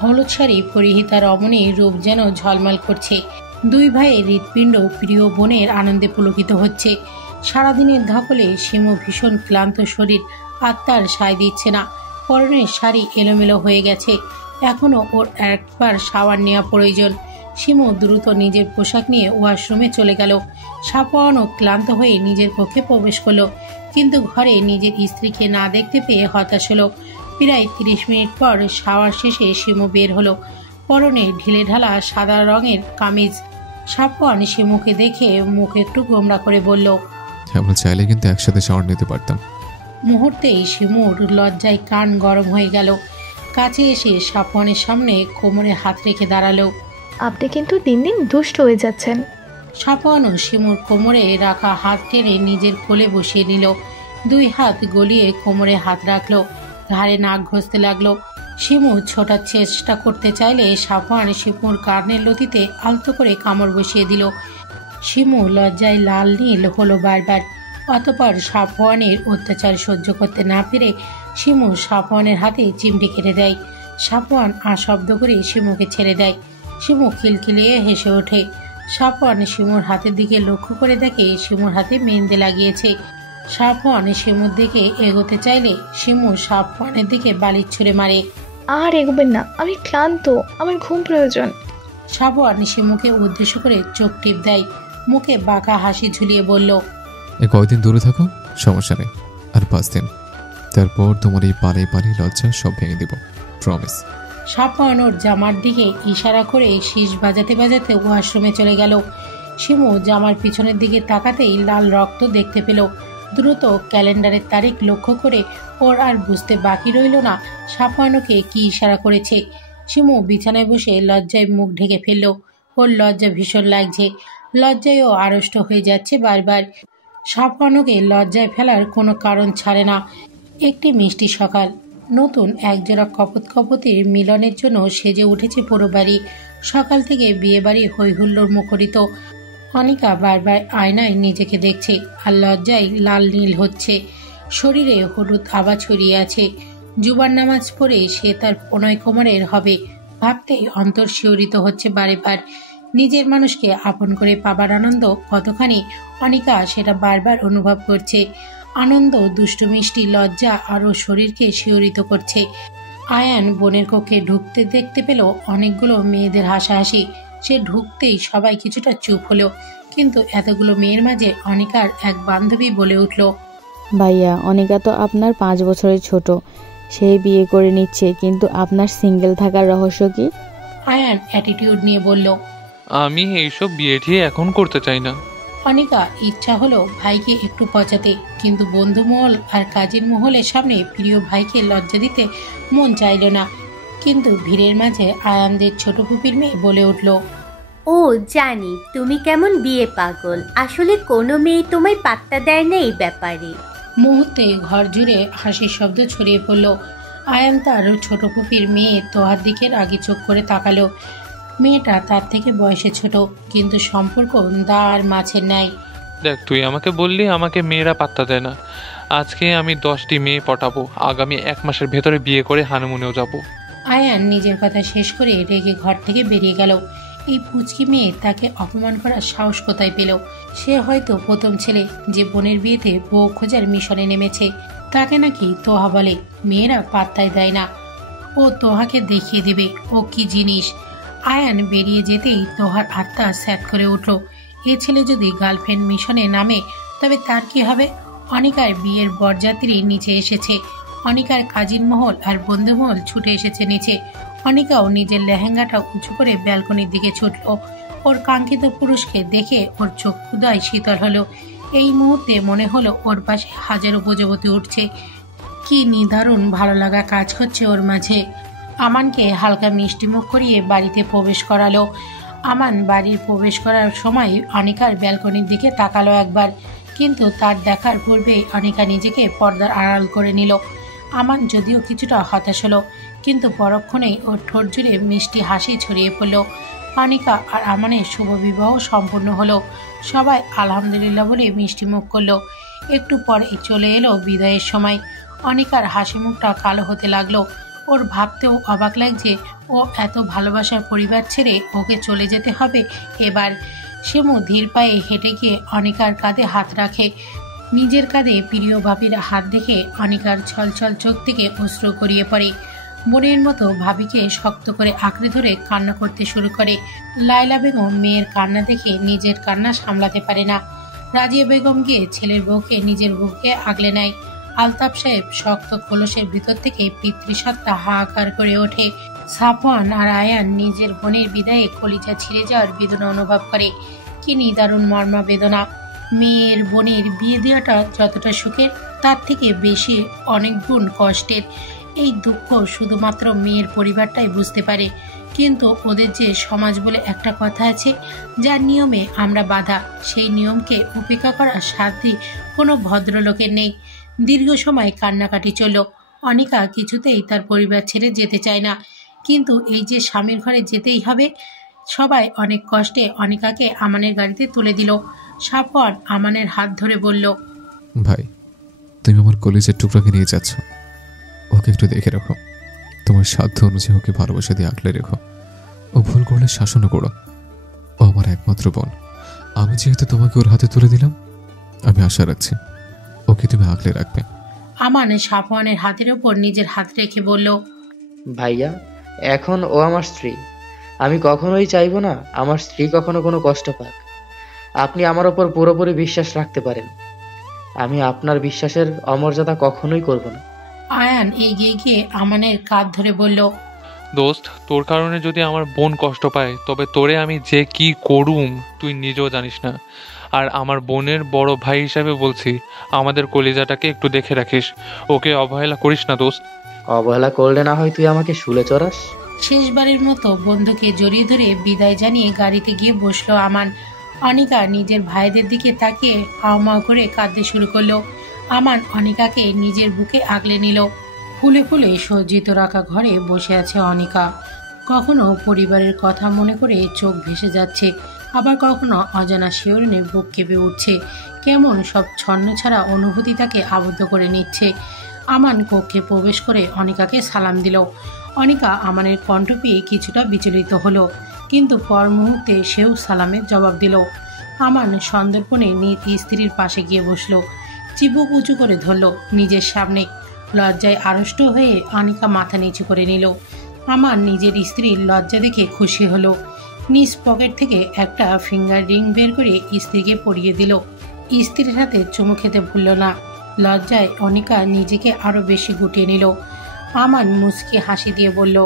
হলুদ শাড়ি পরিহিতা রমণীর রূপ যেন ঝলমল করছে। 2 ভাইয়ের হৃৎপিণ্ড প্রিয় বোনের আনন্দে পুলকিত হচ্ছে। সারাদিনের ধকলে শিমু ভীষণ ক্লান্ত শরীর, আত্মার সায় দিচ্ছে না। পরনের শাড়ি এলোমেলো হয়ে গেছে, এখনও ওর একবার শাওয়ার নেওয়া প্রয়োজন। শিমু দ্রুত নিজের পোশাক নিয়ে ওয়াশরুমে চলে গেল। সাফওয়ানও ক্লান্ত হয়ে নিজের কক্ষে প্রবেশ করলো, কিন্তু ঘরে নিজের স্ত্রীকে না দেখতে পেয়ে হতাশ হলো। প্রায় 30 মিনিট পর শাওয়ার শেষে শিমু বের হলো, পরনে ঢিলে ঢালা সাদা রঙের কামিজ। সাফওয়ান শিমুকে দেখে মুখ একটু গোমরা করে বলল, আমরা চাইলে কিন্তু একসাথে শাওয়ার নিতে পারতাম। মুহূর্তেই শিমুর লজ্জায় কান গরম হয়ে গেল। কাছে এসে সাফওয়ানের সামনে কোমরে হাত রেখে দাঁড়ালো। আপনি কিন্তু দিন দিন দুষ্ট হয়ে যাচ্ছেন। সাফওয়ানও শিমুর কোমরে রাখা হাত টেনে নিজের কোলে বসিয়ে নিল। দুই হাত গলিয়ে কোমরে হাত রাখলো, ঘাড়ে নাক ঘষতে লাগলো। শিমু ছোটার চেষ্টা করতে চাইলে সাফওয়ান শিমুর কানের লতিতে আলতো করে কামড় বসিয়ে দিল। শিমু লজ্জায় লাল নীল হলো বারবার। অতঃপর সাফওয়ানের অত্যাচার সহ্য করতে না পেরে শিমু সাফওয়ানের হাতে চিমটি কেটে দেয়। সাফওয়ান আশব্দ করে শিমুকে ছেড়ে দেয়। শিমু খিলখিলিয়ে হেসে ওঠে। সাফওয়ান শিমুর হাতের দিকে লক্ষ্য করে দেখে শিমুর হাতে মেহেন্দি লাগিয়েছে। সাফওয়ান শিমুর দিকে এগোতে চাইলে শিমু সাফওয়ানের দিকে বালিশ ছুঁড়ে মারে। আর এগোবেন না, আমি ক্লান্ত, আমার ঘুম প্রয়োজন। সাফওয়ান শিমুকে উদ্দেশ্য করে চোখ টিপ দেয়, মুখে বাঁকা হাসি ঝুলিয়ে বলল, এ কয়দিন দূরে থাকো, সমস্যা নেই। আর 5 দিন, তারপর তোমার এই পালে পালে লজ্জা সব ভেঙে দেব, প্রমিস। সাফওয়ান ওর জামার দিকে ইশারা করে শীষ বাজাতে বাজাতে ওয়াশরুমে চলে গেল। শিমু জামার পিছনের দিকে তাকাতেই লাল রক্ত দেখতে পেল। দ্রুত ক্যালেন্ডারের তারিখ লক্ষ্য করে ওর আর বুঝতে বাকি রইল না সাফওয়ানকে কি ইশারা করেছে। শিমু বিছানায় বসে লজ্জায় মুখ ঢেকে ফেলল। ওর লজ্জা ভীষণ লাগছে, লজ্জায়ও আড়ষ্ট হয়ে যাচ্ছে বারবার। সাফওয়ানকে লজ্জায় ফেলার কোনো কারণ ছাড়ে না। একটি মিষ্টি সকাল, নতুন একজোড়া কপোতির মিলনের জন্য সেজে উঠেছে পুরো বাড়ি। সকাল থেকে বিয়ে বাড়ি হৈহুল্লোর মুখরিত। অনিকা বারবার আয়নায় নিজেকে দেখছে আর লজ্জায় লাল নীল হচ্ছে। শরীরে হলুদ আভা ছড়িয়ে আছে। জুবার নামাজ পড়ে সে তার 15 কোমরের হবে ভাবতেই অন্তর শিহরিত হচ্ছে বারেবার। নিজের মানুষকে আপন করে পাবার আনন্দ কতখানি অনিকা সেটা বারবার অনুভব করছে। আনন্দ, দুষ্টু মিষ্টি লজ্জা আরও শরীরকে শিহরিত করছে। আয়ান বোনের কক্ষে ঢুকতে দেখতে পেল অনেকগুলো মেয়েদের হাসাহাসি। সে ঢুকতেই সবাই কিছুটা চুপ হলো, কিন্তু এতগুলো মেয়ের মাঝে অনিকার এক বান্ধবী বলে উঠল, ভাইয়া, অনিকা তো আপনার 5 বছরের ছোট, সে বিয়ে করে নিচ্ছে, কিন্তু আপনার সিঙ্গেল থাকার রহস্য কি? আয়ান অ্যাটিটিউড নিয়ে বলল, আমি এইসব বিয়ে ঠিয়ে এখন করতে চাই না। অনিকা ইচ্ছা হলো ভাইকে একটু পচাতে, কিন্তু বন্ধু মহল আর কাজের মহলের সামনে প্রিয় ভাইকে লজ্জা দিতে মন চাইল না। কিন্তু ভিড়ের মাঝে আয়ানদের ছোট পুপির মেয়ে বলে উঠল, ও জানি তুমি কেমন বিয়ে পাগল, আসলে কোনো মেয়ে তোমায় পাত্তা দেয় না এই ব্যাপারে। মুহূর্তে ঘর জুড়ে হাসির শব্দ ছড়িয়ে পড়ল। আয়ান তার ছোট পুপির মেয়ে তোহার দিকে রাগি চোখ করে তাকালো। মেয়েটা তার থেকে বয়সে ছোট, কিন্তু সম্পর্ক দা আর মাছের ন্যায়। দেখ, তুই আমাকে বললি আমাকে মেয়েরা পাত্তা দেয় না। আজকে আমি 10টি মেয়ে পটাবো, আগামী 1 মাসের ভেতরে বিয়ে করে হানিমুনেও যাব। আয়ান নিজের কথা শেষ করে রেগে ঘর থেকে বেরিয়ে গেল। এই পুচকি মেয়ে তাকে অপমান করার সাহস কোথায় পেল? সে হয়তো প্রথম ছেলে যে বোনের বিয়েতে বউ খোঁজার মিশনে নেমেছে। তাকে নাকি তোহা বলে। মেয়েরা পাত্তাই দেয় না। ও তোহাকে দেখিয়ে দেবে ও কি জিনিস। আয়ান বেরিয়ে যেতেই তোহার আত্মা স্যাত করে উঠল। এ ছেলে যদি গার্লফ্রেন্ড মিশনে নামে তবে তার কি হবে? অনিকার বিয়ের বরযাত্রী নিচে এসেছে। অনিকার কাজিন মহল আর বন্ধু মহল ছুটে এসেছে নিচে। অনিকাও নিজের লেহেঙ্গাটা উঁচু করে ব্যালকনির দিকে ছুটল। ওর কাঙ্ক্ষিত পুরুষকে দেখে ওর চোখ ক্ষুধায় শীতল হলো। এই মুহূর্তে মনে হলো ওর পাশে হাজারো প্রজাপতি উঠছে। কি নিদারুণ ভালো লাগা কাজ করছে ওর মাঝে। আমানকে হালকা মিষ্টিমুখ করিয়ে বাড়িতে প্রবেশ করালো। আমান বাড়ির প্রবেশ করার সময় অনিকার ব্যালকনির দিকে তাকালো একবার, কিন্তু তার দেখার পূর্বে অনিকা নিজেকে পর্দার আড়াল করে নিল। আমান যদিও কিছুটা হতাশ হলো, কিন্তু পরক্ষণেই ওর ঠোঁট জুড়ে মিষ্টি হাসি ছড়িয়ে পড়ল। অনিকা আর আমানের শুভ বিবাহ সম্পূর্ণ হলো। সবাই আলহামদুলিল্লাহ বলে মিষ্টি মুখ করলো। একটু পরে চলে এলো বিদায়ের সময়। অনিকার হাসি মুখটা কালো হতে লাগলো। ওর ভাবতেও অবাক লাগছে ও এত ভালোবাসার পরিবার ছেড়ে ওকে চলে যেতে হবে এবার। শিমু ধীর পায়ে হেঁটে গিয়ে অনিকার কাঁধে হাত রাখে। নিজের কাঁধে প্রিয় ভাবির হাত দেখে অনিকার ছলছল চোখ থেকে অশ্রু গড়িয়ে পড়ে। বোনের মতো ভাবিকে শক্ত করে আঁকড়ে ধরে কান্না করতে শুরু করে। লায়লা বেগম মেয়ের কান্না দেখে নিজের কান্না সামলাতে পারে না। রাজিয়া বেগম গিয়ে ছেলের বউকে নিজের বুকে আগলে নেয়। আলতাফ সাহেব শক্ত কলসের ভিতর থেকে পিতৃসত্তা হাহাকার করে ওঠে। সাফওয়ান আর আয়ান নিজের বোনের বিদায়ে কলিজা ছিঁড়ে যাওয়ার বেদনা অনুভব করে। কি নিদারুণ মর্মা বেদনা। মেয়ের বোনের বিয়ে দেওয়াটা যতটা সুখের তার থেকে বেশি অনেক গুণ কষ্টের। এই দুঃখ শুধুমাত্র মেয়ের পরিবারটাই বুঝতে পারে, কিন্তু ওদের যে সমাজ বলে একটা কথা আছে, যার নিয়মে আমরা বাধা, সেই নিয়মকে উপেক্ষা করার সাধ্যই কোনো ভদ্রলোকের নেই। দীর্ঘ সময় কান্নাকাটি চলল। অনিকা কিছুতেই তার পরিবার ছেড়ে যেতে চায় না, কিন্তু এই যে স্বামীর ঘরে যেতেই হবে। সবাই অনেক কষ্টে অনিকাকে আমানের গাড়িতে তুলে দিল। সাফওয়ান আমানের হাত ধরে বলল, ভাই, তুমি আমার কলেজের টুকরাকে নিয়ে যাচ্ছ, ওকে একটু দেখে রাখো। তোমার সাধ্য অনুযায়ী ওকে ভালোবাসা দিয়ে আগলে রেখো। ও ভুল করলে শাসনও করো। ও আমার একমাত্র বোন। আমি যেহেতু তোমাকে ওর হাতে তুলে দিলাম, আমি আশা রাখছি ওকে তুমি আগলে রাখবে। আমান সাফওয়ানের হাতের ওপর নিজের হাত রেখে বলল, ভাইয়া, এখন ও আমার স্ত্রী। আমি কখনোই চাইবো না আমার স্ত্রী কখনো কোনো কষ্ট পাক। আপনি আমার ওপর পুরোপুরি বিশ্বাস রাখতে পারেন। আমি আপনার বিশ্বাসের অমর্যাদা কখনোই করব না। আয়ান এগিয়ে গিয়ে আমানের কাঁধ ধরে বলল, দোস্ত, তোর কারণে যদি আমার বোন কষ্ট পায়, তবে তোরে আমি যে কি করুম তুই নিজেও জানিস না। আর আমার বোনের বড় ভাই হিসাবে বলছি, আমাদের কলিজাটাকে একটু দেখে রাখিস। ওকে অবহেলা করিস না দোস্ত। অবহেলা করলে না হয় তুই আমাকে শুলে চড়াস। শেষবারের মতো বন্ধুকে জড়িয়ে ধরে বিদায় জানিয়ে গাড়িতে গিয়ে বসলো আমান। অনিকা নিজের ভাইদের দিকে তাকিয়ে হাওমাও করে কাঁদতে শুরু করলো। আমান অনিকাকে নিজের বুকে আগলে নিল। ফুলে ফুলে সজ্জিত রাখা ঘরে বসে আছে অনিকা। কখনো পরিবারের কথা মনে করে চোখ ভেসে যাচ্ছে, আবার কখনো অজানা শিহরণে বুক কেঁপে উঠছে। কেমন সব ছন্নছাড়া অনুভূতি তাকে আবদ্ধ করে নিচ্ছে। আমান কক্ষে প্রবেশ করে অনিকাকে সালাম দিল। অনিকা আমানের কণ্ঠ পেয়ে কিছুটা বিচলিত হলো, কিন্তু পর মুহূর্তে সেও সালামের জবাব দিল। আমান সন্দর্পণে নিজ স্ত্রীর পাশে গিয়ে বসল, চিবুক উঁচু করে ধরল নিজের সামনে। লজ্জায় আড়ষ্ট হয়ে অনিকা মাথা নিচু করে নিল। আমান নিজের স্ত্রীর লজ্জা দেখে খুশি হলো। নিজ পকেট থেকে একটা ফিঙ্গার রিং বের করে স্ত্রীকে পরিয়ে দিল। স্ত্রীর হাতে চুমু খেতে ভুলল না। লজ্জায় অনিকা নিজেকে আরো বেশি গুটিয়ে নিল। আমান মুচকি হাসি দিয়ে বলল,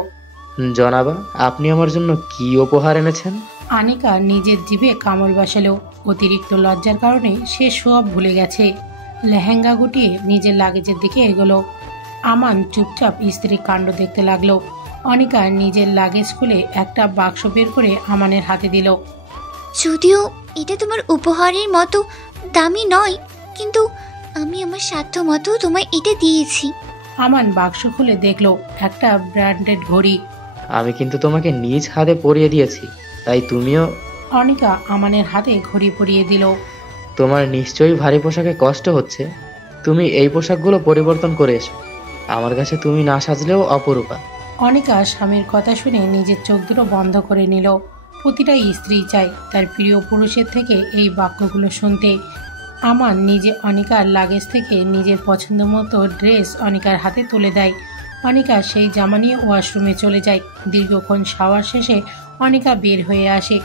জনাবা, আপনি আমার জন্য কি উপহার এনেছেন? আনিকা নিজের জিভে কামড় বসালো। অতিরিক্ত লজ্জার কারণে সে সব ভুলে গেছে। লেহেঙ্গা গুটিয়ে নিজের লাগেজের দিকে এগোলো। আমান চুপচাপ স্ত্রীর কাণ্ড দেখতে লাগলো। অনিকা নিজের লাগেজ খুলে একটা বাক্স বের করে আমানের হাতে দিল। যদিও এটা তোমার উপহারের মতো দামি নয়, কিন্তু আমি আমার সাধ্য মতো তোমায় এটা দিয়েছি। আমান বাক্স খুলে দেখলো একটা ব্র্যান্ডেড ঘড়ি। আমি কিন্তু তোমাকে নিজ হাতে পরিয়ে দিয়েছি, তাই তুমিও। অনিকা আমানের হাতে ঘড়ি পরিয়ে দিল। তোমার নিশ্চয়ই ভারী পোশাকে কষ্ট হচ্ছে। তুমি এই পোশাকগুলো পরিবর্তন করে এসো। আমার কাছে তুমি না সাজলেও অপরূপা। অনিকা স্বামীর কথা শুনে নিজের চোখ দুটো বন্ধ করে নিল। প্রতিটা স্ত্রী চায় তার প্রিয় পুরুষের থেকে এই বাক্যগুলো শুনতে। আমান নিজে অনিকার লাগেজ থেকে নিজের পছন্দ মতো ড্রেস অনিকার হাতে তুলে দেয়। অনিকা সেই জামা নিয়ে ওয়াশরুমে চলে যায়। দীর্ঘক্ষণ শাওয়ার শেষে অনিকা বের হয়ে আসে।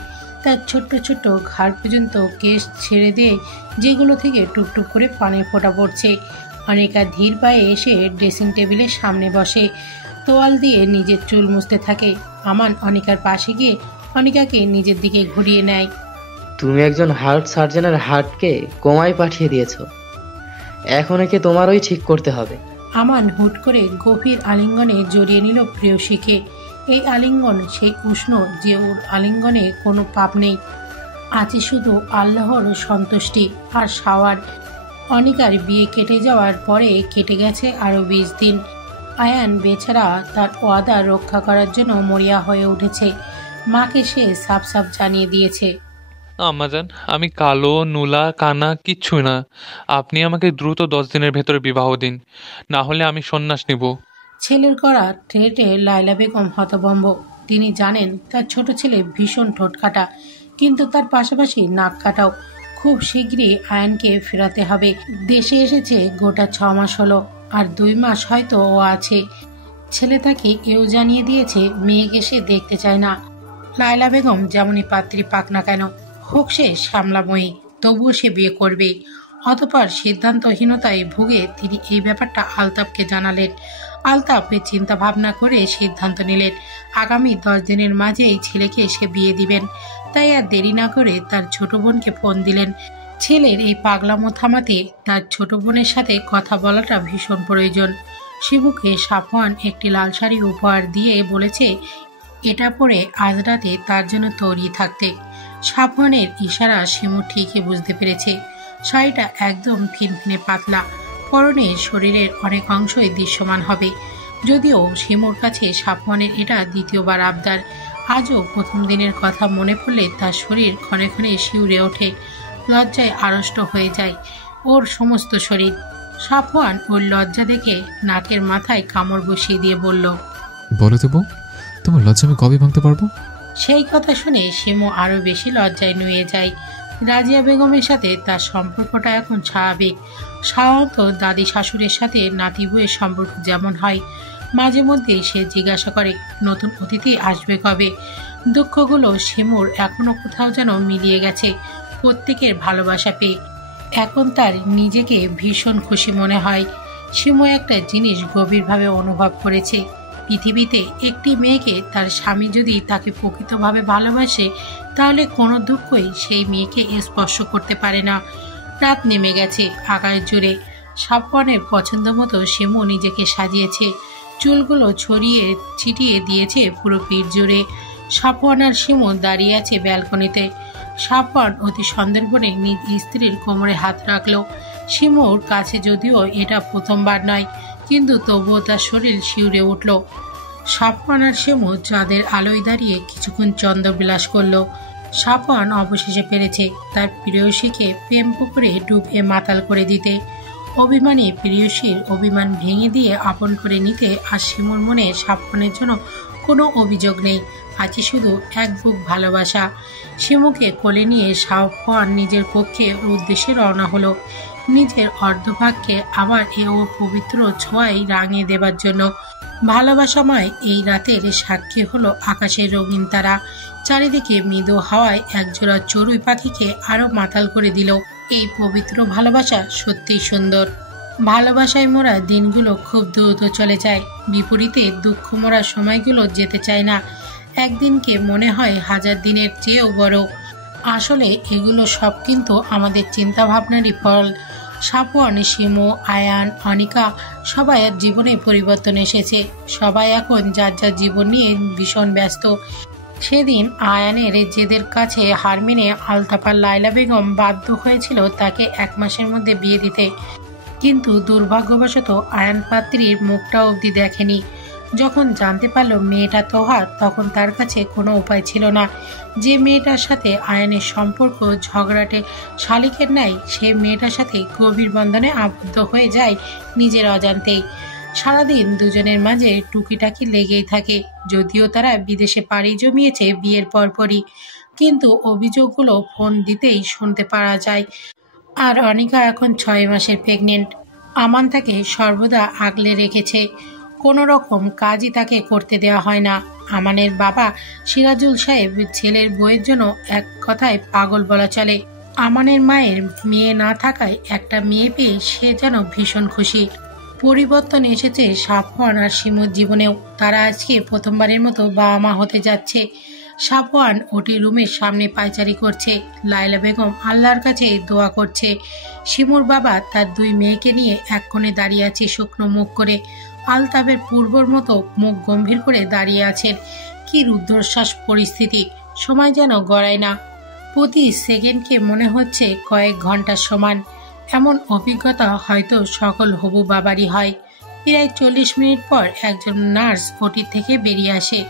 তার ছোট্ট ছোট্ট ঘাড় পর্যন্ত কেশ ছেড়ে দিয়ে যেগুলো থেকে টুকটুক করে পানির ফোঁটা পড়ছে। অনিকা ধীর পায়ে এসে ড্রেসিং টেবিলের সামনে বসে, তোয়াল দিয়ে নিজের চুল মুছতে থাকে। আমান অনিকার পাশে গিয়ে অনিকাকে নিজের দিকে ঘুরিয়ে নেয়। তুমি একজন হার্ট সার্জনের হার্টকে কোমায় পাঠিয়ে দিয়েছো। এখন একে তোমারই ঠিক করতে হবে। আমান হুট করে গভীর আলিঙ্গনে জড়িয়ে নিল প্রেয়সীকে। এই আলিঙ্গন সেই উষ্ণ যে ওর আলিঙ্গনে কোনো পাপ নেই, আছে শুধু আল্লাহর সন্তুষ্টি আর শাওয়ার। অনিকার বিয়ে কেটে যাওয়ার পরে কেটে গেছে আরও 20 দিন। আয়ান বেচারা তার ওয়াদা রক্ষা করার জন্য মরিয়া হয়ে উঠেছে। মাকে সে সাফ সাফ জানিয়ে দিয়েছে, আম্মাজান, আমি কালো, নুলা, কানা কিচ্ছু না। আপনি আমাকে দ্রুত 10 দিনের ভেতরে বিবাহ দিন, না হলে আমি সন্ন্যাস নিব। ছেলের করা ট্রেটে লাইলা বেগম হতভম্ব। তিনি জানেন তার ছোট ছেলে ভীষণ ঠোঁটকাটা, কিন্তু তার পাশাপাশি নাক কাটাও। খুব শীঘ্রই আয়ানকে ফেরাতে হবে। দেশে এসেছে গোটা 6 মাস হলো, আর 2 মাস হয়তো ও আছে। ছেলে তাকে এও জানিয়ে দিয়েছে মেয়েকে সে দেখতে চায় না। লাইলা বেগম যেমনই পাত্রী পাক না কেন, হোক সে সামলাময়ী, তবুও সে বিয়ে করবে। অতঃপর সিদ্ধান্তহীনতায় ভুগে তিনি এই ব্যাপারটা আলতাফকে জানালেন। আলতাফের চিন্তা ভাবনা করে সিদ্ধান্ত নিলেন আগামী 10 দিনের মাঝেই ছেলেকে সে বিয়ে দিবেন। তাই আর দেরি না করে তার ছোট বোনকে ফোন দিলেন। ছেলের এই পাগলামো থামাতে তার ছোট বোনের সাথে কথা বলাটা ভীষণ প্রয়োজন। শিমুকে সাফওয়ান একটি লাল শাড়ি উপহার দিয়ে বলেছে এটা পরে আজ রাতে তার জন্য তৈরি থাকতে। সাফওয়ানের ইশারা শিমু ঠিকই বুঝতে পেরেছে। শাড়িটা একদম ফিনফিনে পাতলা, পরনে শরীরের অনেক অংশই দৃশ্যমান হবে। যদিও শিমুর কাছে সাফওয়ানের এটা দ্বিতীয়বার আবদার। আজও প্রথম দিনের কথা মনে পড়লে তার শরীর ক্ষণে ক্ষণে শিউরে ওঠে, লজ্জায় আড়ষ্ট হয়ে যায় ওর সমস্ত শরীর। সাফওয়ান ওর লজ্জা দেখে নাকের মাথায় কামড় বসিয়ে দিয়ে বলল, বলো দেবো, তোমার লজ্জা আমি কবে ভাঙতে পারবো? সেই কথা শুনে শিমু আরো বেশি লজ্জায় নুয়ে যায়। রাজিয়া বেগমের সাথে তার সম্পর্কটা এখন স্বাভাবিক। সাধারণত দাদি শাশুড়ির সাথে নাতি বউয়ের সম্পর্ক যেমন হয়, মাঝে মধ্যে সে জিজ্ঞাসা করে নতুন অতিথি আসবে কবে। দুঃখগুলো শিমুর এখনো কোথাও যেন মিলিয়ে গেছে প্রত্যেকের ভালোবাসা পেয়ে। এখন তার নিজেকে ভীষণ খুশি মনে হয়। শিমু একটা জিনিস গভীরভাবে অনুভব করেছে, পৃথিবীতে একটি মেয়েকে তার স্বামী যদি তাকে প্রকৃতভাবে ভালোবাসে তাহলে কোনো দুঃখই সেই মেয়েকে স্পর্শ করতে পারে না। রাত নেমে গেছে আকাশ জুড়ে। সাফওয়ানের পছন্দ মতো শিমু নিজেকে সাজিয়েছে, চুলগুলো ছড়িয়ে ছিটিয়ে দিয়েছে পুরো পিঠ জুড়ে। সাফওয়ান আর শিমু দাঁড়িয়ে আছে ব্যালকনিতে। সাফওয়ান অতি সন্দর্পণে নিজ স্ত্রীর কোমরে হাত রাখল। শিমুর কাছে যদিও এটা প্রথমবার নয়, কিন্তু তবুও তার শরীর শিউরে উঠল। সাফওয়ান আর শিমু চাঁদের আলোয় দাঁড়িয়ে কিছুক্ষণ চন্দ্রবিলাস করল। সাফওয়ান অবশেষে পেরেছে তার প্রেয়সীকে প্রেম পুকুরে ডুবিয়ে মাতাল করে দিতে। অভিমানী প্রেয়সীর অভিমান ভেঙে দিয়ে আপন করে নিতে আর শিমুর মনে সাফওয়ানের জন্য কোনো অভিযোগ নেই, আছে শুধু এক বুক ভালোবাসা। শিমুকে কোলে নিয়ে সাফওয়ান নিজের কক্ষের উদ্দেশ্যে রওনা হলো, নিজের অর্ধভাগকে আবার ও পবিত্র ছোঁয়ায় রাঙিয়ে দেবার জন্য। ভালোবাসাময় এই রাতের সাক্ষী হলো আকাশের রঙিন তারা। চারিদিকে মৃদু হাওয়ায় একজোড়া চড়ুই পাখিকে আরো মাতাল করে দিল। এই পবিত্র ভালোবাসা সত্যিই সুন্দর। ভালোবাসায় মোরা দিনগুলো খুব দ্রুত চলে যায়, বিপরীতে দুঃখ মোরা সময়গুলো যেতে চায় না। একদিনকে মনে হয় হাজার দিনের চেয়েও বড়। আসলে এগুলো সব কিন্তু আমাদের চিন্তা ভাবনারই ফল। সাফওয়ান, শিমু, আয়ান, অনিকা সবাই জীবনে পরিবর্তন এসেছে। সবাই এখন যার যার জীবন নিয়ে ভীষণ ব্যস্ত। সেদিন আয়ানের জেদের কাছে হার মেনে আলতাফার লায়লা বেগম বাধ্য হয়েছিল তাকে 1 মাসের মধ্যে বিয়ে দিতে, কিন্তু দুর্ভাগ্যবশত আয়ান পাত্রীর মুখটা অবধি দেখেনি। যখন জানতে পারল মেয়েটা তোহা, তখন তার কাছে কোনো উপায় ছিল না। যে মেয়েটার সাথে আয়ানের সম্পর্ক ঝগড়াটে শালিকের ন্যায়, সে মেয়েটার সাথে গভীর বন্ধনে আবদ্ধ হয়ে যায় নিজের অজান্তেই। সারাদিন দুজনের মাঝে টুকিটাকি লেগেই থাকে। যদিও তারা বিদেশে পাড়ি জমিয়েছে বিয়ের পরপরই, কিন্তু অভিযোগগুলো ফোন দিতেই শুনতে পারা যায়। আর অনিকা এখন 6 মাসের প্রেগনেন্ট। আমান তাকে সর্বদা আগলে রেখেছে, কোনো রকম কাজই তাকে করতে দেওয়া হয় না। আমানের বাবা সিরাজুল সাহেব ছেলের বউয়ের জন্য এক কথায় পাগল বলা চলে। আমানের মায়ের মেয়ে না থাকায় একটা মেয়ে পেয়ে সে যেন ভীষণ খুশি। পরিবর্তন এসেছে সাফওয়ান আর শিমুর জীবনেও। তারা আজকে প্রথমবারের মতো বাবা মা হতে যাচ্ছে। সাফওয়ান ওটি রুমের সামনে পায়চারি করছে, লায়লা বেগম আল্লাহর কাছে দোয়া করছে। শিমুর বাবা তার 2 মেয়েকে নিয়ে এক কোণে দাঁড়িয়ে আছে শুকনো মুখ করে। আলতাবের পূর্বর মতো মুখ গম্ভীর করে দাঁড়িয়ে আছেন। কি রুদ্ধশ্বাস পরিস্থিতি, সময় যেন গড়ায় না। প্রতি সেকেন্ডকে মনে হচ্ছে কয়েক ঘন্টার সমান। এমন অভিজ্ঞতা হয়তো সকল হবু বাবারই হয়। প্রায় 40 মিনিট পর একজন নার্স ওটি থেকে বেরিয়ে আসে।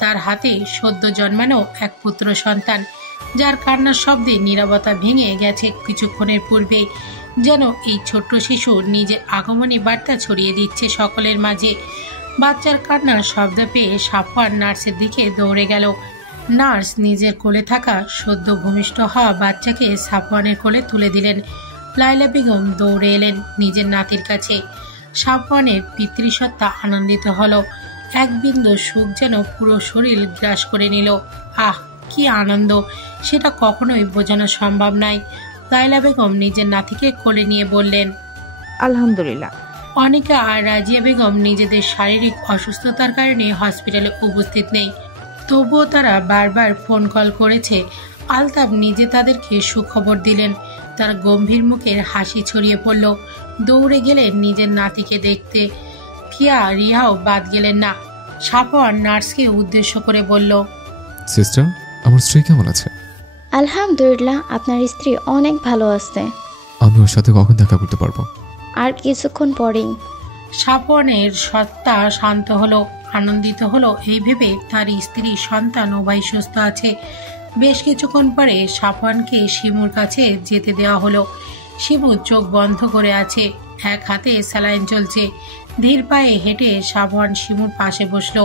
তার হাতে সদ্য জন্মানো এক পুত্র সন্তান, যার কান্নার শব্দে নীরবতা ভেঙে গেছে কিছুক্ষণের পূর্বে। যেন এই ছোট্ট শিশু নিজের আগমনী বার্তা ছড়িয়ে দিচ্ছে সকলের মাঝে। বাচ্চার কান্নার শব্দ পেয়ে সাফওয়ান নার্সের দিকে দৌড়ে গেল। নার্স নিজের কোলে থাকা সদ্য ভূমিষ্ঠ হওয়া বাচ্চাকে সাফওয়ানের কোলে তুলে দিলেন। লায়লা বেগম দৌড়ে এলেন নিজের নাতির কাছে। সাফওয়ানের পিতৃসত্তা আনন্দিত হলো। এক বিন্দু সুখ যেন পুরো শরীর গ্রাস করে নিল। আহ, কি আনন্দ, সেটা কখনোই বোঝানো সম্ভব নয়। লায়লা বেগম নিজের নাতিকে কোলে নিয়ে বললেন, আলহামদুলিল্লাহ। অনিকা আর রাজিয়া বেগম নিজেদের শারীরিক অসুস্থতার কারণে হসপিটালে উপস্থিত নেই, তবুও তারা বারবার ফোন কল করেছে। আলতাফ নিজে তাদেরকে সুখবর দিলেন। তার গম্ভীর মুখের হাসি ছড়িয়ে পড়ল। দৌড়ে গেলেন নিজের নাতিকে দেখতে। ফিয়া রিহাও বাদ গেলেন না। সাফওয়ান নার্সকে উদ্দেশ্য করে বলল, সিস্টার, আমার স্ত্রী কেমন আছে? আলহামদুলিল্লাহ, আপনার স্ত্রী অনেক ভালো আছে। আমি ওর সাথে কখন দেখা করতে পারবো? আর কিছুক্ষণ পরেই। সাফওয়ানের সত্তা শান্ত হলো, আনন্দিত হলো এই ভেবে তার স্ত্রী, সন্তান উভয় সুস্থ আছে। বেশ কিছুক্ষণ পরে সাফওয়ানকে শিমুর কাছে যেতে দেওয়া হলো। শিমু চোখ বন্ধ করে আছে, এক হাতে স্যালাইন চলছে। ধীর পায়ে হেঁটে সাফওয়ান শিমুর পাশে বসলো।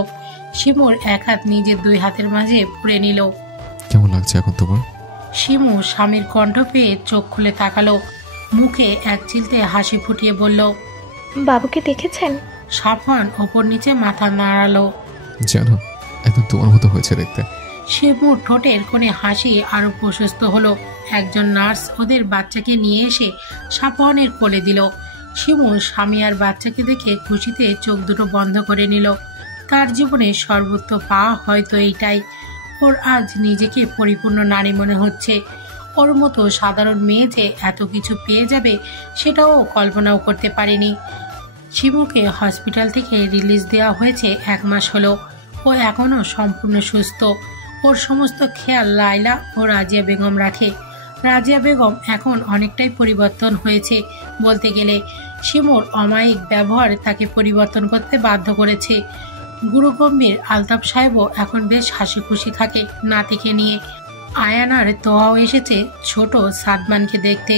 শিমুর এক হাত নিজের দুই হাতের মাঝে পুরে নিল। কেমন লাগছে এখন তোমার? শিমু স্বামীর কণ্ঠ পেয়ে চোখ খুলে তাকালো, মুখে এক চিলতে হাসি ফুটিয়ে বলল, বাবুকে দেখেছেন? সাফওয়ান ওপর নিচে মাথা নাড়ালো। জানো, একদম তোমার মতো হয়েছে দেখতে। শিমুর ঠোঁটের কোণে হাসি আরো প্রশস্ত হলো। একজন নার্স ওদের বাচ্চাকে নিয়ে এসে সাফওয়ানের কোলে দিল। শিমু স্বামী আর বাচ্চাকে দেখে খুশিতে চোখ দুটো বন্ধ করে নিল। তার জীবনে সর্বোচ্চ পাওয়া হয়তো এইটাই। ওর আজ নিজেকে পরিপূর্ণ নারী মনে হচ্ছে। ওর মতো সাধারণ মেয়ে যে এত কিছু পেয়ে যাবে সেটাও কল্পনাও করতে পারেনি। শিমুকে হসপিটাল থেকে রিলিজ দেওয়া হয়েছে 1 মাস হলো। ও এখনও সম্পূর্ণ সুস্থ। ওর সমস্ত খেয়াল লাইলা ও রাজিয়া বেগম রাখে। রাজিয়া বেগম এখন অনেকটাই পরিবর্তন হয়েছে বলতে গেলে। শিমুর অমায়িক ব্যবহার তাকে পরিবর্তন করতে বাধ্য করেছে। গুরুগম্ভীর আলতাফ সাহেবও এখন বেশ হাসি খুশি থাকে নাতিকে নিয়ে। আয়ান আর তোহাও এসেছে ছোট সাদমানকে দেখতে।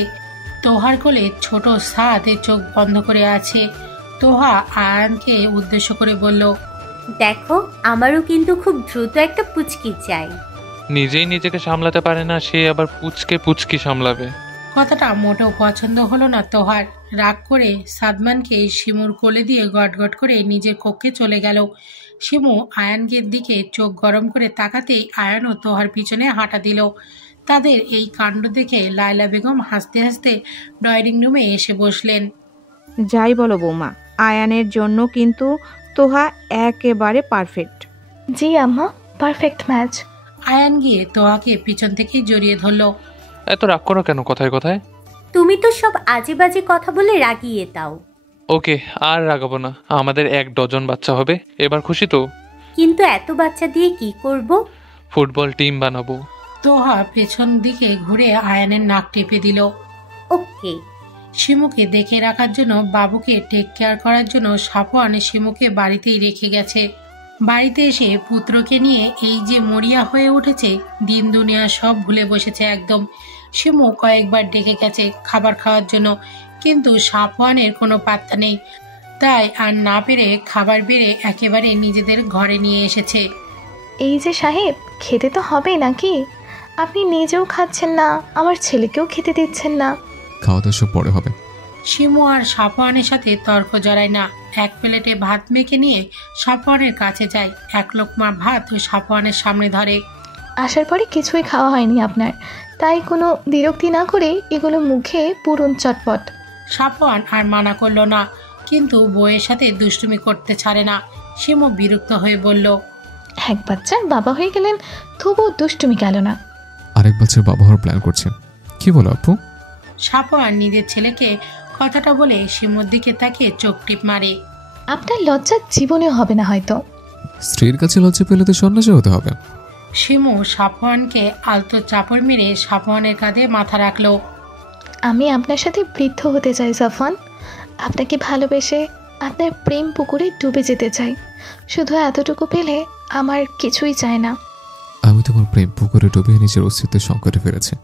তোহার কোলে ছোট সাদ চোখ বন্ধ করে আছে। তোহা আয়ানকে উদ্দেশ্য করে বলল, দেখো, আমারও কিন্তু খুব দ্রুত একটা পুচকি চাই। নিজেই নিজেকে সামলাতে পারে না, সে আবার পুচকি সামলাবে। কথাটা মোটেও পছন্দ হলো না তোহার। রাগ করে সাদমানকে শিমুর কোলে দিয়ে গটগট করে নিজের কক্ষে চলে গেল। শিমু আয়ানকে দিকে চোখ গরম করে তাকাতেই আয়ানও তোহার পিছনে হাঁটা দিল। তাদের এই কাণ্ড দেখে লায়লা বেগম হাসতে হাসতে ড্রয়িং রুমে এসে বসলেন। যাই বলো বৌমা, আয়ানের জন্য কিন্তু তোহা একেবারে পারফেক্ট। জি আম্মা, পারফেক্ট ম্যাচ। আয়ান গিয়ে তোহাকে পিছন থেকেই জড়িয়ে ধরল। এত রাগ করো কেন কথায় কথায়? তুমি তো সব আজে বাজে কথা বলে রাগিয়ে দাও। ওকে, আর রাগাবো না। আমাদের 1 ডজন বাচ্চা হবে, এবার খুশি তো? কিন্তু এত বাচ্চা দিয়ে কি করব? ফুটবল টিম বানাবো। তোহা পেছন দিকে ঘুরে আয়ানের নাক টেপে দিল। ওকে। শিমুকে দেখে রাখার জন্য, বাবুকে টেক কেয়ার করার জন্য সাফওয়ান শিমুকে বাড়িতেই রেখে গেছে। বাড়িতে এসে পুত্রকে নিয়ে এই যে মরিয়া হয়ে উঠেছে, দিন দুনিয়া সব ভুলে বসেছে একদম। শিমু কয়েকবার ডেকে গেছে খাবার খাওয়ার জন্য, কিন্তু সাফওয়ানের কোনো পাত্তা নেই। তাই আর না পেরে খাবার বেড়ে একেবারে নিজেদের ঘরে নিয়ে এসেছে। এই যে সাহেব, খেতে তো হবে নাকি? আপনি নিজেও খাচ্ছেন না, আমার ছেলেকেও খেতে দিচ্ছেন না। খাওয়া দাওয়া সব পরে হবে। শিমু আর সাফওয়ানের সাথে তর্ক জড়ায় না। এক প্লেটে ভাত মেখে নিয়ে সাফওয়ানের কাছে যায়। 1 লোকমা ভাত ও সাফওয়ানের সামনে ধরে। আসার পরে কিছুই খাওয়া হয়নি আপনার, তাই কোনো বিরক্তি না করে এগুলো মুখে পুরন চটপট। সাফওয়ান আর মানা করলো না, কিন্তু বউয়ের সাথে দুষ্টুমি করতে ছাড়ে না। শিমু বিরক্ত হয়ে বলল, এক বাচ্চার বাবা হয়ে গেলেন, তবুও দুষ্টুমি গেল না। আরেক বাচ্চার বাবা হওয়ার প্ল্যান করছেন, কি বলো আপু? সাফওয়ান নিজের ছেলেকে কথাটা বলে শিমুর দিকে তাকিয়ে চোখ টিপ মারে। আপনার লজ্জা জীবনেও হবে না হয়তো। স্ত্রীর কাছে লজ্জা পেলে তো সন্ন্যাসী হতে হবে। শিমু সাফওয়ানকে আলতো চাপড় মেরে সাফওয়ানের কাঁধে মাথা রাখলো। আমি আপনার সাথে বৃদ্ধ হতে চাই সাফওয়ান। আপনাকে ভালোবেসে আপনার প্রেম পুকুরে ডুবে যেতে চাই। শুধু এতটুকু পেলে আমার কিছুই চাই না। আমি তোমার প্রেম পুকুরে ডুবে নিজের অস্তিত্বের সংকটে ফেলেছি।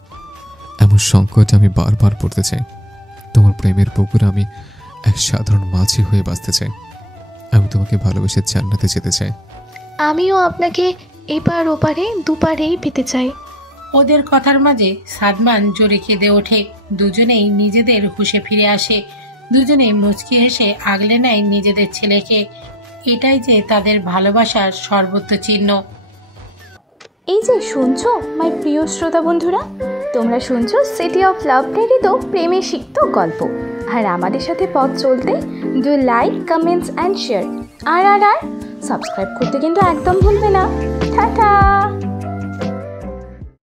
এমন সংকট আমি বারবার পড়তে চাই। তোমার প্রেমের পুকুরে আমি এক সাধারণ মাঝি হয়ে বাঁচতে চাই। আমি তোমাকে ভালোবেসে জান্নাতে যেতে চাই। আমিও আপনাকে এপার ওপারে দুপারেই পেতে চাই। ওদের কথার মাঝে সাদমান জোরে কেঁদে ওঠে। দুজনেই নিজেদের হুঁশে ফিরে আসে। দুজনেই মুচকি হেসে আগলে নেয় নিজেদের ছেলেকে। এটাই যে তাদের ভালোবাসার সর্বোচ্চ চিহ্ন। এই যে শুনছো মাই প্রিয় শ্রোতা বন্ধুরা, তোমরা শুনছো সিটি অফ লাভ প্রেরিত প্রেমে সিক্ত গল্প। আর আমাদের সাথে পথ চলতে do like, comments and share. আর সাবস্ক্রাইব করতে কিন্তু একদম ভুলবে না। টাটা।